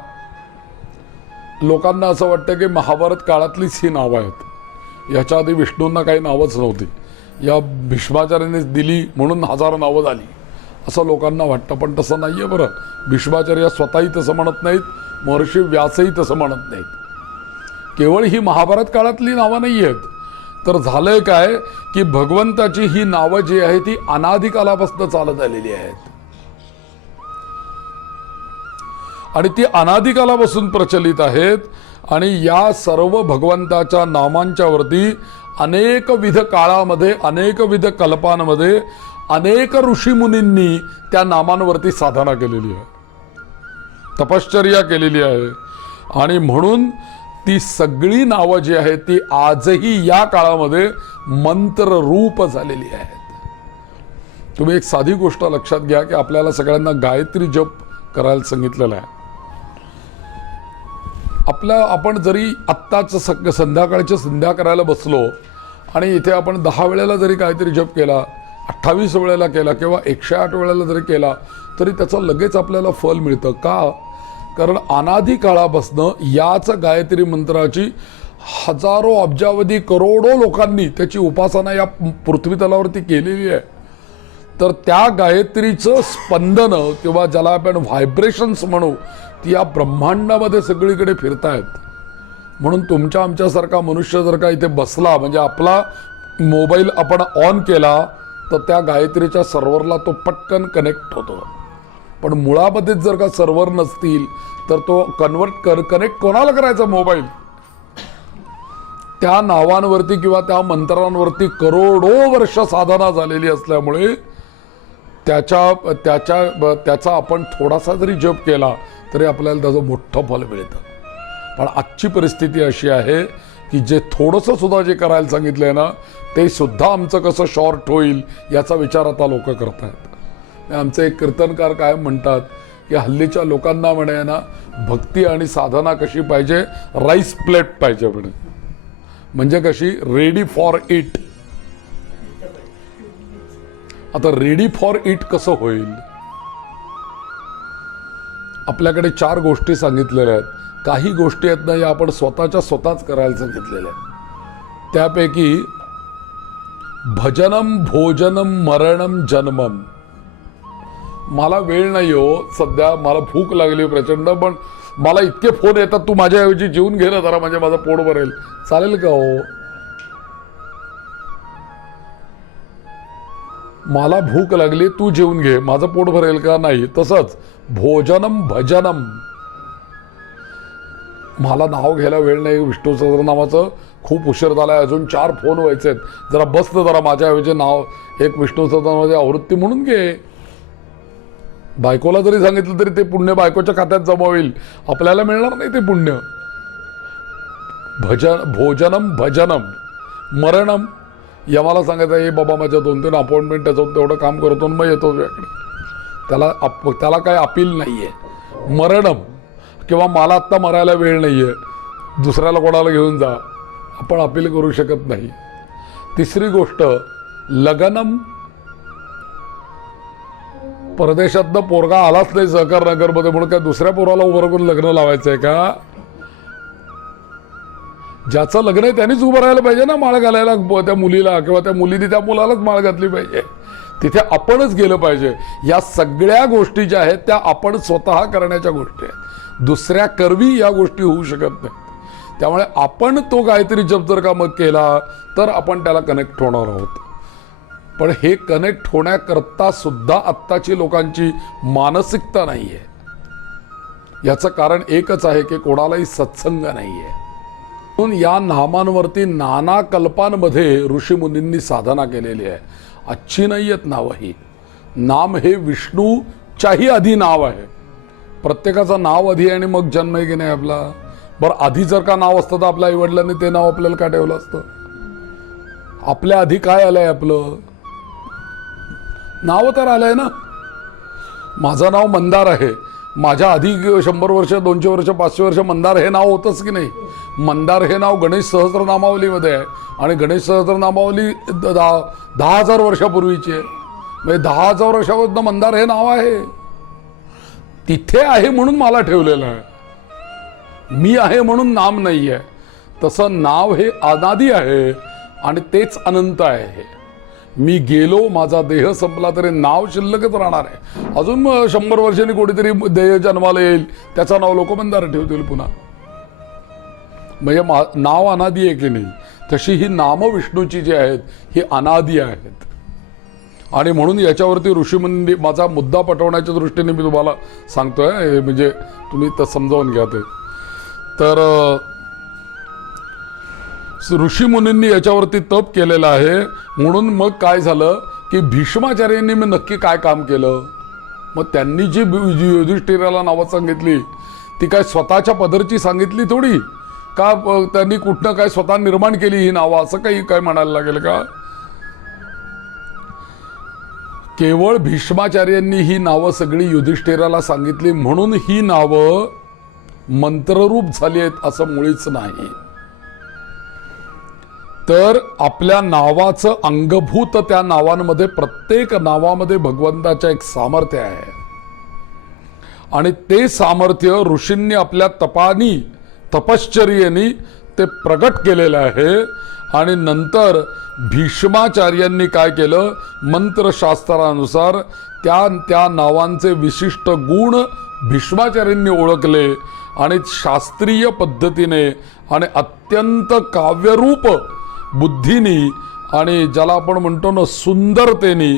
लोकांना असं वाटतं की महाभारत काळातलीच ही नावं आहेत. याच्या आधी विष्णूंना काही नावच नव्हती, या भीष्माचार्यानेच दिली म्हणून 1000 नावं झाली असं लोकांना वाटतं. पण तसं नाही आहे बरं. भीष्माचार्य स्वतःही तसं म्हणत नाहीत, महर्षी व्यासही तसं म्हणत नाहीत. केवळ ही महाभारत काळातली नावं नाही आहेत. तर झालंय काय की भगवंताची ही नावं जी आहे ती अनादिकालापासून चालत आलेली आहेत आणि ती अनादिकालापासून प्रचलित आहेत. आणि या सर्व भगवंताच्या नामांच्या वरती अनेकविध काळामध्ये, अनेकविध कल्पांमध्ये अनेक ऋषीमुनींनी त्या नामांवरती साधना केलेली आहे, तपश्चर्या केलेली आहे. आणि म्हणून ती सगळी नावं जी आहेत ती आजही या काळामध्ये मंत्ररूप झालेली आहेत. तुम्ही एक साधी गोष्ट लक्षात घ्या की आपल्याला सगळ्यांना गायत्री जप करायला सांगितलेलं आहे. आपण जरी आत्ताच संध्याकाळची संध्या करायला बसलो आणि इथे आपण 10 वेळेला जरी गायत्री जप केला, 28 वेळेला केला किंवा 108 वेळेला जरी केला तरी त्याचं लगेच आपल्याला फल मिळतं. का? कारण अनादी काळापासनं याच गायत्री मंत्राची हजारो अब्जावधी करोडो लोकांनी त्याची उपासना या पृथ्वी तलावरती केलेली आहे. तर त्या गायत्रीचं स्पंदन किंवा ज्याला आपण व्हायब्रेशन्स म्हणू, ती या ब्रह्मांडामध्ये सगळीकडे फिरतायत. म्हणून तुमच्या आमच्यासारखा मनुष्य जर का इथे बसला, म्हणजे आपला मोबाईल आपण ऑन केला तर त्या गायत्रीच्या सर्व्हरला तो पटकन कनेक्ट होतो. पण मुळामध्ये जर का सर्व्हर नसतील तर तो कनेक्ट कोणाला करायचा? मोबाईल. त्या नावांवरती किंवा त्या मंत्रांवरती करोडो वर्ष साधना झालेली असल्यामुळे त्याचा आपण थोडासा जरी जप केला तरी आपल्याला त्याचं मोठं फल मिळतं. पण आजची परिस्थिती अशी आहे की जे थोडंसं सुद्धा जे करायला सांगितलंय ना ते सुद्धा आमचं कसं शॉर्ट होईल याचा विचार आता लोक करत आहेत. आमचे एक कीर्तनकार काय म्हणतात की हल्लीच्या लोकांना म्हणे ना भक्ती आणि साधना कशी पाहिजे, राईस प्लेट पाहिजे म्हणे. म्हणजे कशी? Ready for it. आता रेडी फॉर इट कसं होईल? आपल्याकडे 4 गोष्टी सांगितलेल्या आहेत. काही गोष्टी आहेत ना या आपण स्वतःच करायला सांगितलेल्या आहेत. त्यापैकी भजनम भोजनम मरणम जन्मम. मला वेळ नाही हो सध्या, मला भूक लागली प्रचंड, पण मला इतके फोन येतात तू माझ्याऐवजी जेवून घे ना जरा, म्हणजे माझं पोट भरेल. चालेल का हो? मला भूक लागली, तू जेवून घे, माझं पोट भरेल का? नाही. तसंच भोजनम भजनम. मला नाव घ्यायला वेळ नाही विष्णू सहस्रनामाचं, खूप उशीर झालाय, अजून 4 फोन व्हायचे आहेत, जरा बस तर जरा माझ्याऐवजी नाव एक विष्णू सदनामध्ये आवृत्ती म्हणून घे. बायकोला जरी सांगितलं तरी ते पुण्य बायकोच्या खात्यात जमा होईल, आपल्याला मिळणार नाही ते पुण्य. भोजनम भजनम मरणम. यमाला सांगायचं हे बाबा माझ्या 2-3 अपॉइंटमेंट त्याचं तेवढं काम करतो मग येतो तुझ्याकडे. त्याला काय अपील नाहीये. मरणम किंवा मला आत्ता मरायला वेळ नाहीये, दुसऱ्याला कोणाला घेऊन जा, आपण अपील करू शकत नाही. तिसरी गोष्ट लग्नम. परदेशातनं पोरगा आलाच नाही सहकार नगरमध्ये म्हणून काय दुसऱ्या पोराला उभं करून लग्न लावायचंय का? ज्याचं लग्न आहे त्यांनीच उभं राहायला पाहिजे ना माळ घालायला त्या मुलीला, किंवा त्या मुलीने त्या मुलालाच माळ घातली पाहिजे. तिथे आपणच गेलं पाहिजे. या सगळ्या गोष्टी ज्या आहेत त्या आपण स्वतः करण्याच्या गोष्टी आहेत, दुसऱ्या करवी या गोष्टी होऊ शकत नाहीत. त्यामुळे आपण तो गायत्री जप जर का मग केला तर आपण त्याला कनेक्ट होणार आहोत. पण हे कनेक्ट होण्याकरता सुद्धा आत्ताची लोकांची मानसिकता नाही आहे. याचं कारण एकच आहे की कोणालाही सत्संग नाही आहे. म्हणून या नामांवरती नाना कल्पांमध्ये ऋषीमुनींनी साधना केलेली आहे. अच्छी नाही आहेत नावं ही. नाम हे विष्णूच्याही आधी नाव आहे. प्रत्येकाचं नाव आधी आहे आणि मग जन्म आहे की नाही आपला. बरं आधी जर का नाव असतं तर आपल्या आईवडिलांनी ते नाव आपल्याला का ठेवलं असतं? आपल्या आधी काय आलंय आपलं नाव तर आलंय ना. माझं नाव मंदार आहे, माझ्या आधी 100 वर्ष 200 वर्ष 500 वर्ष मंदार हे नाव होतंच की नाही. मंदार हे नाव गणेश सहस्त्रनामावलीमध्ये आहे आणि गणेश सहस्त्रनामावली 10,000 वर्षापूर्वीची आहे. म्हणजे 10,000 वर्षापासून मंदार हे नाव आहे. तिथे आहे म्हणून मला ठेवलेलं आहे. मी आहे म्हणून नाम नाही आहे. तसं नाव हे अनादी आहे आणि तेच अनंत आहे. मी गेलो, माझा देह संपला तरी नाव शिल्लकच राहणार आहे. अजून 100 वर्षांनी कोणीतरी देह जन्माला येईल, त्याचं नाव लोक मंदार ठेवतील पुन्हा. म्हणजे नाव अनादी आहे की नाही, तशी ही नाम विष्णूची जी आहेत ही अनादी आहेत. आणि म्हणून याच्यावरती ऋषीमुनी, माझा मुद्दा पटवण्याच्या दृष्टीने मी तुम्हाला सांगतोय, म्हणजे तुम्ही तर समजावून घ्या ते. तर ऋषीमुनींनी याच्यावरती तप केलेलं आहे. म्हणून मग काय झालं की भीष्माचार्यांनी मी नक्की काय काम केलं. मग त्यांनी जी युधिष्ठिराला नावं सांगितली ती काय स्वतःच्या पदरची सांगितली थोडी का, त्यांनी कुठनं काय स्वतः निर्माण केली ही नावं, असं काही काय म्हणायला लागेल का? केवळ भीष्माचार्यांनी ही नावं सगळी युधिष्ठिराला सांगितली म्हणून ही नावं मंत्ररूप झाली आहेत असं मुळीच नाही. तर आपल्या नावाचं अंगभूत त्या नावांमध्ये, प्रत्येक नावामध्ये भगवंताचं एक सामर्थ्य आहे. आणि ते सामर्थ्य ऋषींनी आपल्या तपानी, तपश्चर्येनी ते प्रगट केलेलं आहे. आणि नंतर भीष्माचार्यांनी काय केलं, मंत्रशास्त्रानुसार त्या नावांचे विशिष्ट गुण भीष्माचार्यांनी ओळखले आणि शास्त्रीय पद्धतीने आणि अत्यंत काव्यरूप बुद्धीनी आणि ज्याला आपण म्हणतो ना सुंदरतेने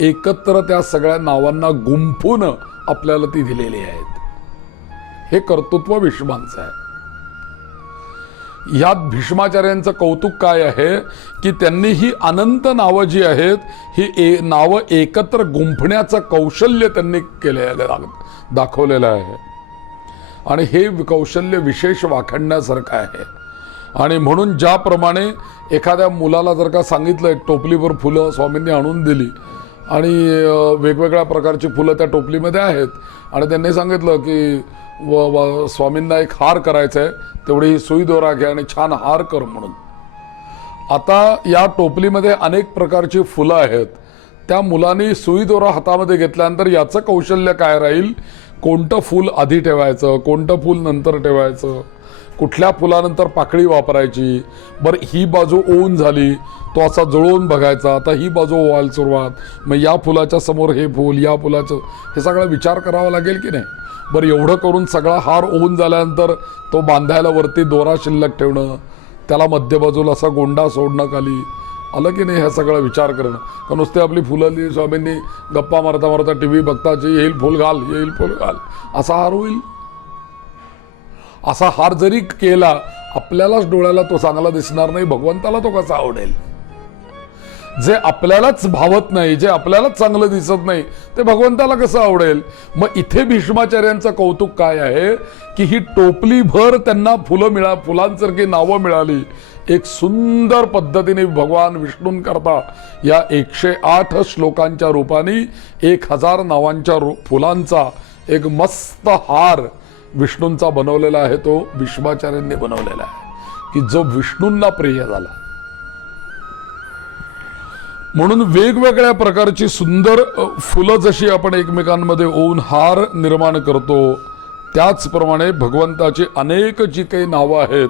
एकत्र त्या सगळ्या नावांना गुंफून आपल्याला ती दिलेली आहेत. हे कर्तृत्व भीष्मांचं आहे. यात भीष्माचार्यांचं कौतुक काय आहे की त्यांनी ही अनंत नावं जी आहेत ही नावं एकत्र गुंफण्याचं कौशल्य त्यांनी दाखवलेलं आहे. आणि हे कौशल्य विशेष वाखाणण्यासारखं आहे. आणि म्हणून ज्याप्रमाणे एखाद्या मुलाला जर का सांगितलं एक टोपलीवर फुलं स्वामींनी आणून दिली आणि वेगवेगळ्या प्रकारची फुलं त्या टोपलीमध्ये आहेत आणि त्यांनी सांगितलं की स्वामींना एक हार करायचा आहे, तेवढी ही सुई दोरा घ्या आणि छान हार कर म्हणून. आता या टोपलीमध्ये अनेक प्रकारची फुलं आहेत. त्या मुलांनी सुई दोरा हातामध्ये घेतल्यानंतर याचं कौशल्य काय राहील, कोणतं फूल आधी ठेवायचं, कोणतं फूल नंतर ठेवायचं, कुठल्या फुलानंतर पाकळी वापरायची. बरं ही बाजू ओवून झाली, तो असा जुळवून बघायचा, आता ही बाजू ओवायला सुरुवात, मग या फुलाच्या समोर हे फूल, या फुलाचं, हे सगळा विचार करावा लागेल की नाही. बरं एवढं करून सगळा हार ओवून झाल्यानंतर तो बांधायला वरती दोरा शिल्लक ठेवणं, त्याला मध्यबाजूला असा गोंडा सोडणं खाली, आलं की नाही, हे सगळं विचार करणं. का नुसते आपली फुलं स्वामींनी गप्पा मारता मारता टीव्ही बघताची येईल फुल घाल, येईल फुल घाल, असा हार होईल. असा हार जरी केला आपल्यालाच डोळ्याला तो चांगला दिसणार नाही, भगवंताला तो कसा आवडेल? जे आपल्यालाच भावत नाही, जे आपल्यालाच चांगलं दिसत नाही, ते भगवंताला कसं आवडेल? मग इथे भीष्माचार्यांचं कौतुक काय आहे की ही टोपली भर त्यांना फुलांसारखी नावं मिळाली. एक सुंदर पद्धतीने भगवान विष्णूंकरता या 108 श्लोकांच्या रूपाने 1000 नावांच्या फुलांचा एक मस्त हार विष्णूंचा बनवलेला आहे. तो भीष्माचार्यांनी बनवलेला आहे की जो विष्णूंना प्रिय झाला. म्हणून वेगवेगळ्या प्रकारची सुंदर फुलं जशी आपण एकमेकांमध्ये ओवून हार निर्माण करतो, त्याचप्रमाणे भगवंताची अनेक जी काही नावं आहेत,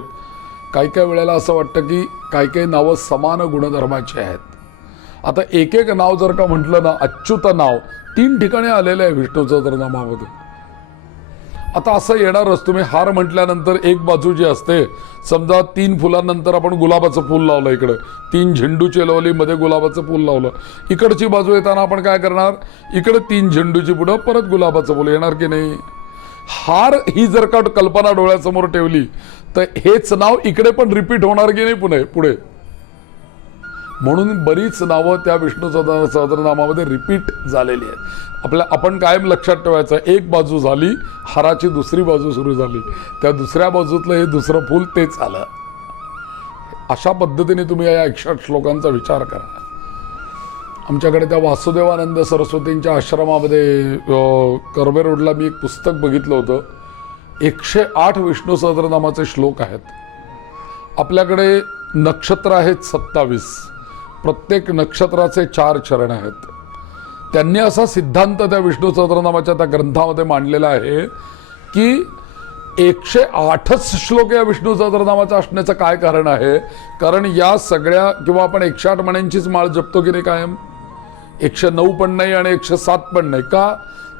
काही काही वेळेला असं वाटतं की काही काही नावं समान गुणधर्माची आहेत. आता एक एक नाव जर का म्हटलं ना, अच्युत नाव 3 ठिकाणी आलेलं आहे विष्णू सहस्रनामामध्ये. आता असं येणारच, तुम्ही हार म्हटल्यानंतर एक बाजू जी असते, समजा 3 फुलांनंतर आपण गुलाबाचं फूल लावलं, इकडे 3 झेंडूची लावली, मध्ये गुलाबाचं फूल लावलं, इकडची बाजू येताना आपण काय करणार, इकडे 3 झेंडूची पुढं परत गुलाबाचं फूल येणार की नाही? हार ही जर का कल्पना डोळ्यासमोर ठेवली तर हेच नाव इकडे पण रिपीट होणार की नाही पुढे? म्हणून बरीच नावं त्या विष्णू सहस्रनामामध्ये रिपीट झालेली आहेत. आपण कायम लक्षात ठेवायचं, एक बाजू झाली हाराची, दुसरी बाजू सुरू झाली, त्या दुसऱ्या बाजूतलं हे दुसरं फूल तेच आलं. अशा पद्धतीने तुम्ही या 108 श्लोकांचा विचार करा. आमच्याकडे त्या वासुदेवानंद सरस्वतींच्या आश्रमामध्ये कर्वे रोडला मी एक पुस्तक बघितलं होतं. 108 विष्णू सहस्रनामाचे श्लोक आहेत. आपल्याकडे नक्षत्र आहेत 27, प्रत्येक नक्षत्राचे 4 चरण आहेत. त्यांनी असा सिद्धांत त्या विष्णू सहस्रनामाच्या त्या ग्रंथामध्ये मांडलेला आहे की 108च श्लोक या विष्णू सहस्रनामाचा असण्याचं काय कारण आहे? कारण या सगळ्या, किंवा आपण 108 मण्यांचीच माळ जपतो की नाही कायम, 109 पण नाही आणि 107 पण नाही. का?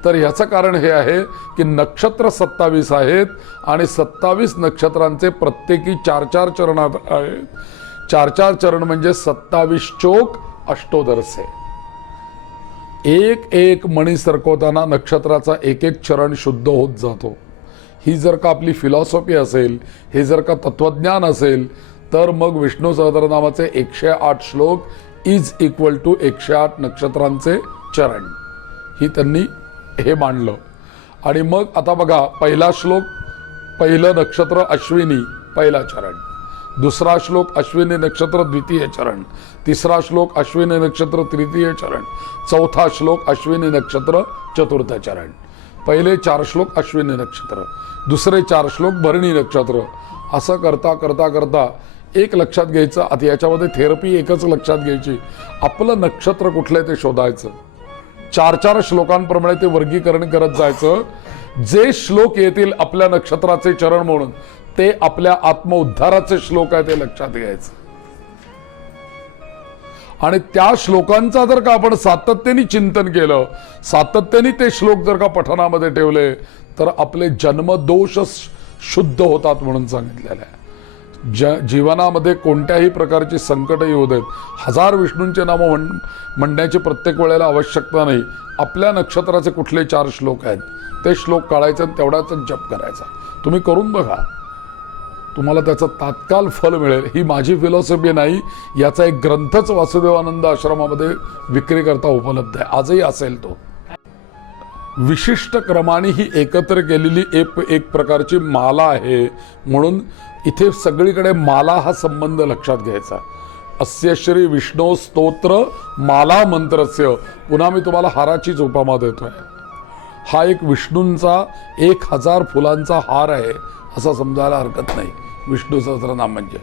तर ह्याचं कारण हे आहे की नक्षत्र 27 आहेत आणि 27 नक्षत्रांचे प्रत्येकी 4-4 चरण आहेत. 4-4 चरण म्हणजे 27 चोक अष्टोदरसे. एक मणी सरकवताना नक्षत्राचा एक चरण शुद्ध होत जातो. ही जर का आपली फिलॉसॉफी असेल, हे जर का तत्वज्ञान असेल, तर मग विष्णू सहस्रनामाचे 108 श्लोक इज इक्वल टू 108 नक्षत्रांचे चरण, ही त्यांनी हे मांडलं. आणि मग आता बघा, पहिला श्लोक, पहिलं नक्षत्र अश्विनी पहिला चरण, दुसरा श्लोक अश्विनी नक्षत्र द्वितीय चरण, तिसरा श्लोक अश्विनी नक्षत्र तृतीय चरण, चौथा श्लोक अश्विनी नक्षत्र चतुर्थ चरण. पहिले 4 श्लोक अश्विनी नक्षत्र, दुसरे 4 श्लोक भरणी नक्षत्र. असं करता करता करता एक लक्षात घ्यायचं, आता याच्यामध्ये थेरपी एकच लक्षात घ्यायची, आपलं नक्षत्र कुठलं ते शोधायचं. 4-4 श्लोकांप्रमाणे ते वर्गीकरण करत जायचं. जे श्लोक येतील आपल्या नक्षत्राचे चरण म्हणून, ते आपल्या आत्मउद्धाराचे श्लोक आहे, ते लक्षात घ्यायचं. आणि त्या श्लोकांचा जर का आपण सातत्याने चिंतन केलं, सातत्याने ते श्लोक जर का पठणामध्ये ठेवले, तर आपले जन्मदोष शुद्ध होतात म्हणून सांगितलेलं आहे. जीवनामध्ये कोणत्याही प्रकारची संकट येऊ देत, 1000 विष्णूंचे नामं म्हणण्याची प्रत्येक वेळेला आवश्यकता नाही. आपल्या नक्षत्राचे कुठले 4 श्लोक आहेत ते श्लोक काढायचे, तेवढाच जप करायचा. तुम्ही करून बघा, तुम्हाला त्याचं तात्काळ फल मिळेल. ही माझी फिलॉसॉफी नाही, याचा एक ग्रंथच वासुदेवानंद आश्रमामध्ये विक्री करता उपलब्ध आहे, आजही असेल तो. विशिष्ट क्रमाने ही एकत्र केलेली एक प्रकारची माला आहे. म्हणून इथे सगळीकडे माला हा संबंध लक्षात घ्यायचा. अस्य श्री विष्णू स्तोत्र माला मंत्रस्य. पुन्हा मी तुम्हाला हाराचीच उपमा देतोय. हा एक विष्णूंचा 1000 फुलांचा हार आहे असं समजायला हरकत नाही विष्णू सहस्रनाम म्हणजे.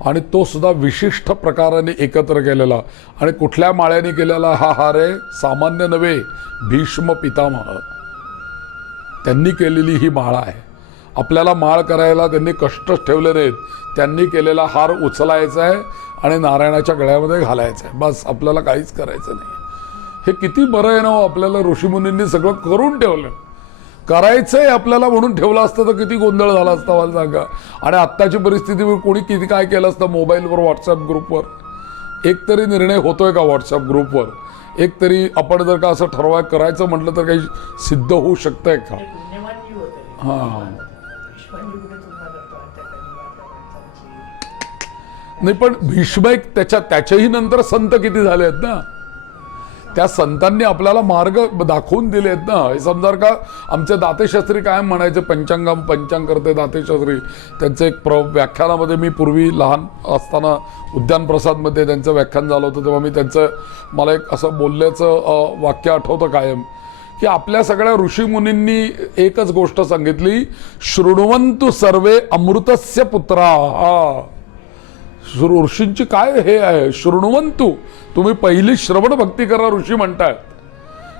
आणि तो सुद्धा विशिष्ट प्रकाराने एकत्र केलेला. आणि कुठल्या माळ्याने केलेला हा हार आहे? सामान्य नव्हे, भीष्म पितामह त्यांनी केलेली ही माळा आहे. आपल्याला माळ करायला त्यांनी कष्टच ठेवले नाहीत. त्यांनी केलेला हार उचलायचा आहे आणि नारायणाच्या गळ्यामध्ये घालायचा आहे, बस. आपल्याला काहीच करायचं नाही. हे किती बरं आहे ना हो, आपल्याला ऋषीमुनींनी सगळं करून ठेवलं. करायचंय आपल्याला म्हणून ठेवलं असतं तर किती गोंधळ झाला असता मला सांगा. आणि आत्ताची परिस्थिती कोणी किती काय केलं असतं, मोबाईलवर व्हॉट्सअप ग्रुपवर एक तरी निर्णय होतोय का? व्हॉट्सअप ग्रुपवर एक तरी आपण जर का असं ठरवाय करायचं म्हटलं तर काही सिद्ध होऊ शकतंय का? हां, नाही, पण भीष्म एक त्याच्याही नंतर संत किती झाले आहेत ना. त्या संतांनी आपल्याला मार्ग दाखवून दिले आहेत ना. हे समजा का आमचे दातेशास्त्री कायम म्हणायचे, पंचांग करते दातेशास्त्री. त्यांचं एक व्याख्यानामध्ये मी पूर्वी लहान असताना उद्यान प्रसादमध्ये त्यांचं व्याख्यान झालं होतं, तेव्हा मी मला एक असं बोलल्याचं वाक्य आठवतं कायम, की आपल्या सगळ्या ऋषीमुनींनी एकच गोष्ट सांगितली, शृण्वन्तु सर्वे अमृतस्य पुत्रा. ऋषींची काय हे आहे, शृण्वन्तु, तुम्ही पहिली श्रवण भक्ती करा ऋषी म्हणतायत.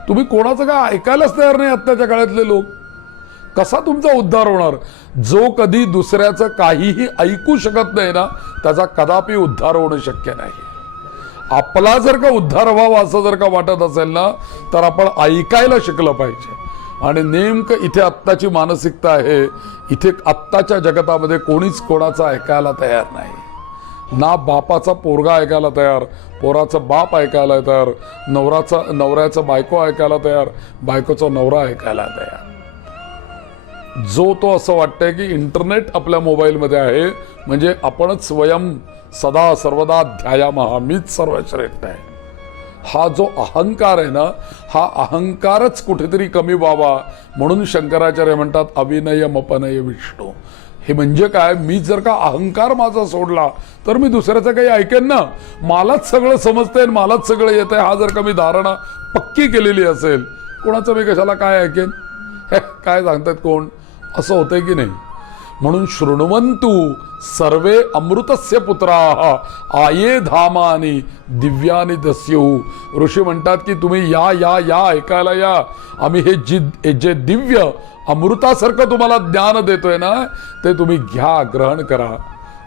तुम्ही कोणाचं काय ऐकायलाच तयार नाही आत्ताच्या काळातले लोक. कसा तुमचा उद्धार होणार? जो कधी दुसऱ्याचं काहीही ऐकू शकत नाही ना, त्याचा कदापि उद्धार होणं शक्य नाही. आपला जर का उद्धार व्हावा असं जर का वाटत असेल ना, तर आपण ऐकायला शिकलं पाहिजे. आणि नेमकं इथे आत्ताची मानसिकता आहे, इथे आत्ताच्या जगतामध्ये कोणीच कोणाचं ऐकायला तयार नाही. ना बापाचा पोरगा ऐकायला तयार, पोराचं बाप ऐकायला तयार, नवऱ्याचं बायको ऐकायला तयार, बायकोचा नवरा ऐकायला तयार. जो तो असं वाटतंय की इंटरनेट आपल्या मोबाईलमध्ये आहे म्हणजे आपणच स्वयं सदा सर्वदा ध्यायामः, मीच सर्वश्रेष्ठ आहे. हा जो अहंकार आहे ना, हा अहंकारच कुठेतरी कमी व्हावा म्हणून शंकराचार्य म्हणतात अविनयमपनय विष्णू. हे म्हणजे काय, मी जर का अहंकार माझा सोडला तर मी दुसऱ्याचं काही ऐकेन ना. मलाच सगळं समजतंय, मलाच सगळं येत आहे, हा जर का मी धारणा पक्की केलेली असेल, कोणाचं मी कशाला काय ऐकेन, हे काय सांगतात कोण, असं होतंय की नाही. म्हणून शृण्वन्तु सर्वे अमृतस्य पुत्राः आये धामानि दिव्यानि दस्युः. ऋषी म्हणतात की तुम्ही या ऐकायला या. आम्ही हे जे दिव्य अमृतासारखं तुम्हाला ज्ञान देतोय ना, ते तुम्ही घ्या, ग्रहण करा.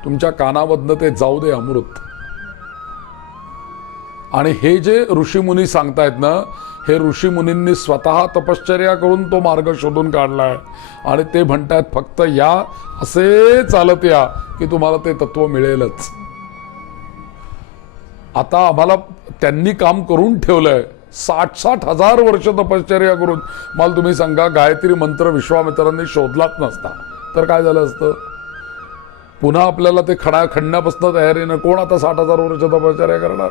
तुमच्या कानामधनं ते जाऊ दे अमृत. आणि हे जे ऋषीमुनी सांगतायत ना, हे ऋषीमुनींनी स्वतः तपश्चर्या करून तो मार्ग शोधून काढलाय. आणि ते म्हणतायत फक्त या, असे चालत या की तुम्हाला ते तत्व मिळेलच. आता आम्हाला त्यांनी काम करून ठेवलंय, 60 हजार वर्ष तपश्चर्या करून. मला तुम्ही सांगा, गायत्री मंत्र विश्वामित्रांनी शोधलाच नसता तर काय झालं असतं? पुन्हा आपल्याला ते खणण्यापासून तयारीनं कोण आता 60,000 वर्ष तपश्चर्या करणार?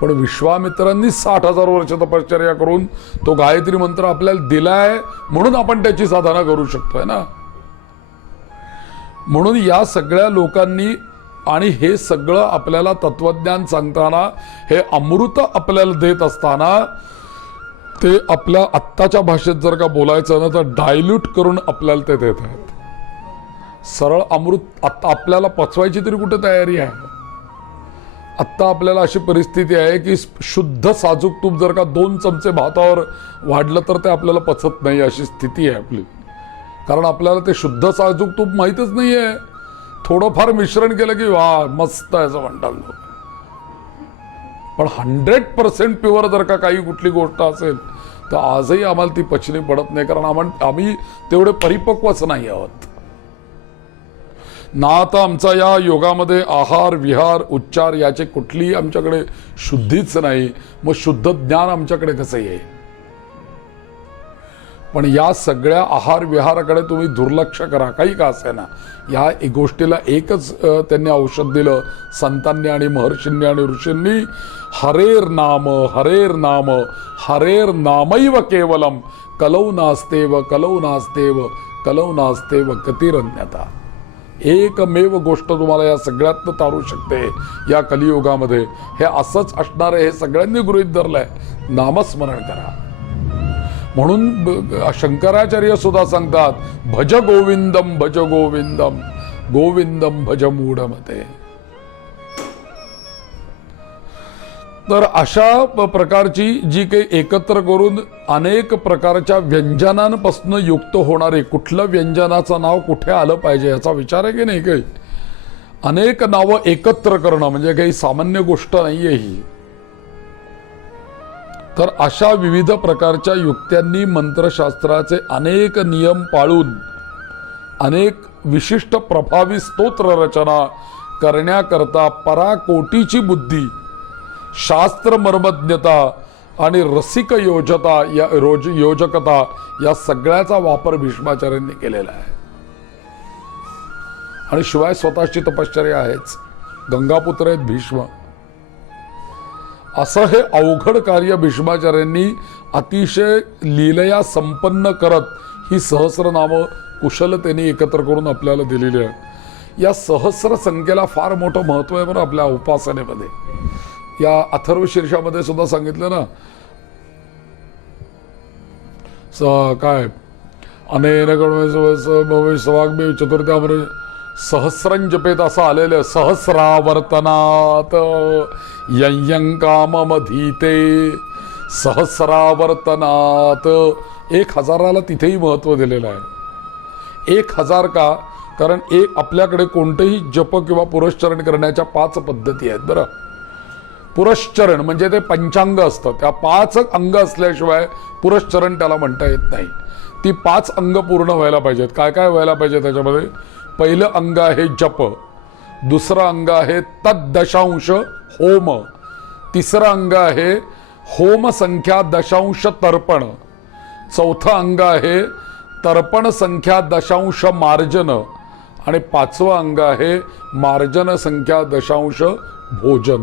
पण विश्वामित्रांनी 60,000 वर्ष तपश्चर्या करून तो गायत्री मंत्र आपल्याला दिलाय, म्हणून आपण त्याची साधना करू शकतोय ना. म्हणून या सगळ्या लोकांनी, आणि हे सगळं आपल्याला तत्वज्ञान सांगताना, हे अमृत आपल्याला देत असताना, ते आपल्या आत्ताच्या भाषेत जर का बोलायचं ना, तर डायल्यूट करून आपल्याला ते देत आहेत. सरळ अमृत आत्ता आपल्याला पचवायची तरी कुठे तयारी आहे? आत्ता आपल्याला अशी परिस्थिती आहे की शुद्ध साजूक तूप जर का 2 चमचे भातावर वाढलं तर ते आपल्याला पचत नाही, अशी स्थिती आहे आपली. कारण आपल्याला ते शुद्ध साजूक तूप माहीतच नाही आहे. थोडंफार मिश्रण केलं की वा मस्त आहे असं म्हणतात लोक. पण 100% प्युअर जर का काही कुठली गोष्ट असेल तर आजही आम्हाला ती पचनी पडत नाही, कारण आम्ही तेवढे परिपक्वच नाही आहोत ना. आता आमचा या योगामध्ये आहार विहार उच्चार याचे कुठलीही आमच्याकडे शुद्धीच नाही. मग शुद्ध ज्ञान आमच्याकडे कसं येईल? पण या सगळ्या आहार विहाराकडे तुम्ही दुर्लक्ष करा, काही का असे ना. या गोष्टीला एकच त्यांनी औषध दिलं संतांनी आणि महर्षींनी आणि ऋषींनी, हरेर नाम हरेर नाम हरेर नामैव केवलम कलौ नास्तेव कलौ नास्तेव कलौ नास्तेव गतिरन्यथा. एकमेव गोष्ट तुम्हाला या सगळ्यातनं तारू शकते या कलियुगामध्ये. हे असंच असणार आहे, हे सगळ्यांनी गृहीत धरलंय. नामस्मरण करा. म्हणून शंकराचार्य सुद्धा सांगतात, भज गोविंदम भज गोविंदम गोविंदम भज मूढमते. तर अशा प्रकारची जी काही एकत्र करून अनेक प्रकारच्या व्यंजनांपासून युक्त होणारे, कुठलं व्यंजनाचं नाव कुठे आलं पाहिजे याचा विचार आहे की नाही काही. अनेक नावं एकत्र करणं म्हणजे काही सामान्य गोष्ट नाहीये ही. तर अशा विविध प्रकारच्या युक्त्यांनी मंत्रशास्त्राचे अनेक नियम पाळून अनेक विशिष्ट प्रभावी स्तोत्र रचना करण्याकरता पराकोटीची बुद्धी, शास्त्र मर्मज्ञता आणि रसिक योजकता या सगळ्याचा वापर भीष्माचार्यांनी केलेला आहे. आणि शिवाय स्वतःची तपश्चर्या आहेच. गंगापुत्र आहेत भीष्म. असं हे अवघड कार्य भीष्माचार्यांनी अतिशय लीलया संपन्न करत ही सहस्रनामं कुशलतेने एकत्र करून आपल्याला दिलेली आहे. या सहस्र संख्येला फार मोठं महत्व आहे बरं आपल्या उपासनेमध्ये. या अथर्व शीर्षामध्ये सुद्धा सांगितलं ना, काय अनेन सवाग्मी चतुर्थ्यामध्ये सहस्रंजपेत असं आलेलं. सहस्रावर्तनात यं काममधीते, सहस्रावर्तनात 1000ला तिथेही महत्व दिलेलं आहे. 1000 का? कारण आपल्याकडे कोणतेही जप किंवा पुरस्चरण करण्याच्या 5 पद्धती आहेत बरं. पुरस्चरण म्हणजे ते पंचांग असतं, त्या 5 अंग असल्याशिवाय पुरस्चरण त्याला म्हणता येत नाही. ती 5 अंग पूर्ण व्हायला पाहिजेत. काय काय व्हायला पाहिजे त्याच्यामध्ये? पहिलं अंग आहे जप, दुसरं अंग आहे तद्दशांश होम, तिसरं अंग आहे होम संख्या दशांश तर्पण, चौथं अंग आहे तर्पण संख्या दशांश मार्जन, आणि 5वं अंग आहे मार्जन संख्या दशांश भोजन.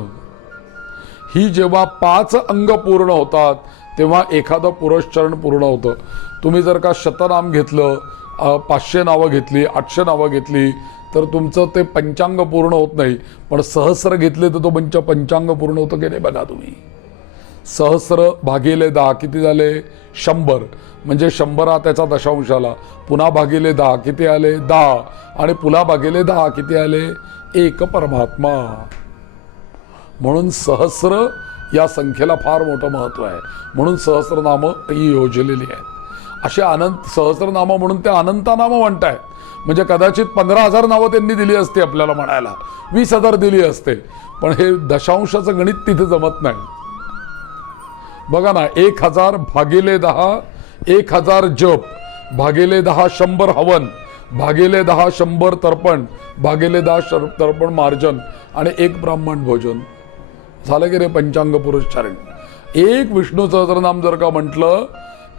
ही जेव्हा 5 अंग पूर्ण होतात तेव्हा एखादं पुरस्चरण पूर्ण होतं. तुम्ही जर का शतनाम घेतलं, 500 नावं घेतली, 800 नावं घेतली तर तुमचं ते पंचांग पूर्ण होत नाही. पण सहस्र घेतले तर तो पंचांग पूर्ण होतं की नाही बघा तुम्ही. सहस्र भागिले 10 किती झाले? 100. म्हणजे 100 त्याचा दशांश आला. पुन्हा भागिले 10 किती आले? 10. आणि पुन्हा भागिले 10 किती आले? 1 परमात्मा. म्हणून सहस्र या संख्येला फार मोठं महत्व आहे. म्हणून सहस्रनामं ही योजलेली आहेत. असे अनंत सहस्रनामं म्हणून ते अनंतनामं म्हणतायत. म्हणजे कदाचित 15,000 नावं त्यांनी दिली असते आपल्याला म्हणायला, 20,000 दिली असते, पण हे दशांशाचं गणित तिथे जमत नाही. बघा ना, 1000 भागिले 10 1000 जप, भागिले 10 100 हवन, भागिले 10 100 तर्पण, भागिले 10 तर्पण मार्जन, आणि 1 ब्राह्मण भोजन. झालं की रे पंचांग पुरस्चरण. एक विष्णू सहस्रनाम जर का म्हटलं,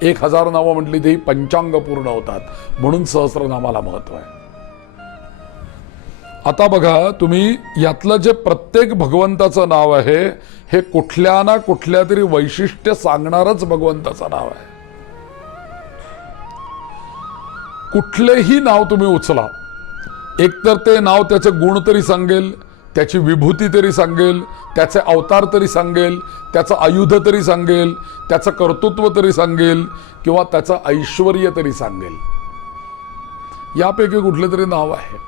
1000 नावं म्हटली ती पंचांग पूर्ण होतात. म्हणून सहस्रनामाला महत्व आहे. आता बघा तुम्ही, यातलं जे प्रत्येक भगवंताचं नाव आहे हे कुठल्या ना कुठल्या तरी वैशिष्ट्य सांगणारच भगवंताचं नाव आहे. कुठलेही नाव तुम्ही उचला, एकतर ते नाव त्याचे गुण तरी सांगेल, त्याची विभूती तरी सांगेल, त्याचे अवतार तरी सांगेल, त्याचं आयुध तरी सांगेल, त्याचं कर्तृत्व तरी सांगेल, किंवा त्याचं ऐश्वर्य तरी सांगेल. यापैकी कुठले तरी नाव आहे.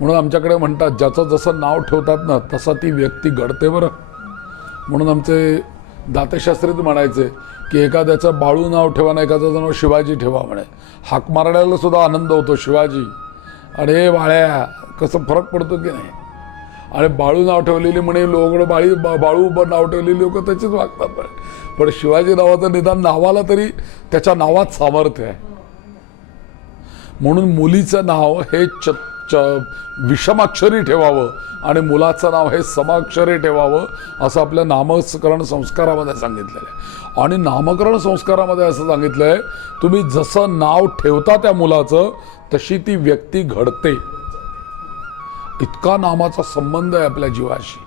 म्हणून आमच्याकडे म्हणतात, ज्याचं जसं नाव ठेवतात ना तसा ती व्यक्ती घडते बरं. म्हणून आमचे दातेशास्त्रीत म्हणायचे की एखाद्याचं बाळू नाव ठेवा ना, एखाद्याचं नाव शिवाजी ठेवा म्हणे. हाक मारण्याला सुद्धा आनंद होतो शिवाजी, आणि हे बाळ्या कसं फरक पडतो की नाही. आणि बाळू नाव ठेवलेली म्हणे लोक, बाळू नाव ठेवलेली लोक त्याचीच वागतात. पण शिवाजी नावाचं निदान नावाला तरी त्याच्या नावात सामर्थ्य आहे. म्हणून मुलीचं नाव हे विषमाक्षरी ठेवावं आणि मुलाचं नाव हे समाक्षरी ठेवावं, असं आपल्या नामकरण संस्कारामध्ये सांगितलेलं आहे. आणि नामकरण संस्कारामध्ये असं सांगितलंय, तुम्ही जसं नाव ठेवता त्या मुलाचं तशी ती व्यक्ती घडते. इतका नामाचा संबंध आहे आपल्या जीवाशी.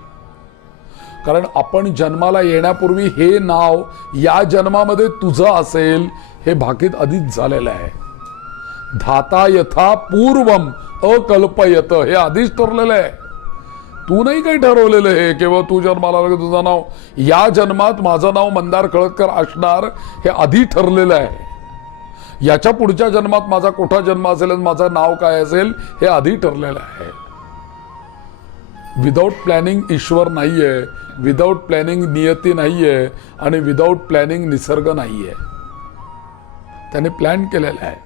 कारण आपण जन्माला येण्यापूर्वी हे नाव या जन्मामध्ये तुझं असेल हे भाकीत आधीच झालेलं आहे. धाता यथा पूर्वम अकल्पयत, हे आधीच ठरलेलं आहे. तू नाही काही ठरवलेलं हे केवळ तू जन्माला आला की तुझं नाव या जन्मात माझं नाव मंदार खळदकर असणार हे आधी ठरलेलं आहे. याच्या पुढच्या जन्मात माझा कुठला जन्म असेल आणि माझं नाव काय असेल हे आधी ठरलेलं आहे. विदाऊट प्लॅनिंग ईश्वर नाहीये, विदाऊट प्लॅनिंग नियती नाहीये, आणि विदाऊट प्लॅनिंग निसर्ग नाहीये. त्याने प्लॅन केलेला आहे.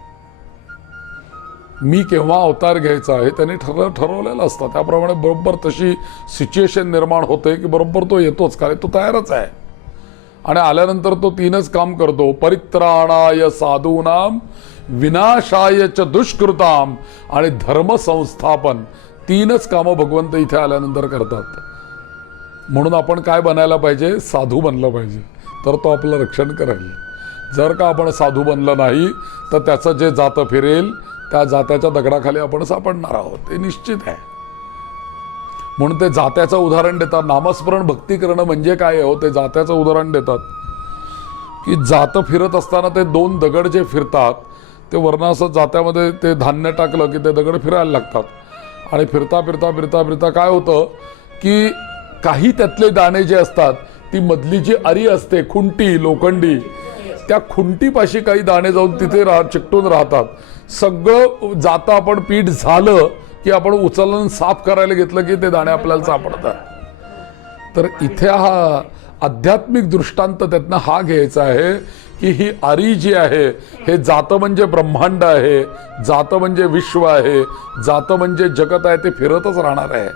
मी केव्हा अवतार घ्यायचा हे त्याने ठरवलेलं असतं. त्याप्रमाणे बरोबर तशी सिच्युएशन निर्माण होते की बरोबर तो येतोच, कारण तो तयारच आहे. आणि आल्यानंतर तो 3च काम करतो, परित्राणाय साधूनाम विनाशाय च दुष्कृताम आणि धर्म संस्थापन. 3च कामं भगवंत इथे आल्यानंतर करतात. म्हणून आपण काय बनायला पाहिजे? साधू बनलं पाहिजे, तर तो आपलं रक्षण करेल. जर का आपण साधू बनलं नाही तर त्याचं जे जातं फिरेल त्या जात्याच्या दगडाखाली आपण सापडणार आहोत, हे निश्चित आहे. म्हणून ते जात्याचं उदाहरण देतात. नामस्मरण भक्ती करणं म्हणजे काय हो, ते जात्याचं उदाहरण देतात की जातं फिरत असताना ते दोन दगड जे फिरतात ते वरनं असं जात्यामध्ये ते धान्य टाकलं की ते दगड फिरायला लागतात आणि फिरता फिरता फिरता फिरता काय होतं की काही त्यातले दाणे जे असतात ती मधली जी अरी असते खुंटी लोखंडी, त्या खुंटीपाशी काही दाणे जाऊन तिथे चिकटून राहतात. सगळं जातं आपण पीठ झालं की आपण उचलून साफ करायला घेतलं की ते दाणे आपल्याला सापडतात. तर इथे हा आध्यात्मिक दृष्टांत त्यातनं हा घ्यायचा आहे की ही अरी जी आहे हे जातं म्हणजे ब्रह्मांड आहे, जातं म्हणजे विश्व आहे, जातं म्हणजे जगत आहे, ते फिरतच राहणार आहे.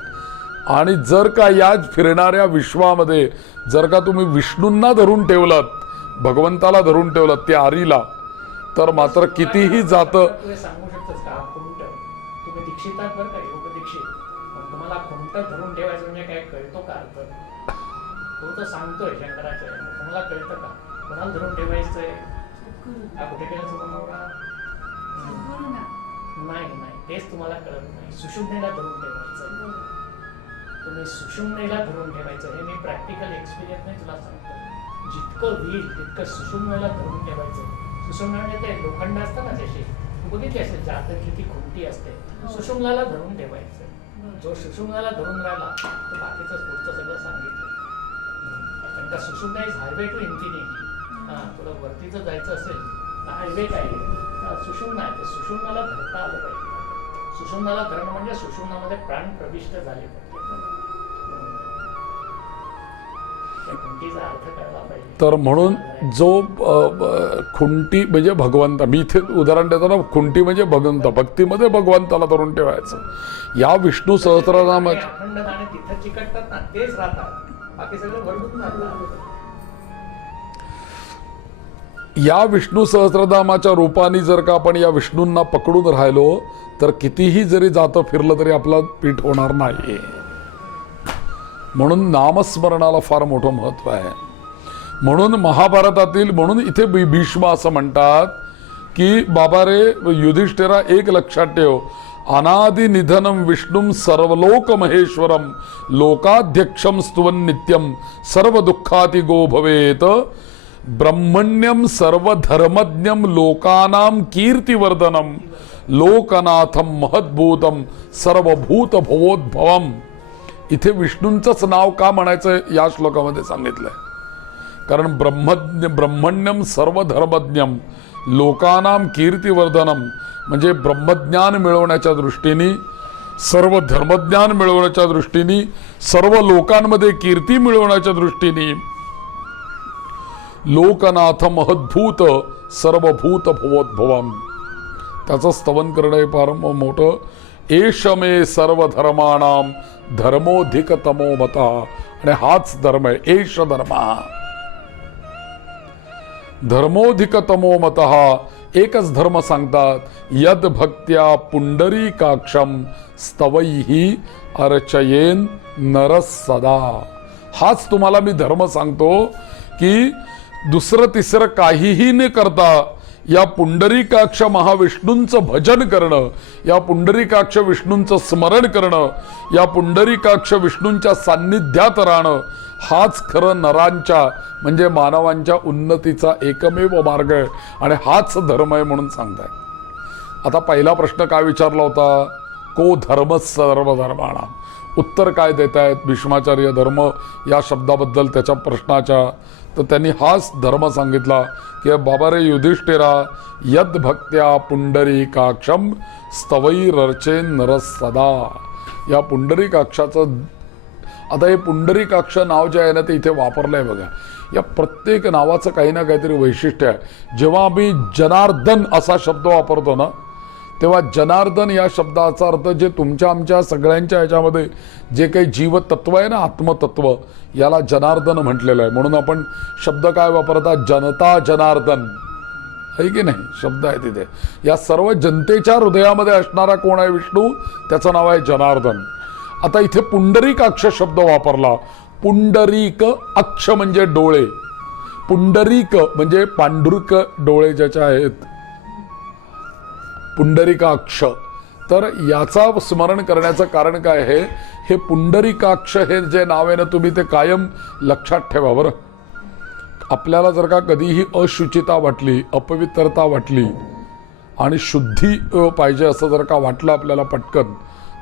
आणि जर का या फिरणाऱ्या विश्वामध्ये जर का तुम्ही विष्णूंना धरून ठेवलात, भगवंताला धरून ठेवलात त्या आरीला, तर मात्र कितीही जातं. सांगू शकतोस का खुंट? तुम्ही दीक्षित आहात बरं का, योग दीक्षित, पण तुम्हाला खुंट धरून ठेवायचं म्हणजे काय कळतो का अर्थ? तो तर सांगतोय शंकराचार्य, तुम्हाला कळतं का कोणाला धरून ठेवायचंय? हा कुठे केलं नवरा? नाही नाही, तेच तुम्हाला कळत नाही. सुषुम्नेला धरून ठेवायचं, तुम्ही सुषुम्नेला धरून ठेवायचं. हे मी प्रॅक्टिकल एक्सपिरियन्स नाही तुला सांगतो. जितकं होईल तितकं सुषुम्नेला धरून ठेवायचं. सुषुम्ना म्हणजे ते लोखंड असतं ना, त्याशी तू बघितली असेल जातं किती खुंटी असते. सुषुम्नाला धरून ठेवायचं. जो सुषुम्नाला धरून राहिला तर बाकीचं पुढचं सगळं सांगितलं. कारण का सुषुम्ना इज हायवे टू इन्फिनिटी. तुला वरतीचं जायचं असेल तर हायवे काय आहे? सुषुम्ना आहे. ते सुषुम्नाला धरता आलं पाहिजे. सुषुम्नाला धरणं म्हणजे सुषुम्नामध्ये प्राण प्रविष्ट झाले पाहिजे. तर म्हणून जो खुंटी म्हणजे भगवंत, मी इथे उदाहरण देताना खुंटी म्हणजे भगवंत, भक्तीमध्ये भगवंताला धरून ठेवायचं. या विष्णू सहस्रनामाच्या अखंड दाणे तिथं चिकटतात ना, तेच राहतात, बाकी सगळं भरपूर राहतात. या विष्णू सहस्रनामाच्या रूपाने जर का आपण या विष्णूंना पकडून राहिलो तर कितीही जरी जातं फिरलं तरी आपला पीठ होणार नाही. म्हणून नामस्मरणाला फार मोठं महत्व आहे. म्हणून महाभारतातील, म्हणून इथे भीष्म असं म्हणतात की बाबा रे युधिष्ठिरा, एक लक्षात ठेव, अनादि निधनम विष्णुम सर्वलोक महेश्वरम लोकाध्यक्षम स्तुवन नित्यम सर्व दुःखाति गो भवेत ब्रह्मण्यम सर्वधर्मज्ञम लोकानाम कीर्तिवर्धनम लोकनाथम महद्भूतम सर्वभूत भवोद्भवम. इथे विष्णूंचंच नाव का म्हणायचं या श्लोकामध्ये सांगितलंय. कारण ब्रह्मण्यम सर्वधर्मज्ञम लोकानाम कीर्तिवर्धनम म्हणजे ब्रह्मज्ञान मिळवण्याच्या दृष्टीने, सर्व धर्मज्ञान मिळवण्याच्या दृष्टीने, सर्व लोकांमध्ये कीर्ती मिळवण्याच्या दृष्टीने लोकनाथ महद्भूत सर्वभूत भवोद्भवम. त्याचं स्तवन करणं हे फार मोठं. एष मे सर्व धर्माणाम धर्मोधिकतमो मता. आणि हाच धर्म आहे, एष धर्म. धर्मोधिकतमो मतः, एकच धर्म सांगतात, यद भक्त्या पुंडरीकाक्षम स्तवैहि अर्चयेन नरस सदा. हाच तुम्हाला मी धर्म सांगतो की दुसरं तिसरं काहीही न करता या पुंडरीकाक्ष महाविष्णूंचं भजन करणं, या पुंडरीकाक्ष विष्णूंचं स्मरण करणं, या पुंडरीकाक्ष विष्णूंच्या सान्निध्यात राहणं, हाच खरं नरांच्या म्हणजे मानवांच्या उन्नतीचा एकमेव मार्ग आहे आणि हाच धर्म आहे म्हणून सांगताय. आता पहिला प्रश्न काय विचारला होता, को धर्म सर्वधर्माणां. उत्तर काय देत आहेत भीष्माचार्य धर्म या शब्दाबद्दल त्याच्या प्रश्नाच्या. तर त्यांनी हाच धर्म सांगितला की बाबा रे युधिष्ठिरा, यद भक्त्या पुंडरीकाक्षम स्तवैरर्चेन नरस सदा. या पुंडरीकाक्षाचं, आता हे पुंडरीकाक्ष नाव जे आहे ना ते इथे वापरलं आहे बघा. या प्रत्येक नावाचं काही ना काहीतरी वैशिष्ट्य आहे. जेव्हा आम्ही जनार्दन असा शब्द वापरतो ना, तेव्हा जनार्दन या शब्दाचा अर्थ जे तुमच्या आमच्या सगळ्यांच्या ह्याच्यामध्ये जे काही जीवतत्व आहे ना, आत्मतत्व, याला जनार्दन म्हटलेलं आहे. म्हणून आपण शब्द काय वापरतात, जनता जनार्दन आहे की नाही, शब्द आहे तिथे. या सर्व जनतेच्या हृदयामध्ये असणारा कोण आहे विष्णू, त्याचं नाव आहे जनार्दन. आता इथे पुंडरीकाक्ष शब्द वापरला. पुंडरीक अक्ष म्हणजे डोळे, पुंडरीक म्हणजे पांढुरक डोळे ज्याचे आहेत, पुंडरीकाक्ष. तर याचा स्मरण करण्याचं कारण काय आहे, हे पुंडरीकाक्ष हे जे नाव आहे ना, तुम्ही ते कायम लक्षात ठेवा बरं. आपल्याला जर का कधीही अशुचिता वाटली, अपवित्रता वाटली आणि शुद्धी पाहिजे असं जर का वाटलं आपल्याला पटकन,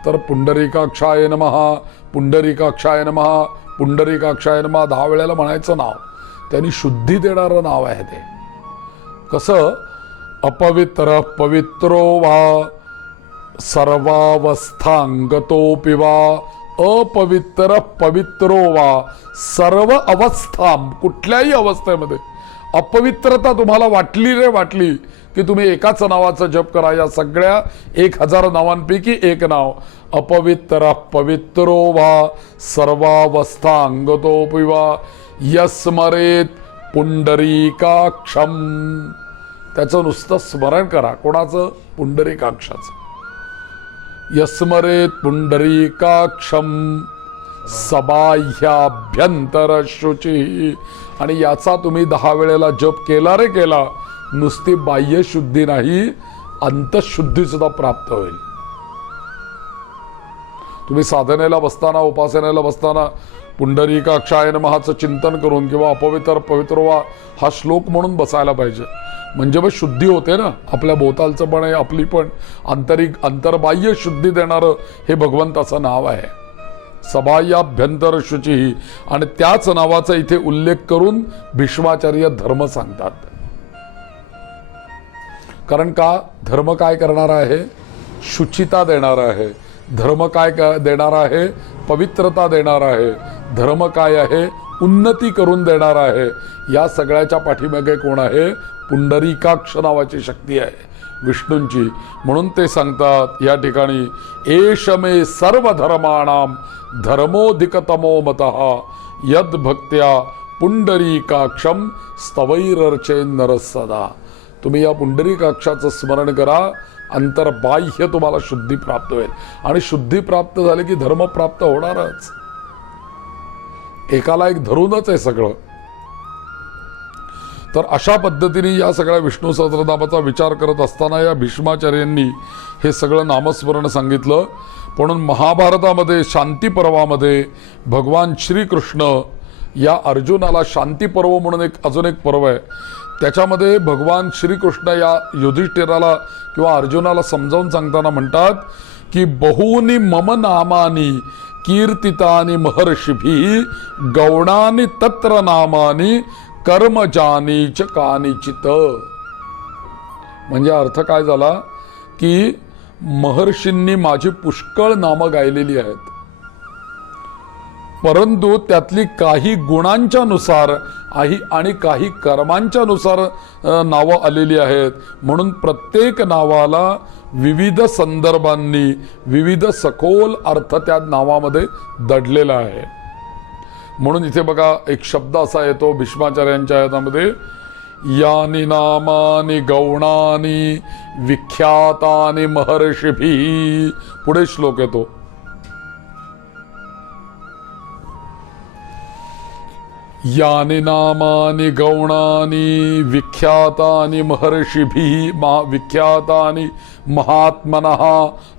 तर पुंडरीकाक्षाय नमः, पुंडरीकाक्षाय नमः, पुंडरीकाक्षाय नमः 10 वेळेला म्हणायचं नाव. त्यांनी शुद्धी देणारं नाव आहे ते. कसं, अपवित्र पवित्रो वा सर्वावस्थांगतोपि वा, अपवित्र पवित्रो वा सर्व अवस्थां, कुठल्याही अवस्थेमध्ये अपवित्रता तुम्हाला वाटली रे वाटली की तुम्ही एकाच नावाचा जप करा. या सगळ्या 1000 नावांपैकी एक नाव अपवित्र पवित्रो वा सर्वावस्थांगतोपि वा यस्मरेत पुंडरीकाक्षम. त्याचं नुसतं स्मरण करा. कोणाचं? पुंडरीकाक्षाचं. यस्मरेत पुंडरीकाक्षम सबाह्याभ्यंतर शुची. आणि याचा तुम्ही 10 वेळेला जप केला रे केला, नुसती बाह्य शुद्धी नाही, अंतःशुद्धी सुद्धा प्राप्त होईल. तुम्ही साधनेला बसताना, उपासनेला बसताना पुंडरीकाक्षाय नमःचं चिंतन करून किंवा अपवित्र पवित्रोवा हा श्लोक म्हणून बसायला पाहिजे. म्हणजे मग शुद्धी होते ना. आपल्या भोवतालचं पण आहे, आपली पण अंतर्बाह्य शुद्धी देणारं हे भगवंताचं नाव आहे, सबाह्याभ्यंतर शुची. आणि त्याच नावाचा इथे उल्लेख करून भीष्माचार्य धर्म सांगतात. कारण का? धर्म काय करणार आहे? शुचिता देणार आहे. धर्म काय देणार आहे? पवित्रता देणार आहे. धर्म काय आहे? उन्नती करून देणार आहे. या सगळ्याच्या पाठीमागे कोण आहे? पुंडरीकाक्ष नावाची शक्ती आहे, विष्णूंची. म्हणून ते सांगतात या ठिकाणी, एष मे सर्व धर्माणाम धर्मोधिकतमो मतः यद भक्त्या पुंडरीकाक्षम स्तवैरर्चे नरः सदा. तुम्ही या पुंडरीकाक्षाचं स्मरण करा, अंतर्बाह्य तुम्हाला शुद्धी प्राप्त होईल. आणि शुद्धी प्राप्त झाली की धर्म प्राप्त होणारच. एकाला एक धरूनच आहे सगळं. तर अशा पद्धतीने या सगळ्या विष्णू सहस्रनामाचा विचार करत असताना या भीष्माचार्यांनी हे सगळं नामस्मरण सांगितलं. म्हणून महाभारतामध्ये शांती पर्वामध्ये भगवान श्रीकृष्ण या अर्जुनाला शांती पर्व म्हणून अजून एक पर्व आहे. त्याच्यामध्ये भगवान श्रीकृष्ण या युधिष्ठिराला किंवा अर्जुनाला समजावून सांगताना म्हणतात की बहूनी मम नामानी कीर्तितानि महर्षिभिः गौणानि तत्र नामानी कर्मजानीच कानिचित. म्हणजे अर्थ काय झाला की महर्षींनी माझी पुष्कळ नामं गायलेली आहेत, परंतु त्यातली काही गुणांच्या नुसार आणि काही कर्मांच्या नुसार नावं आलेली आहेत. म्हणून प्रत्येक नावाला विविध संदर्भांनी विविध सखोल अर्थ त्या नावामध्ये दडलेला आहे. म्हणून इथे बघा एक शब्द असा येतो भीष्माचार्यांच्या यामध्ये, यानी नामानी गौणानी विख्यातानि महर्षिभिः. पुढे श्लोक येतो, यानि नामानि गौणानि विख्यातानि महर्षिभिः विख्यातानि महात्मनः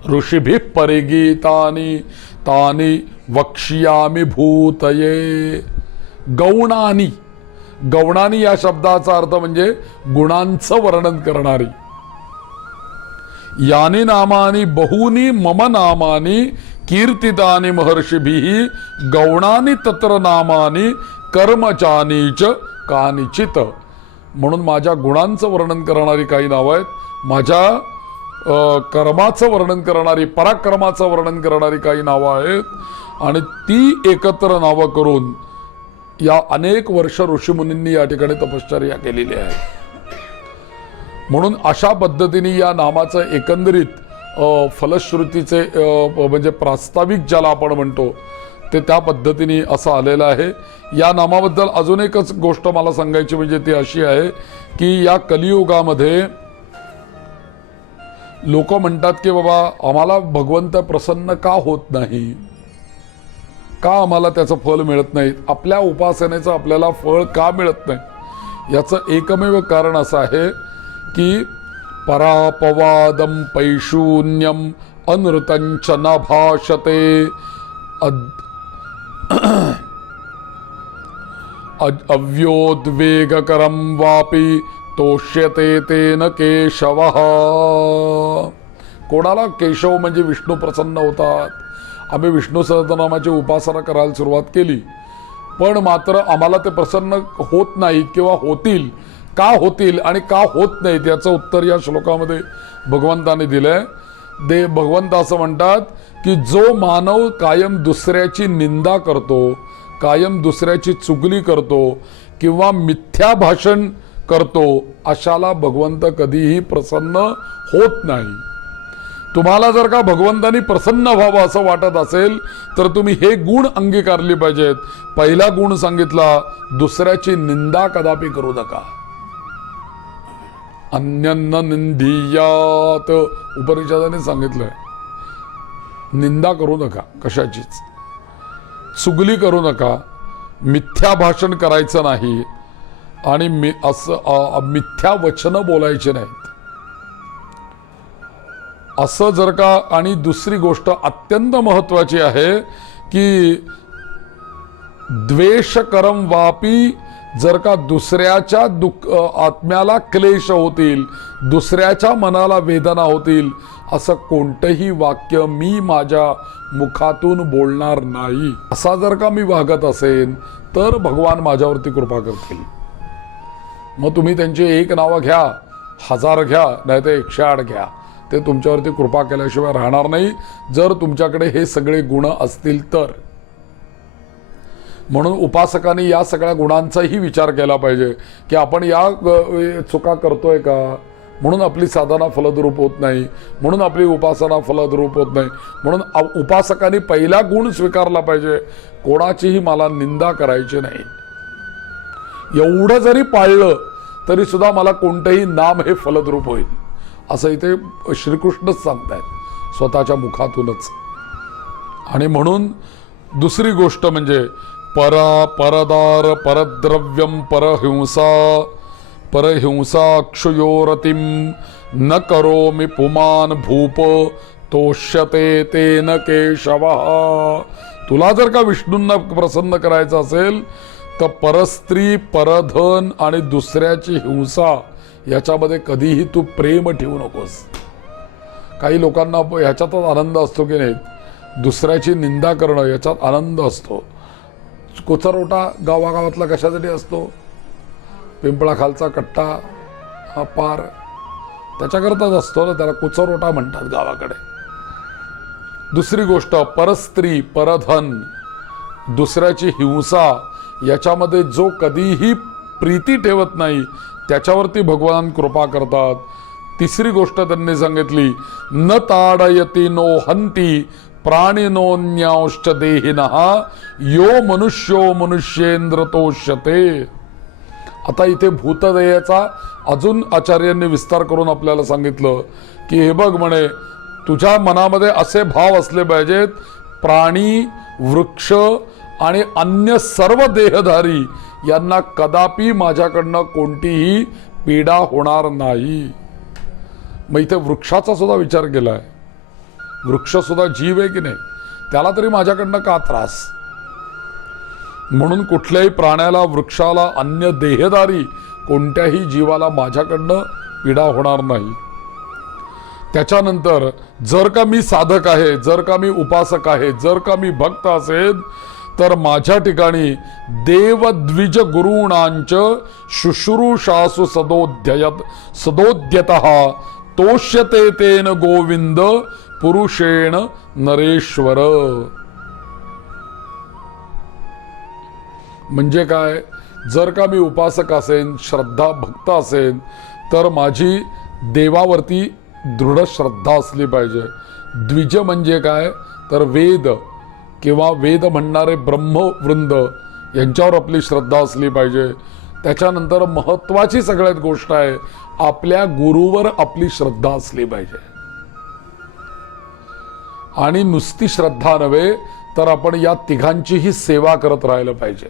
ऋषिभिः परिगीतानि तानि वक्ष्यामि भूतये. गौणानि, गौणानि या शब्दाचा अर्थ म्हणजे गुणांचं वर्णन करणारी. यानि नामानि बहूनी मम नामानि कीर्तितानि महर्षिभिः गौणानि तत्र नामानि कर्मजानीच कानिचित. म्हणून माझ्या गुणांचं वर्णन करणारी काही नावं आहेत, माझ्या कर्माचं वर्णन करणारी, पराक्रमाचं वर्णन करणारी काही नावं आहेत. आणि ती एकत्र नावं करून या अनेक वर्ष ऋषीमुनींनी या ठिकाणी तपश्चर्या केलेली आहे. म्हणून अशा पद्धतीने या नामाचं एकंदरीत फलश्रुतीचे म्हणजे प्रास्ताविक ज्याला आपण म्हणतो ते त्या पद्धतीने असं आलेलं आहे. या नामाबद्दल अजून एकच गोष्ट मला सांगायची म्हणजे ती अशी आहे की या कलियुगामध्ये लोक म्हणतात की बाबा आम्हाला भगवंत प्रसन्न का होत नाही, का आम्हाला त्याचं फल मिळत नाही, आपल्या उपासनेचं आपल्याला फळ का मिळत नाही. याचं एकमेव कारण असं आहे की परापवादम पैशून्यम अनृतंच न भाषते अव्योद्वेगकरं वापि तोष्यते तेन केशवः. कोणाला केशव म्हणजे विष्णू प्रसन्न होतात. आम्ही विष्णू सहस्रनामाची उपासना करायला सुरुवात केली, पण मात्र आम्हाला ते प्रसन्न होत नाहीत किंवा होतील. का होतील आणि का होत नाहीत याचं उत्तर या श्लोकामध्ये भगवंताने दिलंय. भगवंत असं म्हणतात की जो मानव कायम दुसऱ्याची निंदा करतो, कायम दुसऱ्याची चुगली करतो किंवा मिथ्या भाषण करतो, अशाला भगवंत कधीही प्रसन्न होत नाही. तुम्हाला जर का भगवंतानी प्रसन्न व्हावं असं वाटत असेल तर तुम्ही हे गुण अंगीकारले पाहिजेत. पहिला गुण सांगितला, दुसऱ्याची निंदा कदापि करू नका. अन्यन्न निंदीयात उपनिषदाने सांगितलंय. निंदा करू नका, कशाचीच चुगली करू नका, मिथ्या भाषण करायचं नाही आणि मिथ्या वचनं बोलायचे नाहीत. असं जर का, आणि दुसरी गोष्ट अत्यंत महत्वाची आहे की द्वेषकरम वापी, जर का दुसऱ्याच्या आत्म्याला क्लेश होतील, दुसऱ्याच्या मनाला वेदना होतील, असं कोणतंही वाक्य मी माझ्या मुखातून बोलणार नाही. असा जर का मी वागत असेन तर भगवान माझ्यावरती कृपा करतील. मग तुम्ही त्यांची एक नावं घ्या, 1000 घ्या, नाही तर 108 घ्या, ते तुमच्यावरती कृपा केल्याशिवाय राहणार नाही, जर तुमच्याकडे हे सगळे गुण असतील तर. म्हणून उपासकांनी या सगळ्या गुणांचाही विचार केला पाहिजे की आपण या चुका करतोय का, म्हणून आपली साधना फलद्रूप होत नाही, म्हणून आपली उपासना फलद्रूप होत नाही. म्हणून उपासकांनी पहिला गुण स्वीकारला पाहिजे, कोणाचीही मला निंदा करायची नाही. एवढं जरी पाळलं तरी सुद्धा मला कोणतंही नाम हे फलद्रूप होईल, असं इथे श्रीकृष्णच सांगतायत स्वतःच्या मुखातूनच. आणि म्हणून दुसरी गोष्ट म्हणजे परदार परद्रव्यम परहिंसा क्षयोरतिम न करोमि पुमान भूप तोष्यते तेन केशवः. तुला जर का विष्णूंना प्रसन्न करायचं असेल तर परस्त्री, परधन आणि दुसऱ्याची हिंसा याच्यामध्ये कधीही तू प्रेम ठेवू नकोस. काही लोकांना ह्याच्यातच आनंद असतो की नाही, दुसऱ्याची निंदा करणं याच्यात आनंद असतो. कुचरोटा गावागावातला कशासाठी असतो? पिंपळाखालचा कट्टा हा पार त्याच्याकरताच असतो ना, त्याला कुचरोटा म्हणतात गावाकडे. दुसरी गोष्ट परस्त्री, परधन, दुसऱ्याची हिंसा याच्यामध्ये जो कधीही प्रीती ठेवत नाही त्याच्यावरती भगवान कृपा करतात. तिसरी गोष्ट त्यांनी सांगितली, न ताडयति नो हंती प्राणिनोन्यांश्च देहिनः यो मनुष्यो मनुष्येंद्र तोष्यते. आता इथे भूतदयेचा अजून आचार्यांनी विस्तार करून आपल्याला सांगितलं की हे बघ म्हणे, तुझ्या मनामध्ये असे भाव असले पाहिजेत, प्राणी, वृक्ष आणि अन्य सर्व देहधारी यांना कदापि माझ्याकडनं कोणतीही पीडा होणार नाही. मग इथे वृक्षाचा सुद्धा विचार केलाय. वृक्ष सुद्धा जीव आहे की नाही, त्याला तरी माझ्याकडनं का त्रास. म्हणून कुठल्याही प्राण्याला, वृक्षाला, अन्य देहधारी कोणत्याही जीवाला माझ्याकडनं पीडा होणार नाही. त्याच्यानंतर जर का मी साधक आहे, जर का मी उपासक आहे, जर का मी भक्त असेल तर माझ्या ठिकाणी देवद्विज गुरूणांच शुश्रूषासु सदोद्यतः तोष्यते तेन गोविंद पुरुषेण नरेश्वर. म्हणजे काय, जर का मी उपासक असेन, श्रद्धा भक्त असेन तर माझी देवावरती दृढ श्रद्धा असली पाहिजे. द्विज म्हणजे काय तर वेद किंवा वेद म्हणणारे ब्रह्मवृंद यांच्यावर आपली श्रद्धा असली पाहिजे. त्याच्यानंतर महत्वाची सगळ्यात गोष्ट आहे, आपल्या गुरुवर आपली श्रद्धा असली पाहिजे. आणि नुसती श्रद्धा नव्हे तर आपण या तिघांचीही सेवा करत राहिलं पाहिजे.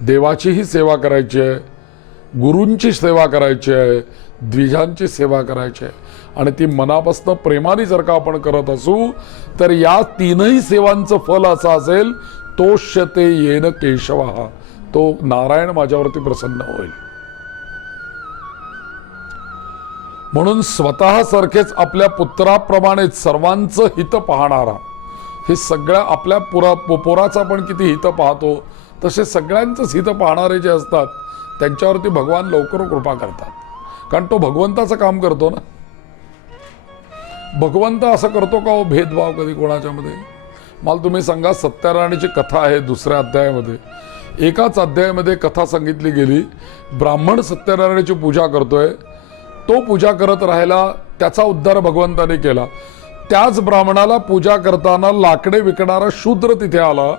देवाचीही सेवा करायची आहे, गुरूंची सेवा करायची आहे, द्विजांची सेवा करायची आहे. आणि ती मनापासून प्रेमाने जर का आपण करत असू तर या तीनही सेवांचं फल असं असेल, तोष्यते येन केशवः, तो नारायण माझ्यावरती प्रसन्न होईल. म्हणून स्वतः सारखेच आपल्या पुत्राप्रमाणेच सर्वांचं हित पाहणारा, हे सगळ्या आपल्या पोराचा पण किती हित पाहतो, तसे सगळ्यांचंच हित पाहणारे जे असतात त्यांच्यावरती भगवान लवकर कृपा करतात. कारण तो भगवंताचं काम करतो ना. भगवंत असं करतो का हो भेदभाव कधी कोणाच्यामध्ये? मला तुम्ही सांगा, सत्यनारायणाची कथा आहे 2ऱ्या अध्यायामध्ये. एकाच अध्यायामध्ये कथा सांगितली गेली, ब्राह्मण सत्यनारायणाची पूजा करतोय, तो पूजा करत राहिला, त्याचा उद्धार भगवंताने केला. त्याच ब्राह्मणाला पूजा करताना लाकडे विकणारा शूद्र तिथे आला,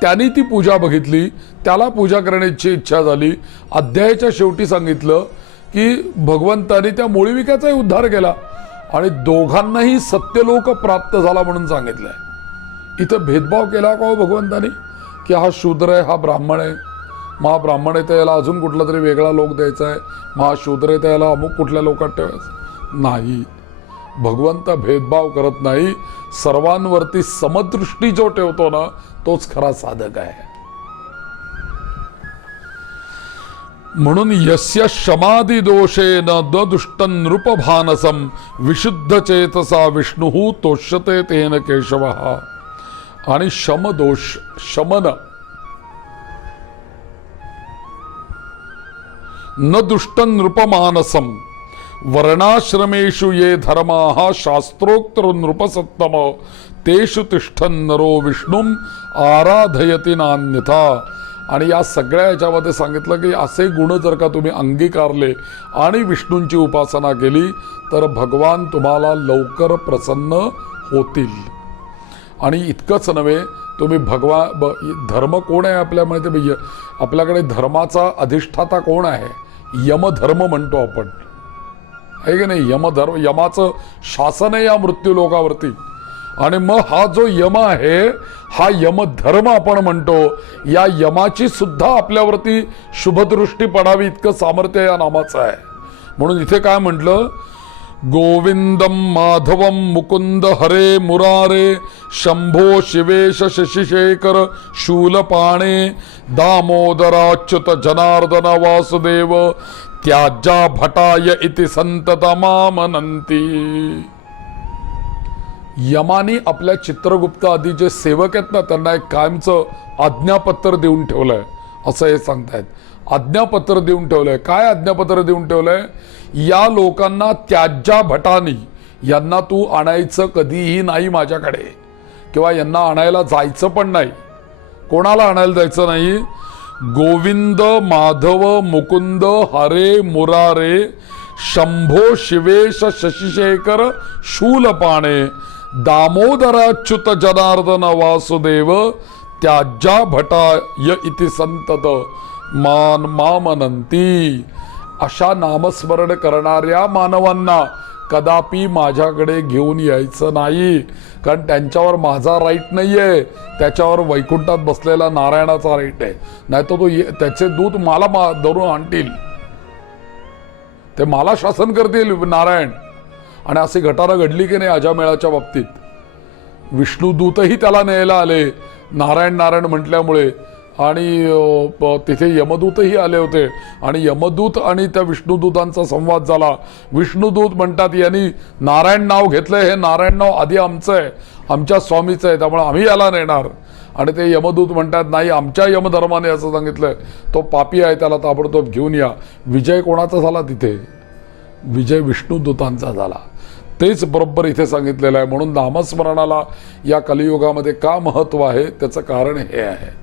त्यांनी ती पूजा बघितली, त्याला पूजा करण्याची इच्छा झाली. अध्यायाच्या शेवटी सांगितलं की भगवंताने त्या मोळीविकाचाही उद्धार केला आणि दोघांनाही सत्यलोक प्राप्त झाला म्हणून सांगितलंय. इथं भेदभाव केला का हो भगवंतानी, की हा शूद्र आहे, हा ब्राह्मण आहे, मग हा ब्राह्मण आहे तर याला अजून कुठला तरी वेगळा लोक द्यायचा आहे, मग हा शूद्र आहे तर याला अमुक कुठल्या लोकात ठेवायचं नाही. भगवंत भेदभाव करत नाही. सर्वांवरती समदृष्टी जो ठेवतो ना, तोच खरा साधक आहे. म्हणून यस्य शमादि दोषेन दुष्टं नृपभानसं विशुद्ध चेतसा विष्णु तोष्यते तेन केशवः. आणि शमदोष, शमन, न दुष्टं नृपमानसं वर्णाश्रमेषु ये धर्माः शास्त्रोक्त नृपसत्तम तेषु तिष्ठन् नरो विष्णुम आराधयति नान्यथा. आणि या सगळ्या याच्यामध्ये सांगितलं की असे गुण जर का तुम्ही अंगीकारले आणि विष्णूंची उपासना केली तर भगवान तुम्हाला लवकर प्रसन्न होतील. आणि इतकंच नव्हे, तुम्ही धर्म कोण आहे आपल्यामध्ये? आपल्याकडे धर्माचा अधिष्ठाता कोण आहे? यमधर्म म्हणतो आपण, आहे की नाही? यमधर्म, यमाचं शासन आहे या मृत्यूलोकावरती. आणि मग हा जो यम आहे, हा यमधर्म आपण म्हणतो. या यमाची सुद्धा आपल्यावरती शुभदृष्टी पडावी इतकं सामर्थ्य या नामाचं आहे. म्हणून इथे काय म्हटलं? गोविंदम माधवम मुकुंद हरे मुरारे शंभो शिवेश शशिशेखर शूलपाणे दामोदराच्युत जनार्दन वासुदेव त्याज्या भटाय इति संततमामनंती. यमानी आपल्या चित्रगुप्त आदी जे सेवक आहेत ना, त्यांना एक कायमचं आज्ञापत्र देऊन ठेवलंय, असं हे सांगतायत. आज्ञापत्र देऊन ठेवलंय. काय आज्ञापत्र देऊन ठेवलंय? या लोकांना त्याज्या भटानी, यांना तू आणायचं कधीही नाही माझ्याकडे, किंवा यांना आणायला जायचं पण नाही. कोणाला आणायला जायचं नाही? गोविंद माधव मुकुंद हरे मुरारे शंभो शिवेश शशिशेखर शूलपाणे दामोदराच्युत जनार्दन वासुदेव त्याज्या भटाय इति संतत मामनंती. अशा नामस्मरण करणाऱ्या मानवांना कदापि माझ्याकडे घेऊन यायचं नाही, कारण त्यांच्यावर माझा राईट नाहीये, त्याच्यावर वैकुंठात बसलेला नारायणाचा राईट आहे. नाही तर तो त्याचे दूत मला धरून आणतील, ते मला शासन करतील नारायण. आणि अशी घटारा घडली की नाही अजामेळाच्या बाबतीत? विष्णुदूतही त्याला न्यायला आले नारायण नारायण म्हटल्यामुळे, आणि तिथे यमदूतही आले होते. आणि यमदूत आणि त्या विष्णुदूतांचा संवाद झाला. विष्णुदूत म्हणतात यांनी नारायण नाव घेतलंय, हे नारायण नाव आधी आमचं आहे, आमच्या स्वामीचं आहे, त्यामुळे आम्ही याला नेणार. आणि ते यमदूत म्हणतात नाही, आमच्या यमधर्माने असं सांगितलंय, तो पापी आहे, त्याला ताबडतोब घेऊन या. विजय कोणाचा झाला तिथे? विजय विष्णुदूतांचा झाला. तेच बरोबर इथे सांगितलेलं आहे. म्हणून नामस्मरणाला या कलियुगामध्ये का महत्त्व आहे त्याचं कारण हे आहे.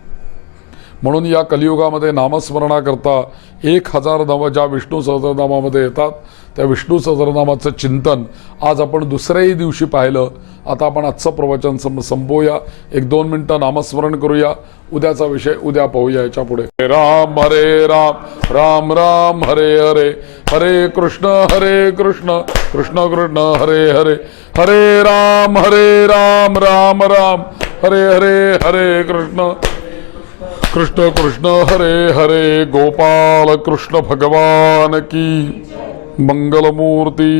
म्हणून या कलियुगामध्ये नामस्मरणाकरता 1000 नामं ज्या विष्णू सहस्रनामामध्ये येतात, त्या विष्णू सहस्रनामाचं चिंतन आज आपण दुसऱ्याही दिवशी पाहिलं. आता आपण आजचं प्रवचन संपवूया, 1-2 मिनिटं नामस्मरण करूया. उद्याचा विषय उद्या पाहूया. याच्या पुढे राम हरे राम राम राम हरे हरे, हरे कृष्ण कृष्ण कृष्ण हरे हरे, हरे राम राम राम हरे हरे, हरे कृष्ण कृष्ण हरे हरे. गोपाल कृष्ण भगवान की मंगलमूर्ती.